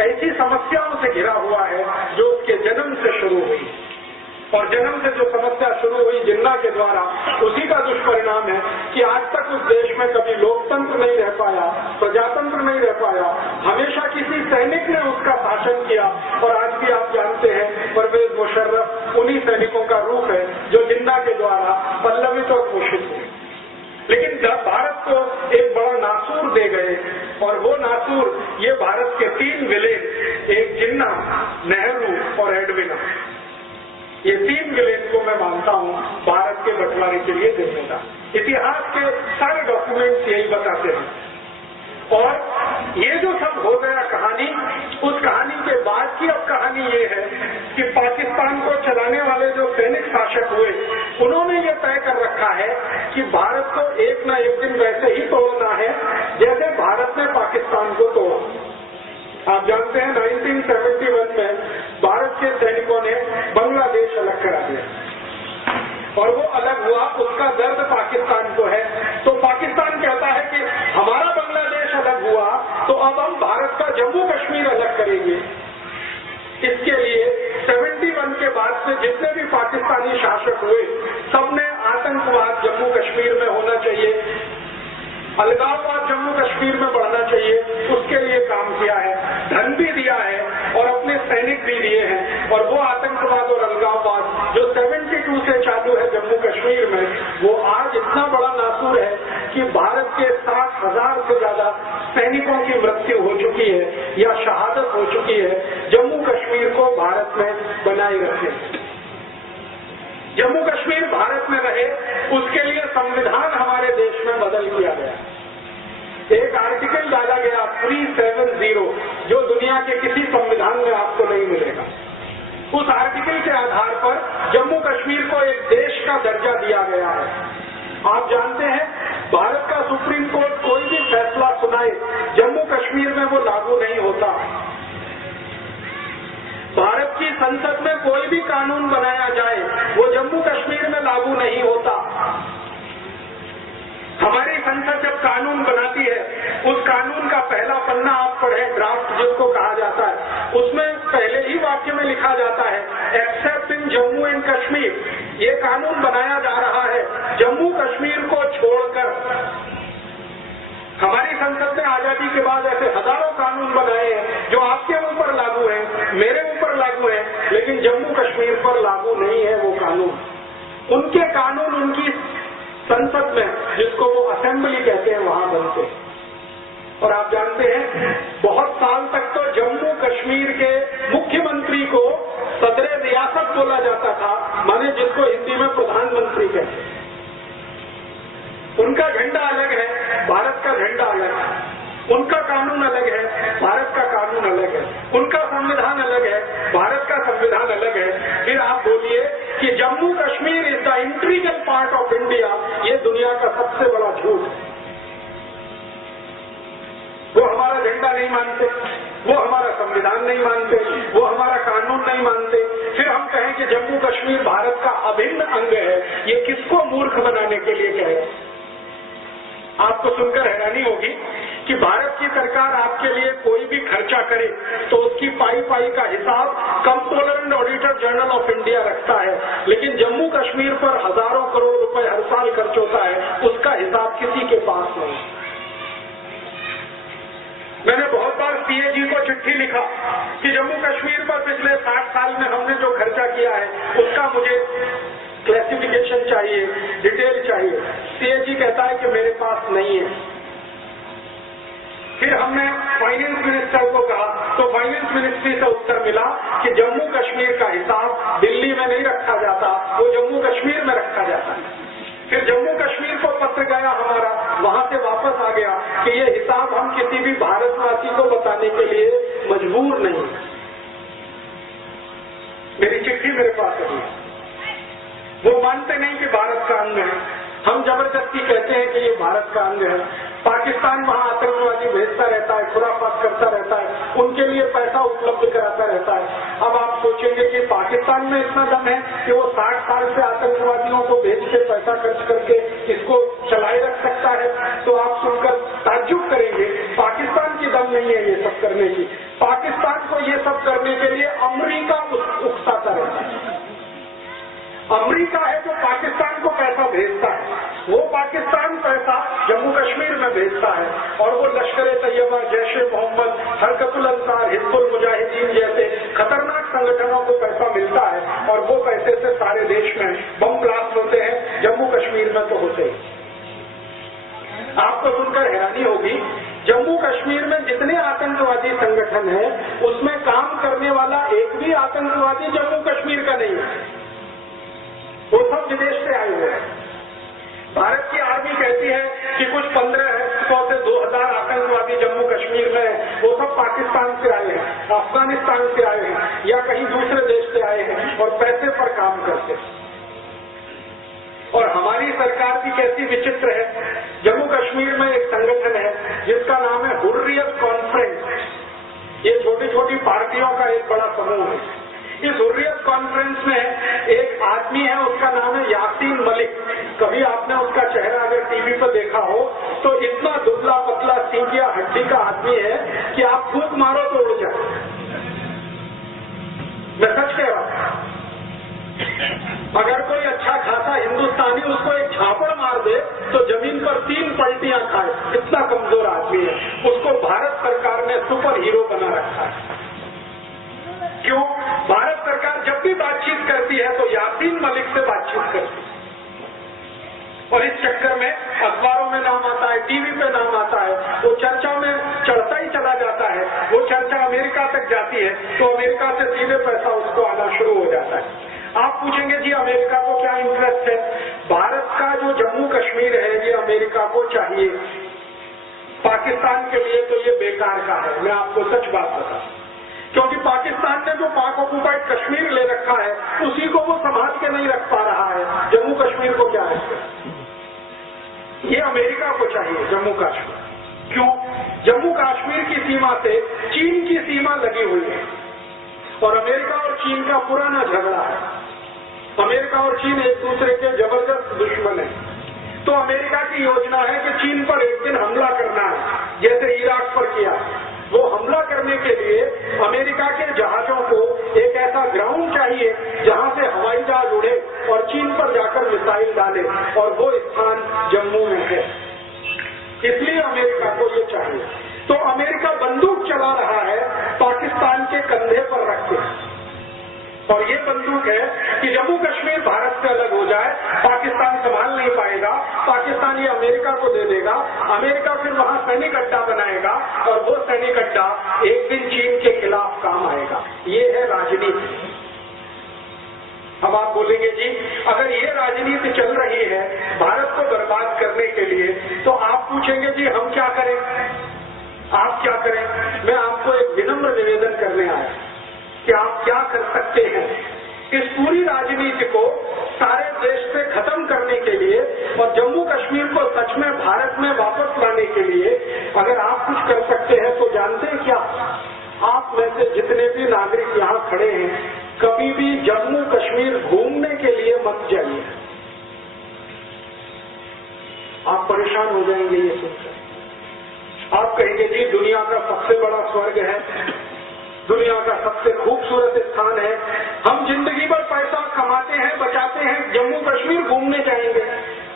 ऐसी समस्याओं से घिरा हुआ है जो उसके जन्म से शुरू हुई, और जन्म से जो समस्या शुरू हुई जिन्ना के द्वारा, उसी का दुष्परिणाम है कि आज तक उस देश में कभी लोकतंत्र नहीं रह पाया, प्रजातंत्र नहीं रह पाया, हमेशा किसी सैनिक ने उसका शासन किया। और आज भी आप जानते हैं परवेज मुशर्रफ उन्हीं सैनिकों का रूप है जो जिन्ना के द्वारा पल्लवित और पोषित हुए। लेकिन जब भारत को एक बड़ा नासूर दे गए, और वो नासूर ये भारत के 3 विलेन, एक जिन्ना, नेहरू और एडविना, ये 3 विलेन को मैं मानता हूं भारत के बंटवारे के लिए जिम्मेदार। इतिहास के सारे डॉक्यूमेंट्स यही बताते हैं। और ये जो सब हो गया कहानी, उस कहानी के बाद की अब कहानी ये है कि पाकिस्तान को चलाने वाले जो सैनिक शासक हुए, उन्होंने ये तय कर रखा है कि भारत को एक न एक दिन वैसे ही तोड़ना है जैसे भारत ने पाकिस्तान को तोड़ा। आप जानते हैं 1971 में भारत के सैनिकों ने बांग्लादेश अलग करा दिया और वो अलग हुआ, उसका दर्द पाकिस्तान को है। तो पाकिस्तान कहता है कि हमारा बांग्लादेश अलग हुआ तो अब हम भारत का जम्मू कश्मीर अलग करेंगे। इसके लिए 71 के बाद से जितने भी पाकिस्तानी शासक हुए सबने आतंकवाद जम्मू कश्मीर में होना चाहिए, अलगाववाद जम्मू कश्मीर में बढ़ना चाहिए, उसके लिए काम किया है, धन भी दिया है और अपने सैनिक भी दिए हैं। और वो आतंकवाद और अलगाववाद जो 72 से चालू है जम्मू कश्मीर में, वो आज इतना बड़ा नासूर है कि भारत के 60,000 से ज्यादा सैनिकों की मृत्यु हो चुकी है या शहादत हो चुकी है जम्मू कश्मीर को भारत में बनाए रखे। जम्मू कश्मीर भारत में रहे उसके लिए संविधान हमारे देश में बदल किया गया। एक आर्टिकल डाला गया 370 जो दुनिया के किसी संविधान में आपको नहीं मिलेगा। उस आर्टिकल के आधार पर जम्मू कश्मीर को एक देश का दर्जा दिया गया है। आप जानते हैं भारत का सुप्रीम कोर्ट कोई भी फैसला सुनाए जम्मू कश्मीर में वो लागू नहीं होता। भारत की संसद में कोई भी कानून बनाया जाए वो जम्मू कश्मीर में लागू नहीं होता। हमारी संसद जब कानून बनाती है उस कानून का पहला पन्ना आप पढ़ें, ड्राफ्ट जिसको कहा जाता है, उसमें पहले ही वाक्य में लिखा जाता है accept in Jammu and Kashmir. ये कानून बनाया जा रहा है जम्मू कश्मीर को छोड़कर। हमारी संसद ने आजादी के बाद ऐसे हजारों कानून बनाए हैं जो आपके ऊपर लागू है, मेरे ऊपर लागू है, लेकिन जम्मू कश्मीर पर लागू नहीं है वो कानून। उनके कानून उनकी संसद में, जिसको वो असेंबली कहते हैं, वहां बनते हैं। और आप जानते हैं बहुत साल तक तो जम्मू कश्मीर के मुख्यमंत्री को सदर रियासत बोला जाता था, माने जिसको हिंदी में प्रधानमंत्री कहते हैं। उनका झंडा अलग है, भारत का झंडा अलग है। उनका कानून अलग है, भारत का कानून अलग है। उनका संविधान अलग है, भारत का संविधान अलग है। फिर आप बोलिए कि Jammu Kashmir is the integral part of India, ये दुनिया का सबसे बड़ा झूठ। वो हमारा झंडा नहीं मानते, वो हमारा संविधान नहीं मानते, वो हमारा कानून नहीं मानते, फिर हम कहें कि जम्मू कश्मीर भारत का अभिन्न अंग है। ये किसको मूर्ख बनाने के लिए कहे? आपको सुनकर हैरानी होगी कि भारत की सरकार आपके लिए कोई भी खर्चा करे तो उसकी पाई पाई का हिसाब controller and auditor general of India रखता है, लेकिन जम्मू कश्मीर पर हजारों करोड़ रुपए हर साल खर्च होता है, उसका हिसाब किसी के पास नहीं। मैंने बहुत बार सीएजी को चिट्ठी लिखा कि जम्मू कश्मीर पर पिछले 60 साल में हमने जो खर्चा किया है उसका मुझे क्लासिफिकेशन चाहिए, डिटेल चाहिए। सीएजी कहता है कि मेरे पास नहीं है। फिर हमने फाइनेंस मिनिस्टर को कहा तो फाइनेंस मिनिस्ट्री से उत्तर मिला कि जम्मू कश्मीर का हिसाब दिल्ली में नहीं रखा जाता, वो जम्मू कश्मीर में रखा जाता है। फिर जम्मू कश्मीर को पत्र गया हमारा, वहां से वापस आ गया कि ये हिसाब हम किसी भी भारतवासी को बताने के लिए मजबूर नहीं। मेरी चिट्ठी मेरे पास है। वो मानते नहीं कि भारत का अंग है, हम जबरदस्ती कहते हैं कि ये भारत का अंग है। पाकिस्तान वहां आतंकवादी भेजता रहता है, खुराफात करता रहता है, उनके लिए पैसा उपलब्ध कराता रहता है। अब आप सोचेंगे कि पाकिस्तान में इतना दम है कि वो 60 साल से आतंकवादियों को भेज के पैसा खर्च करके इसको चलाए रख सकता है, तो आप सुनकर ताज्जुब करेंगे। पाकिस्तान की दम नहीं है ये सब करने की। पाकिस्तान को ये सब करने के लिए अमेरिका उकसाता रहता है। अमेरिका है जो पाकिस्तान को पैसा भेजता है, वो पाकिस्तान पैसा जम्मू कश्मीर में भेजता है, और वो लश्कर-ए-तैयबा, जैश-ए-मोहम्मद, हरकत-उल-अंसार, हिज़्बुल मुजाहिदीन जैसे खतरनाक संगठनों को पैसा मिलता है, और वो पैसे से सारे देश में बम ब्लास्ट होते हैं, जम्मू कश्मीर में तो होते ही। आपको सुनकर हैरानी होगी, जम्मू कश्मीर में जितने आतंकवादी संगठन हैं उसमें काम करने वाला एक भी आतंकवादी जम्मू कश्मीर का नहीं है, वो सब विदेश से आए हुए हैं। भारत की आर्मी कहती है कि कुछ 1500 से 2000 आतंकवादी जम्मू कश्मीर में है, वो सब पाकिस्तान से आए हैं, अफगानिस्तान से आए हैं या कहीं दूसरे देश से आए हैं और पैसे पर काम करते हैं। और हमारी सरकार भी कैसी विचित्र है। जम्मू कश्मीर में एक संगठन है जिसका नाम है हुर्रियत कॉन्फ्रेंस। ये छोटी छोटी पार्टियों का एक बड़ा समूह है। इस हुर्रियत कॉन्फ्रेंस में एक आदमी है, उसका नाम है यासीन मलिक। कभी आपने उसका चेहरा अगर टीवी पर देखा हो तो इतना दुबला पतला सींगिया हड्डी का आदमी है कि आप फूंक मारो तो उड़ जाए। मैं सच कह रहा हूं, अगर कोई अच्छा खासा हिंदुस्तानी उसको एक झापड़ मार दे तो जमीन पर 3 पलटियां खाए, इतना कमजोर आदमी है। उसको भारत सरकार ने सुपर हीरो बना रखा है। क्यों? भारत सरकार जब भी बातचीत करती है तो यासीन मलिक से बातचीत करती है, और इस चक्कर में अखबारों में नाम आता है, टीवी पे नाम आता है, वो चर्चा में चढ़ता ही चला जाता है। वो चर्चा अमेरिका तक जाती है तो अमेरिका से सीधे पैसा उसको आना शुरू हो जाता है। आप पूछेंगे जी अमेरिका को क्या इंटरेस्ट है? भारत का जो जम्मू कश्मीर है ये अमेरिका को चाहिए। पाकिस्तान के लिए तो ये बेकार का है, मैं आपको सच बात बता, क्योंकि पाकिस्तान ने जो पाक ऑक्युपाइड कश्मीर ले रखा है उसी को वो संभाल के नहीं रख पा रहा है, जम्मू कश्मीर को क्या रखे? ये अमेरिका को चाहिए जम्मू कश्मीर। क्यों? जम्मू कश्मीर की सीमा से चीन की सीमा लगी हुई है और अमेरिका और चीन का पुराना झगड़ा है। अमेरिका और चीन एक दूसरे के जबरदस्त दुश्मन है। तो अमेरिका की योजना है कि चीन पर एक दिन हमला करना है, जैसे इराक पर किया। वो हमला करने के लिए अमेरिका के जहाजों को एक ऐसा ग्राउंड चाहिए जहां से हवाई जहाज उड़े और चीन पर जाकर मिसाइल डाले, और वो स्थान जम्मू में है। इसलिए अमेरिका को ये चाहिए। तो अमेरिका बंदूक चला रहा है पाकिस्तान के कंधे पर रख के, और ये बंदूक है कि जम्मू कश्मीर भारत से अलग हो जाए, पाकिस्तान संभाल नहीं पाएगा, पाकिस्तान ये अमेरिका को दे देगा, अमेरिका फिर वहां सैनिक अड्डा बनाएगा और वो सैनिक अड्डा एक दिन चीन के खिलाफ काम आएगा। ये है राजनीति। अब आप बोलेंगे जी अगर ये राजनीति चल रही है भारत को बर्बाद करने के लिए, तो आप पूछेंगे जी हम क्या करें, आप क्या करें? मैं आपको एक विनम्र निवेदन करने आया कि आप क्या कर सकते हैं इस पूरी राजनीति को सारे देश से खत्म करने के लिए और जम्मू कश्मीर को सच में भारत में वापस लाने के लिए। अगर आप कुछ कर सकते हैं तो जानते हैं क्या? आप में से जितने भी नागरिक यहाँ खड़े हैं, कभी भी जम्मू कश्मीर घूमने के लिए मत जाइए। आप परेशान हो जाएंगे ये सुनकर। आप कहेंगे जी दुनिया का सबसे बड़ा स्वर्ग है, दुनिया का सबसे खूबसूरत स्थान है, हम जिंदगी भर पैसा कमाते हैं, बचाते हैं, जम्मू कश्मीर घूमने जाएंगे।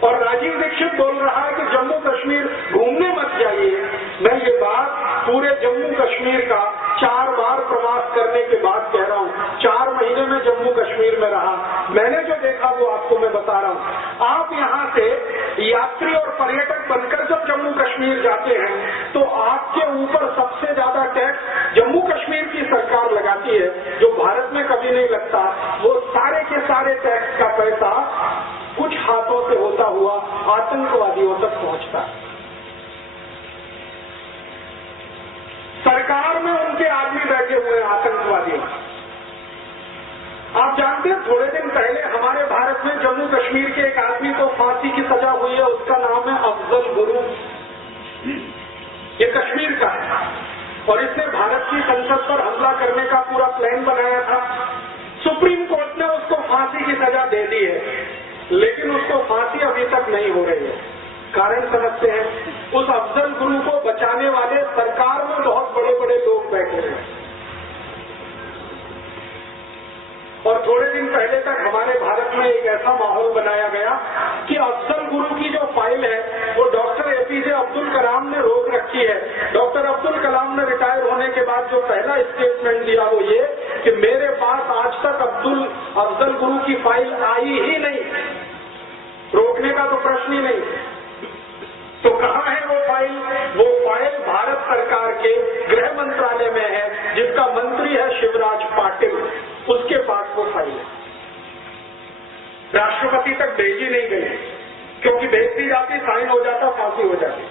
और राजीव दीक्षित बोल रहा है कि जम्मू कश्मीर घूमने मत जाइए। मैं ये बात पूरे जम्मू कश्मीर का 4 बार प्रवास करने के बाद कह रहा हूँ। 4 महीने में जम्मू कश्मीर में रहा, मैंने जो देखा वो आपको मैं बता रहा हूँ। आप यहाँ से यात्री और पर्यटक बनकर जब जम्मू कश्मीर जाते हैं तो आपके ऊपर सबसे ज्यादा टैक्स जम्मू कश्मीर की सरकार लगाती है, जो भारत में कभी नहीं लगता। वो सारे के सारे टैक्स का पैसा कुछ हाथों से होता हुआ आतंकवादियों तक पहुंचता है। सरकार में उनके आदमी बैठे हुए हैं आतंकवादी। आप जानते हैं थोड़े दिन पहले हमारे भारत में जम्मू कश्मीर के एक आदमी को फांसी की सजा हुई है, उसका नाम है अफजल गुरु। ये कश्मीर का है और इसने भारत की संसद पर हमला करने का पूरा प्लान बनाया था। सुप्रीम कोर्ट ने उसको फांसी की सजा दे दी है, लेकिन उसको फांसी अभी तक नहीं हो रही है। कारण समझते हैं? उस अफजल गुरु को बचाने वाले सरकार में बहुत बड़े बड़े लोग बैठे हैं। और थोड़े दिन पहले तक हमारे भारत में एक ऐसा माहौल बनाया गया कि अफजल गुरु की जो फाइल है वो डॉक्टर एपीजे अब्दुल कलाम ने रोक रखी है। डॉक्टर अब्दुल कलाम ने रिटायर होने के बाद जो पहला स्टेटमेंट दिया वो ये कि मेरे पास आज तक अफजल गुरु की फाइल आई ही नहीं, रोकने का तो प्रश्न ही नहीं। तो कहाँ है वो फाइल? वो फाइल भारत सरकार के गृह मंत्रालय में है, जिसका मंत्री है शिवराज पाटिल, उसके पास वो फाइल है। राष्ट्रपति तक भेजी नहीं गई, क्योंकि भेज दी जाती साइन हो जाता, फांसी हो जाती।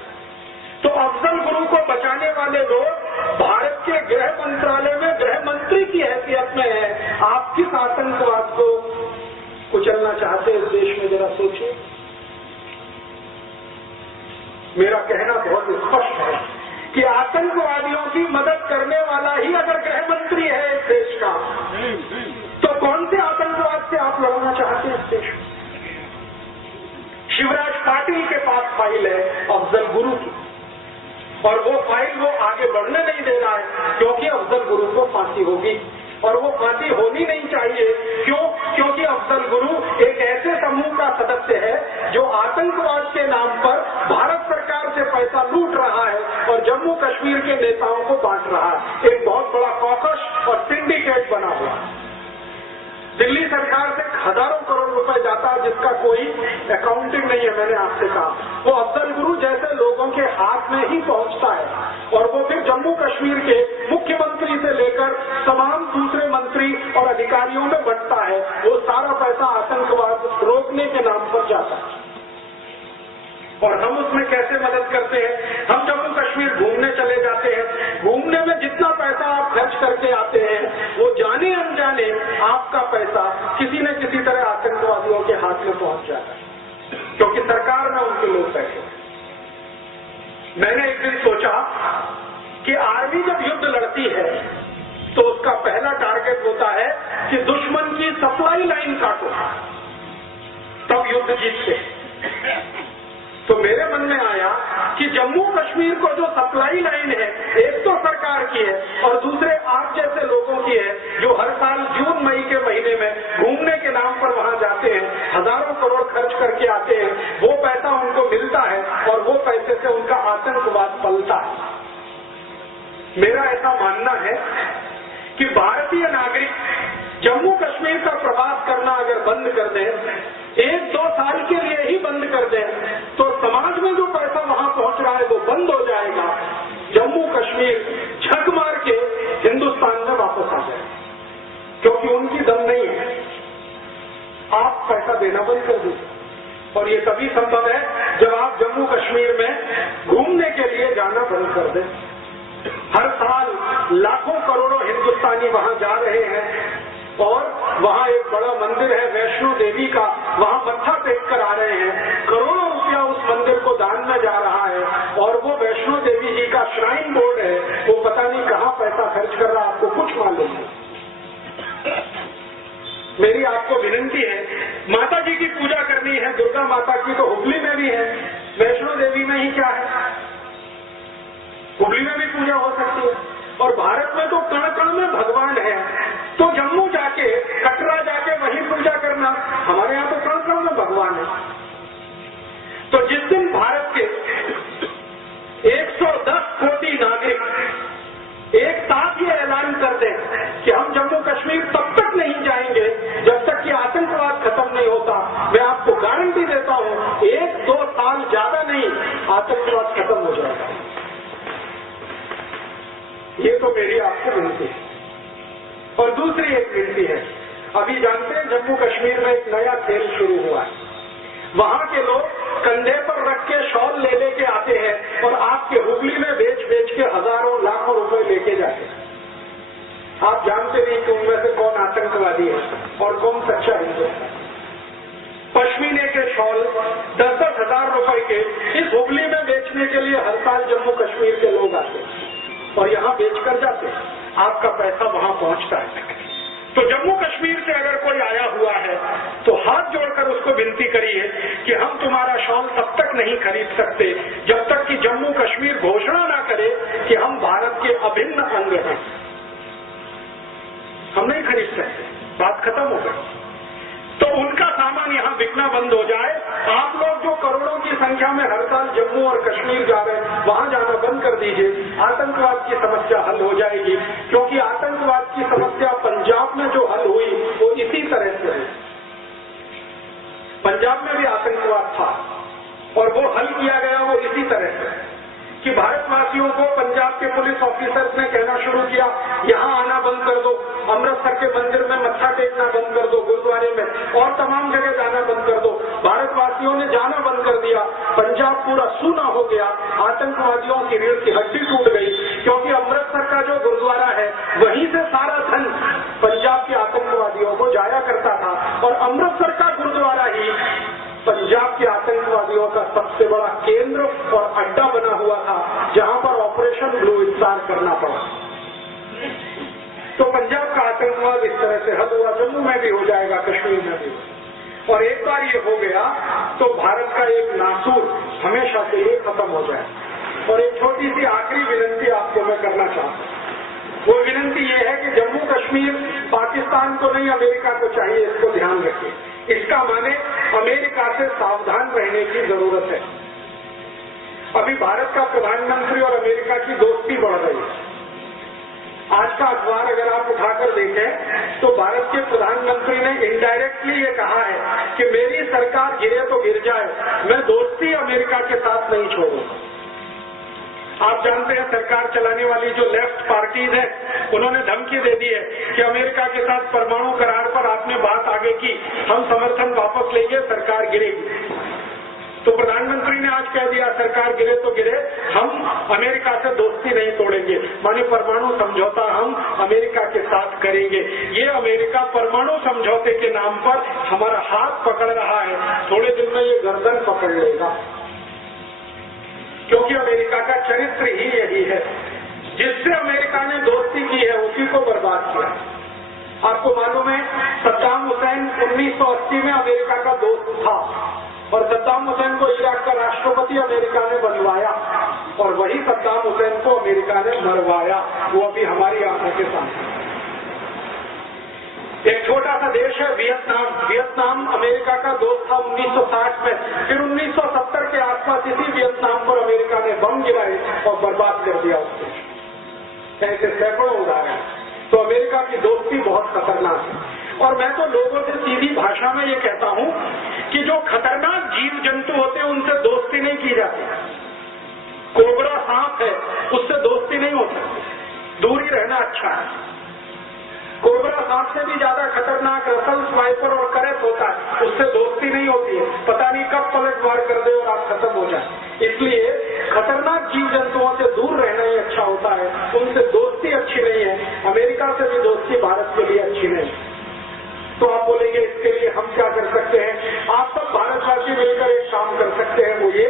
तो अफजल गुरु को बचाने वाले लोग भारत के गृह मंत्रालय में गृह मंत्री की हैसियत में है। आप किस आतंकवाद को कुचलना चाहते हैं इस देश में, जरा सोचिए। मेरा कहना बहुत स्पष्ट है कि आतंकवादियों की मदद करने वाला ही अगर गृह मंत्री है इस देश का, तो कौन से आतंकवाद से आप लड़ना चाहते हैं इस देश में? शिवराज पाटिल के पास फाइल है अफजल गुरु की, और वो फाइल वो आगे बढ़ने नहीं दे रहा है, क्योंकि अफजल गुरु को फांसी होगी। और वो फांसी होनी नहीं चाहिए। क्यों? क्योंकि अफजल गुरु एक ऐसे समूह का सदस्य है जो आतंकवाद के नाम पर भारत सरकार से पैसा लूट रहा है और जम्मू कश्मीर के नेताओं को बांट रहा है। एक बहुत बड़ा कॉकस और सिंडिकेट बना हुआ। दिल्ली सरकार से हजारों करोड़ रुपए जाता है, जिसका कोई अकाउंटिंग नहीं है। मैंने आपसे कहा वो अफजल गुरु जैसे लोगों के हाथ में ही पहुंचता है, और वो फिर जम्मू कश्मीर के मुख्यमंत्री से लेकर तमाम दूसरे मंत्री और अधिकारियों में बंटता है। वो सारा पैसा आतंकवाद रोकने के नाम पर जाता है। और हम उसमें कैसे मदद करते हैं? हम जम्मू कश्मीर घूमने चले जाते हैं, घूमने में जितना पैसा आप खर्च करके आते हैं वो जाने अनजाने आपका पैसा किसी न किसी तरह आतंकवादियों के हाथ में पहुंच जाता है, क्योंकि सरकार में उनके लोग बैठे। मैंने एक दिन सोचा कि आर्मी जब युद्ध लड़ती है तो उसका पहला टारगेट होता है कि दुश्मन की सप्लाई लाइन काटो, तब युद्ध जीतते। तो मेरे मन में आया कि जम्मू कश्मीर को जो सप्लाई लाइन है, एक तो सरकार की है और दूसरे आप जैसे लोगों की है, जो हर साल जून मई के महीने में घूमने के नाम पर वहां जाते हैं, हजारों करोड़ खर्च करके आते हैं, वो पैसा उनको मिलता है और वो पैसे से उनका आतंकवाद पलता है। मेरा ऐसा मानना है कि भारतीय नागरिक जम्मू कश्मीर का प्रवास करना अगर बंद कर दें, 1-2 साल के लिए ही बंद कर दें, तो समाज में जो पैसा वहां पहुंच रहा है वो बंद हो जाएगा। जम्मू कश्मीर झक मार के हिंदुस्तान में वापस आ जाए, क्योंकि उनकी दम नहीं है। आप पैसा देना बंद कर दीजिए और ये तभी संभव है जब आप जम्मू कश्मीर में घूमने के लिए जाना बंद कर दें। हर साल लाखों करोड़ों हिंदुस्तानी वहां जा रहे हैं और वहां एक बड़ा मंदिर है वैष्णो देवी का, वहां मत्था टेक कर आ रहे हैं। करोड़ों रुपया उस मंदिर को दान में जा रहा है और वो वैष्णो देवी जी का श्राइन बोर्ड है, वो पता नहीं कहां पैसा खर्च कर रहा है, आपको कुछ मालूम नहीं। मेरी आपको विनती है, माता जी की पूजा करनी है, दुर्गा माता की तो हुबली में भी है, वैष्णो देवी में ही क्या है, हुबली में भी पूजा हो सकती है। और भारत में तो कण कण में भगवान है, तो जम्मू जाके कटरा जाके वहीं पूजा करना, हमारे यहाँ तो कण कण में भगवान है। तो जिस दिन भारत के 110 कोटि नागरिक एक साथ ये ऐलान कर दें कि हम जम्मू कश्मीर तब तक नहीं जाएंगे जब तक कि आतंकवाद खत्म नहीं होता, मैं आपको गारंटी देता हूं 1-2 साल ज्यादा नहीं, आतंकवाद खत्म हो जाएगा। ये तो मेरी आपको विनती है। और दूसरी एक विनती है, अभी जानते हैं जम्मू कश्मीर में एक नया खेल शुरू हुआ है। वहां के लोग कंधे पर रख के शॉल ले लेके आते हैं और आपके हुबली में बेच के हजारों लाखों रुपए लेके जाते हैं। आप जानते नहीं कि उनमें से कौन आतंकवादी है और कौन सच्चा हिंदू है। पश्मीने के शॉल 10-10 हजार रुपए के इस हुबली में बेचने के लिए हर साल जम्मू कश्मीर के लोग आते हैं और यहाँ बेचकर जाते हैं, आपका पैसा वहां पहुंचता है। तो जम्मू कश्मीर से अगर कोई आया हुआ है तो हाथ जोड़कर उसको विनती करिए कि हम तुम्हारा शॉल तब तक नहीं खरीद सकते जब तक कि जम्मू कश्मीर घोषणा ना करे कि हम भारत के अभिन्न अंग हैं। हम नहीं खरीद सकते, बात खत्म हो गई। तो उनका सामान यहाँ बिकना बंद हो जाए। आप लोग जो करोड़ों की संख्या में हर साल जम्मू और कश्मीर जा रहे हैं, वहां जाना बंद कर दीजिए, आतंकवाद की समस्या हल हो जाएगी। क्योंकि आतंकवाद की समस्या पंजाब में जो हल हुई वो इसी तरह से है। पंजाब में भी आतंकवाद था और वो हल किया गया वो इसी तरह से कि भारतवासियों को पंजाब के पुलिस ऑफिसर्स ने कहना शुरू किया, यहाँ आना बंद कर दो, अमृतसर के मंदिर में मत्था टेकना बंद कर दो, गुरुद्वारे में और तमाम जगह जाना बंद कर दो। भारतवासियों ने जाना बंद कर दिया, पंजाब पूरा सूना हो गया, आतंकवादियों की रीढ़ की हड्डी टूट गई। क्योंकि अमृतसर का जो गुरुद्वारा है वहीं से सारा धन पंजाब के आतंकवादियों को जाया करता था और अमृतसर का गुरुद्वारा ही पंजाब के आतंकवादियों का सबसे बड़ा केंद्र और अड्डा बना हुआ था, जहां पर ऑपरेशन ब्लू स्टार करना पड़ा। तो पंजाब का आतंकवाद इस तरह से हल हुआ, जम्मू में भी हो जाएगा, कश्मीर में भी। और एक बार ये हो गया तो भारत का एक नासूर हमेशा के लिए खत्म हो जाए। और एक छोटी सी आखिरी विनती आपको मैं करना चाहता हूँ। वो विनती ये है कि जम्मू कश्मीर पाकिस्तान को नहीं, अमेरिका को चाहिए, इसको ध्यान रखिए। इसका माने अमेरिका से सावधान रहने की जरूरत है। अभी भारत का प्रधानमंत्री और अमेरिका की दोस्ती बढ़ रही है। आज का अखबार अगर आप उठाकर देखें तो भारत के प्रधानमंत्री ने इनडायरेक्टली ये कहा है कि मेरी सरकार गिरे तो गिर जाए, मैं दोस्ती अमेरिका के साथ नहीं छोड़ूंगा। आप जानते हैं सरकार चलाने वाली जो लेफ्ट पार्टीज है उन्होंने धमकी दे दी है कि अमेरिका के साथ परमाणु करार पर आपने बात आगे की, हम समर्थन वापस लेंगे, सरकार गिरेगी। तो प्रधानमंत्री ने आज कह दिया सरकार गिरे तो गिरे, हम अमेरिका से दोस्ती नहीं तोड़ेंगे, माने परमाणु समझौता हम अमेरिका के साथ करेंगे। ये अमेरिका परमाणु समझौते के नाम पर हमारा हाथ पकड़ रहा है, थोड़े दिन में ये गर्दन पकड़ लेगा, क्योंकि अमेरिका का चरित्र ही यही है। जिससे अमेरिका ने दोस्ती की है उसी को बर्बाद किया। आपको मालूम है सद्दाम हुसैन 1980 में अमेरिका का दोस्त था और सद्दाम हुसैन को इराक का राष्ट्रपति अमेरिका ने बनवाया और वही सद्दाम हुसैन को अमेरिका ने मरवाया। वो अभी हमारी आंखों के सामने। एक छोटा सा देश है वियतनाम। वियतनाम अमेरिका का दोस्त था 1960 में, फिर 1970 के आसपास इसी वियतनाम पर अमेरिका ने बम गिराए और बर्बाद कर दिया उसको। ऐसे सैकड़ों उदाहरण। तो अमेरिका की दोस्ती बहुत खतरनाक है। और मैं तो लोगों से सीधी भाषा में ये कहता हूँ कि जो खतरनाक जीव जंतु होते हैं उनसे दोस्ती नहीं की जाती। कोबरा सांप है, उससे दोस्ती नहीं हो सकती, दूर ही रहना अच्छा है। कोबरा सांप से भी ज्यादा खतरनाक रसल, स्वाइपर और करेत होता है, उससे दोस्ती नहीं होती है, पता नहीं कब पलटवार कर दे और आप खत्म हो जाए। इसलिए खतरनाक जीव जंतुओं से दूर रहना ही अच्छा होता है, उनसे दोस्ती अच्छी नहीं है। अमेरिका से भी दोस्ती भारत के लिए अच्छी नहीं। तो आप बोलेंगे इसके लिए हम क्या कर सकते हैं? आप सब भारतवासी मिलकर एक काम कर सकते हैं, वो ये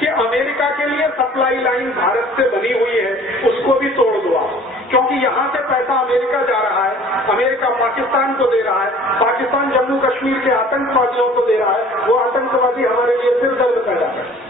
कि अमेरिका के लिए सप्लाई लाइन भारत से बनी हुई है, उसको भी तोड़ दो आप, क्योंकि यहाँ से पैसा अमेरिका जा रहा है, अमेरिका पाकिस्तान को दे रहा है, पाकिस्तान जम्मू कश्मीर के आतंकवादियों को दे रहा है, वो आतंकवादी हमारे लिए सिर दर्द कर जाता है।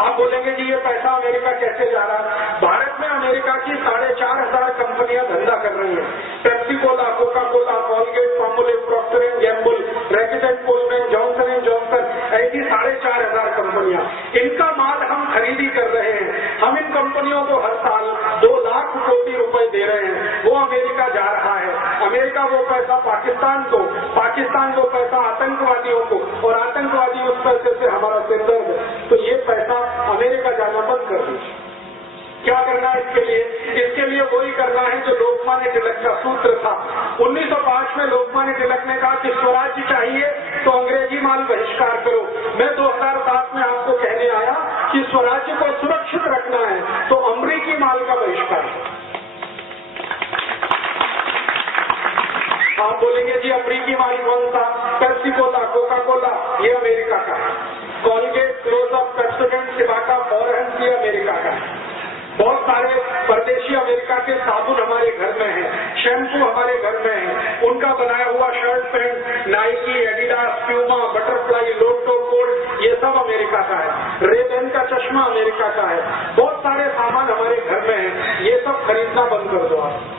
आप बोलेंगे जी ये पैसा अमेरिका कैसे जा रहा है? भारत में अमेरिका की 4,500 कंपनियां धंधा कर रही हैं। Pepsi Cola, Coca Cola, Colgate, Palmolive, Procter and Gamble, resident Colman, Johnson and Johnson, ऐसी 4,500 कंपनियां। इनका माल हम खरीदी कर रहे हैं। हम इन कंपनियों को हर साल 2 लाख कोटी रुपए दे रहे हैं, वो अमेरिका जा रहा है। अमेरिका वो पैसा पाकिस्तान को, पाकिस्तान वो पैसा आतंकवादियों को, और आतंकवादी उस पैसे से हमारा सिरदर्द। तो ये पैसा अमेरिका जाना बंद कर दीजिए। क्या करना है इसके लिए? इसके लिए वही करना है जो लोकमान्य तिलक का सूत्र था। 1905 में लोकमान्य तिलक ने कहा कि स्वराज्य चाहिए तो अंग्रेजी माल बहिष्कार करो। मैं 2007 में आपको कहने आया कि स्वराज्य को सुरक्षित रखना है तो अमरीकी माल का बहिष्कार। आप बोलेंगे जी अमरीकी माल कौन सा? पेप्सी कोला, कोका कोला, ये अमेरिका का है। कॉलगेट, क्लोजअप, पेप्सोडेंट, सिबाका, फॉरहेंस, ये अमेरिका का है। बहुत सारे परदेशी अमेरिका के साबुन हमारे घर में हैं, शैम्पू हमारे घर में है, उनका बनाया हुआ shirt pant, Nike, Adidas, Puma, Butterfly, Lotto, कोड, ये सब अमेरिका का है। रेबेन का चश्मा अमेरिका का है। बहुत सारे सामान हमारे घर में है, ये सब खरीदना बंद कर दो आप।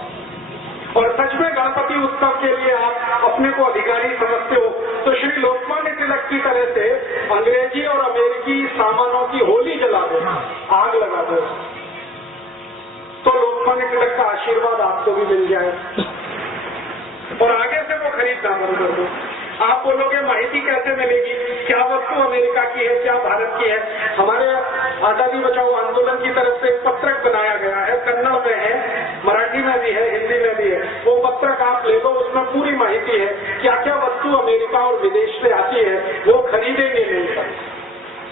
और सच में गणपति उत्सव के लिए आप अपने को अधिकारी समझते हो तो श्री लोकमान्य तिलक की तरह से अंग्रेजी और अमेरिकी सामानों की होली जला दो, आग लगा दो, तो लोकमान्य तिलक का आशीर्वाद आपको भी मिल जाए और आगे से वो खरीदना बंद कर दो। आप बोलोगे माहिती कैसे मिलेगी? क्या वस्तु अमेरिका की है, क्या भारत की है? हमारे आजादी बचाओ आंदोलन की तरफ से एक पत्रक बनाया गया है, कन्नड़ में है, मराठी में भी है, हिंदी में भी है। वो पत्रक आप ले लो, उसमें पूरी माहिती है क्या क्या वस्तु अमेरिका और विदेश से आती है, वो खरीदेंगे नहीं सब।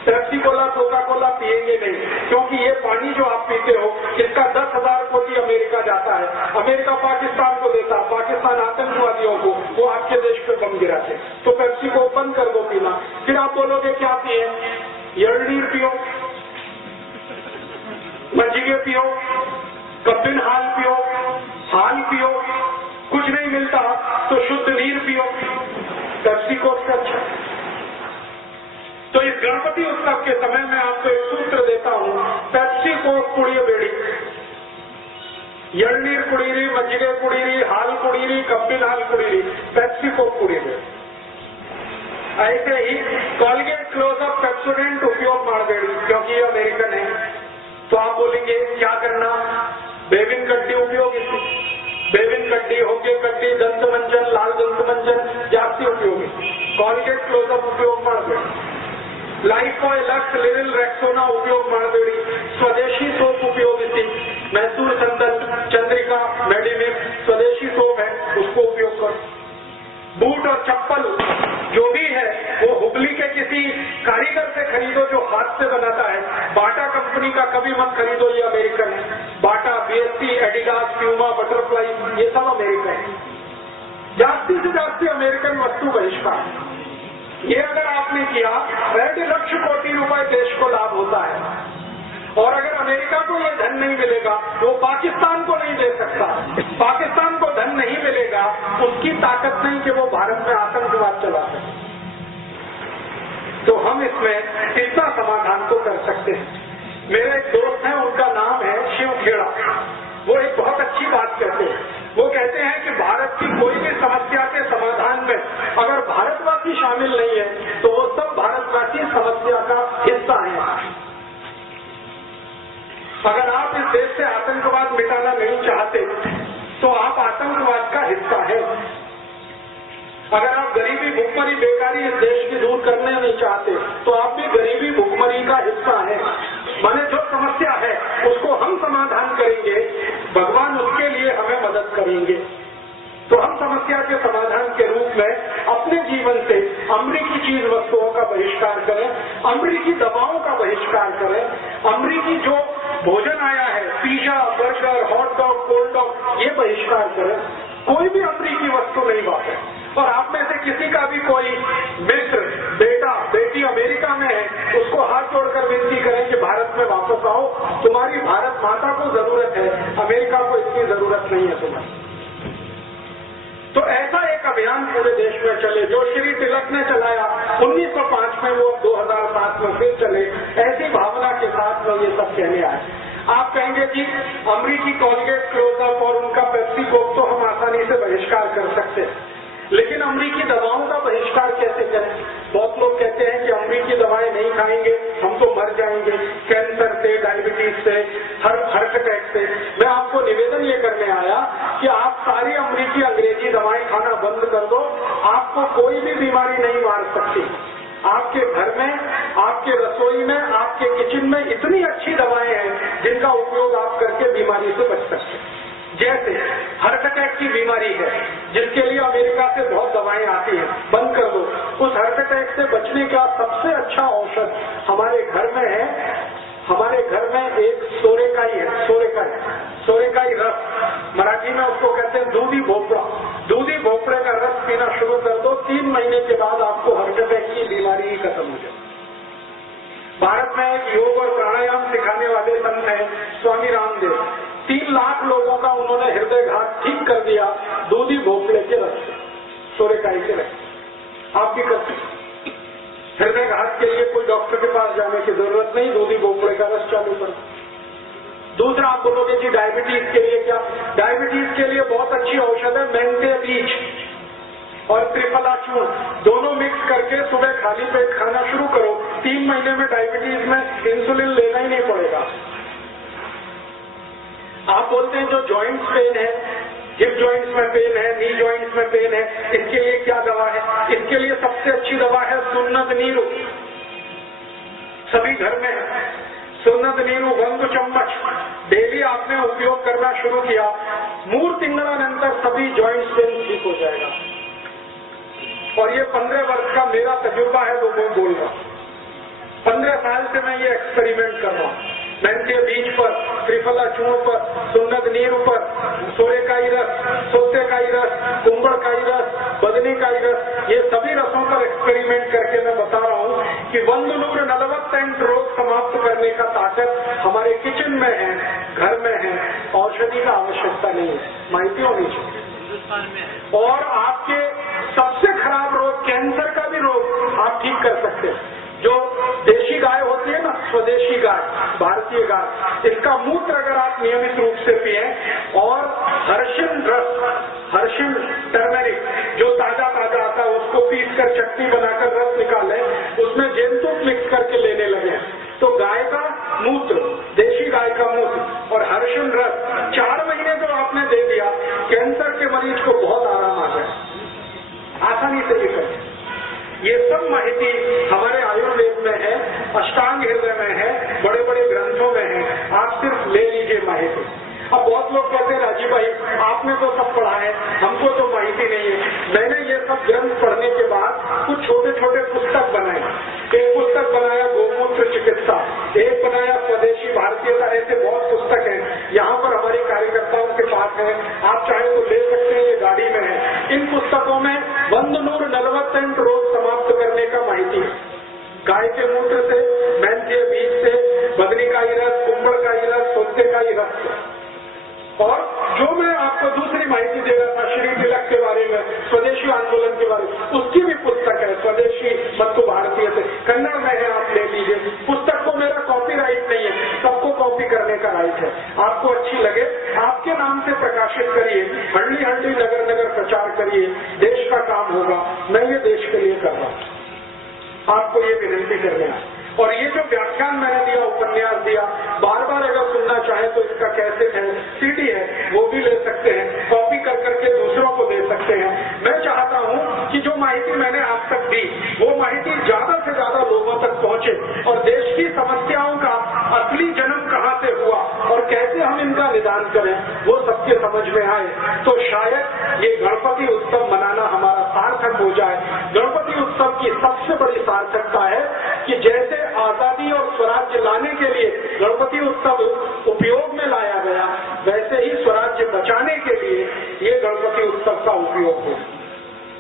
पेप्सी कोला, कोका कोला पिएंगे नहीं, क्योंकि ये पानी जो आप पीते हो इसका 10,000 कोटी अमेरिका जाता है। अमेरिका पाकिस्तान को देता, पाकिस्तान आतंकवादियों को, वो आपके देश पे बम गिराते। तो पेप्सी को बंद कर दो पीना। फिर आप बोलोगे क्या पिए? यलनीर पियो, मज्जिगे पियो, कब्बिन हाल पियो, हाल पियो, कुछ नहीं मिलता तो शुद्ध नीर पियो, पेप्सी को अच्छा। तो इस गणपति उत्सव के समय में आपको एक सूत्र देता हूँ, पेप्सी को कुड़िए बेड़ी, यलनीर कुड़ीरी, मज्जिगे कुड़ीरी, हाल कुड़ीरी, कब्बिन हाल कुड़ीरी, पेप्सी को कुड़ीरे। ऐसे ही कॉलगेट, क्लोजअप, पेप्सोडेंट उपयोग ಮಾಡಬೇಡಿ क्योंकि ये अमेरिकन है। तो आप बोलेंगे क्या करना? बेबिन कड्डी उपयोगिसी, बेबिन कड्डी, होके कड्डी, दंत मंजन, लाल दंत मंजन जास्ती उपयोगी। कॉलगेट, क्लोजअप उपयोग ಮಾಡಬೇಡಿ। लाइफबॉय, लक्स, लिरिल, रेक्सोना उपयोग ಮಾಡಬೇಡಿ। स्वदेशी सोप उपयोगिसी, मैसूर संदन, चंद्रिका, मेडिमिक्स, स्वदेशी सोप है, उसको उपयोग करो। बूट और चप्पल जो भी है वो हुबली के किसी कारीगर से खरीदो जो हाथ से बनाता है। बाटा कंपनी का कभी मत खरीदो, ये अमेरिकन है। बाटा, BSC, एडिडास, प्यूमा, बटरफ्लाई, ये सब अमेरिकन है। जास्ती से जास्ती अमेरिकन वस्तु बहिष्कार। ये अगर आपने किया 1.5 लाख कोटि रुपए देश को लाभ होता है। और अगर अमेरिका को ये धन नहीं मिलेगा तो वो पाकिस्तान को नहीं दे सकता। पाकिस्तान को धन नहीं मिलेगा, उसकी ताकत नहीं कि वो भारत में आतंकवाद चला सके। तो हम इसमें इतना समाधान तो कर सकते हैं। मेरे एक दोस्त हैं, उनका नाम है शिव खेड़ा। वो एक बहुत अच्छी बात कहते हैं। वो कहते हैं कि भारत की कोई भी समस्या के समाधान में अगर भारतवासी शामिल नहीं है तो वो सब भारतवासी समस्या का हिस्सा है। अगर आप इस देश से आतंकवाद मिटाना नहीं चाहते तो आप आतंकवाद का हिस्सा है। अगर आप गरीबी, भुखमरी, बेकारी इस देश की दूर करने नहीं चाहते तो आप भी गरीबी, भुखमरी का हिस्सा है। माने जो समस्या है उसको हम समाधान करेंगे, भगवान उसके लिए हमें मदद करेंगे। तो हम समस्या के समाधान के रूप में अपने जीवन से अमरीकी चीज वस्तुओं का बहिष्कार करें, अमरीकी दवाओं का बहिष्कार करें, अमरीकी जो भोजन आया है, pizza, burger, hot dog, cold dog, ये बहिष्कार करें। कोई भी अमरीकी वस्तु नहीं वापरे। और आप में से किसी का भी कोई मित्र, बेटा, बेटी अमेरिका में है, उसको हाथ जोड़कर विनती करें कि भारत में वापस आओ, तुम्हारी भारत माता को जरूरत है, अमेरिका को इसकी जरूरत नहीं है तुम्हें। तो ऐसा एक अभियान पूरे देश में चले जो श्री तिलक ने चलाया 1905 में, वो 2007 में फिर चले। ऐसी भावना के साथ में ये सब कहने आए। आप कहेंगे कि अमरीकी कॉलगेट, क्लोजअप और उनका पेप्सी कोक तो हम आसानी से बहिष्कार कर सकते हैं, लेकिन अमरीकी दवाओं का बहिष्कार कैसे करें? बहुत लोग कहते हैं कि अमरीकी दवाएं नहीं खाएंगे हम तो मर जाएंगे, कैंसर से, डायबिटीज से, हार्ट अटैक से। मैं आपको निवेदन ये करने आया कि आप सारी अमरीकी अंग्रेजी दवाएं खाना बंद कर दो, आपको कोई भी बीमारी नहीं मार सकती। आपके घर में, आपके रसोई में, आपके किचन में इतनी अच्छी दवाएं हैं जिनका उपयोग आप करके बीमारी से बच सकते हैं। जैसे हार्ट अटैक की बीमारी है जिसके लिए अमेरिका से बहुत दवाएं आती हैं, बंद कर दो। उस हार्ट अटैक से बचने का सबसे अच्छा औषध हमारे घर में है। हमारे घर में एक सोरेकाई है, सोरेकाई रस, मराठी में उसको कहते हैं दूधी भोपड़ा। दूधी भोपड़े का रस पीना शुरू कर दो, 3 महीने के बाद आपको हार्ट अटैक की बीमारी ही खत्म हो जाए। भारत में एक योग और प्राणायाम सिखाने वाले संत हैं स्वामी रामदेव। 3 लाख लोगों का उन्होंने हृदयघात ठीक कर दिया दूधी भोपड़े के रस से, सोरेकाई के रस। आप भी कर सकते। हृदयघात के लिए कोई डॉक्टर के पास जाने की जरूरत नहीं, दूधी भोपड़े का रस चालू कर। दूसरा, आप बोलोगे कि डायबिटीज के लिए क्या? डायबिटीज के लिए बहुत अच्छी औषध है मेंथे बीज और त्रिफला चूर्ण, दोनों मिक्स करके सुबह खाली पेट खाना शुरू करो। 3 महीने में डायबिटीज में इंसुलिन लेना ही नहीं पड़ेगा। आप बोलते हैं जो जॉइंट्स पेन है, हिप जॉइंट्स में पेन है, नी जॉइंट्स में पेन है, इसके लिए क्या दवा है? इसके लिए सबसे अच्छी दवा है सुन्नत नीरू। सभी घर में है सुन्नत नीरू 1 चम्मच डेली आपने उपयोग करना शुरू किया, 3 तिंगळानंतर सभी जॉइंट्स पेन ठीक हो जाएगा। और ये 15 वर्ष का मेरा तजुर्बा है, वो मैं बोल रहा हूँ। 15 साल से मैं ये एक्सपेरिमेंट कर रहा हूँ। मेंथे बीज पर, त्रिफला चूर्ण पर, सुन्नत नीरू पर, सोरेकाई रस, सोतेकाई रस, कुंभड़काई रस, बदनीकाई रस, ये सभी रसों पर एक्सपेरिमेंट करके मैं बता रहा हूँ कि 140 रोग समाप्त करने का ताकत हमारे किचन में है, घर में है। औषधि का आवश्यकता नहीं है, माहिती होनी चाहिए। और आपके सबसे खराब रोग, कैंसर का भी रोग आप ठीक कर सकते हैं। जो देशी गाय होती है ना, स्वदेशी गाय, भारतीय गाय, इसका मूत्र अगर आप नियमित रूप से पिए और हर्षिल रस, हर्षिल टर्मेरिक जो ताजा ताजा आता है उसको पीस कर चटनी बनाकर रस निकाले, उसमें जेनतुक मिक्स करके लेने लगे तो गाय का मूत्र, देशी गाय का मूत्र और हर्षिल रस 4 महीने जो आपने दे दिया, कैंसर के मरीज को बहुत आराम आ जाए, आसानी से निकल। ये सब माहिती हमारे आयुर्वेद में है, अष्टांग हृदय में है, बड़े बड़े ग्रंथों में है। आप सिर्फ ले लीजिए माहिती। अब बहुत लोग कहते हैं राजीव भाई आपने तो सब पढ़ा है, हमको तो माहिती नहीं है। मैंने ये सब भारतीयता ऐसे बहुत पुस्तक हैं, यहाँ पर हमारे कार्यकर्ताओं के पास है, आप चाहे तो ले सकते हैं, ये गाड़ी में है। इन पुस्तकों में 148 रोग समाप्त करने का माहिती है। गाय के मूत्र से, मेंथ्य बीज से, बदरीकाई रस, कुंभड़काई रस, सोतेकाई रस, और जो मैं आपको दूसरी माहिती दे रहा था श्री तिलक के बारे में, स्वदेशी आंदोलन के बारे में, उसकी भी पुस्तक है, स्वदेशी मत्तु भारतीय से, कन्नड़ में है, आप ले लीजिए। पुस्तक को मेरा कॉपीराइट नहीं है, सबको कॉपी करने का राइट है। आपको अच्छी लगे आपके नाम से प्रकाशित करिए, हंडी हंडी नगर नगर प्रचार करिए, देश का काम होगा। मैं ये देश के लिए कर रहा हूँ, आपको ये विनती करने आए। और ये जो व्याख्यान मैंने दिया, उपन्यास दिया, बार बार अगर सुनना चाहे तो इसका कैसेट है, सीडी है, वो भी ले सकते हैं, कॉपी कर करके दूसरों को दे सकते हैं। मैं चाहता हूँ कि जो माहिती मैंने आप तक दी, वो माहिती ज्यादा से ज्यादा लोगों तक पहुँचे और देश की समस्याओं का असली जन्म कहाँ से हुआ और कैसे हम इनका निदान करें, वो सबके समझ में आए। तो शायद ये गणपति उत्सव मनाना हमारा सार्थक हो जाए। गणपति उत्सव की सबसे बड़ी सार्थकता है कि जैसे आजादी और स्वराज्य लाने के लिए गणपति उत्सव उपयोग में लाया गया, वैसे ही स्वराज्य बचाने के लिए ये गणपति उत्सव का उपयोग हो।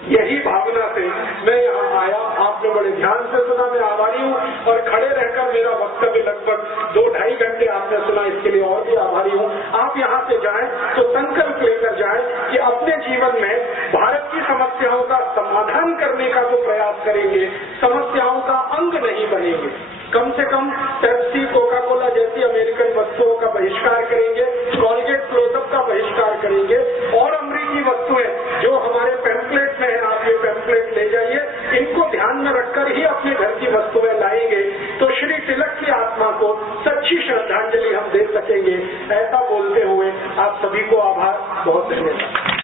यही भावना से मैं यहाँ आया, आपने बड़े ध्यान से सुना, मैं आभारी हूँ। और खड़े रहकर मेरा वक्तव्य लगभग 2-2.5 घंटे आपने सुना, इसके लिए और भी आभारी हूँ। आप यहाँ से जाएं तो संकल्प लेकर जाएं कि अपने जीवन में भारत की समस्याओं का समाधान करने का जो प्रयास करेंगे, समस्याओं का अंग नहीं बनेंगे। कम से कम पेप्सी, कोका कोला जैसी अमेरिकन वस्तुओं का बहिष्कार करेंगे, कॉलगेट क्लोजअप का बहिष्कार करेंगे, और अमरीकी वस्तुएं जो हमारे पैम्पलेट में है, आप ये पैम्पलेट ले जाइए, इनको ध्यान में रखकर ही अपने घर की वस्तुएं लाएंगे तो श्री तिलक की आत्मा को सच्ची श्रद्धांजलि हम दे सकेंगे। ऐसा बोलते हुए आप सभी को आभार, बहुत धन्यवाद।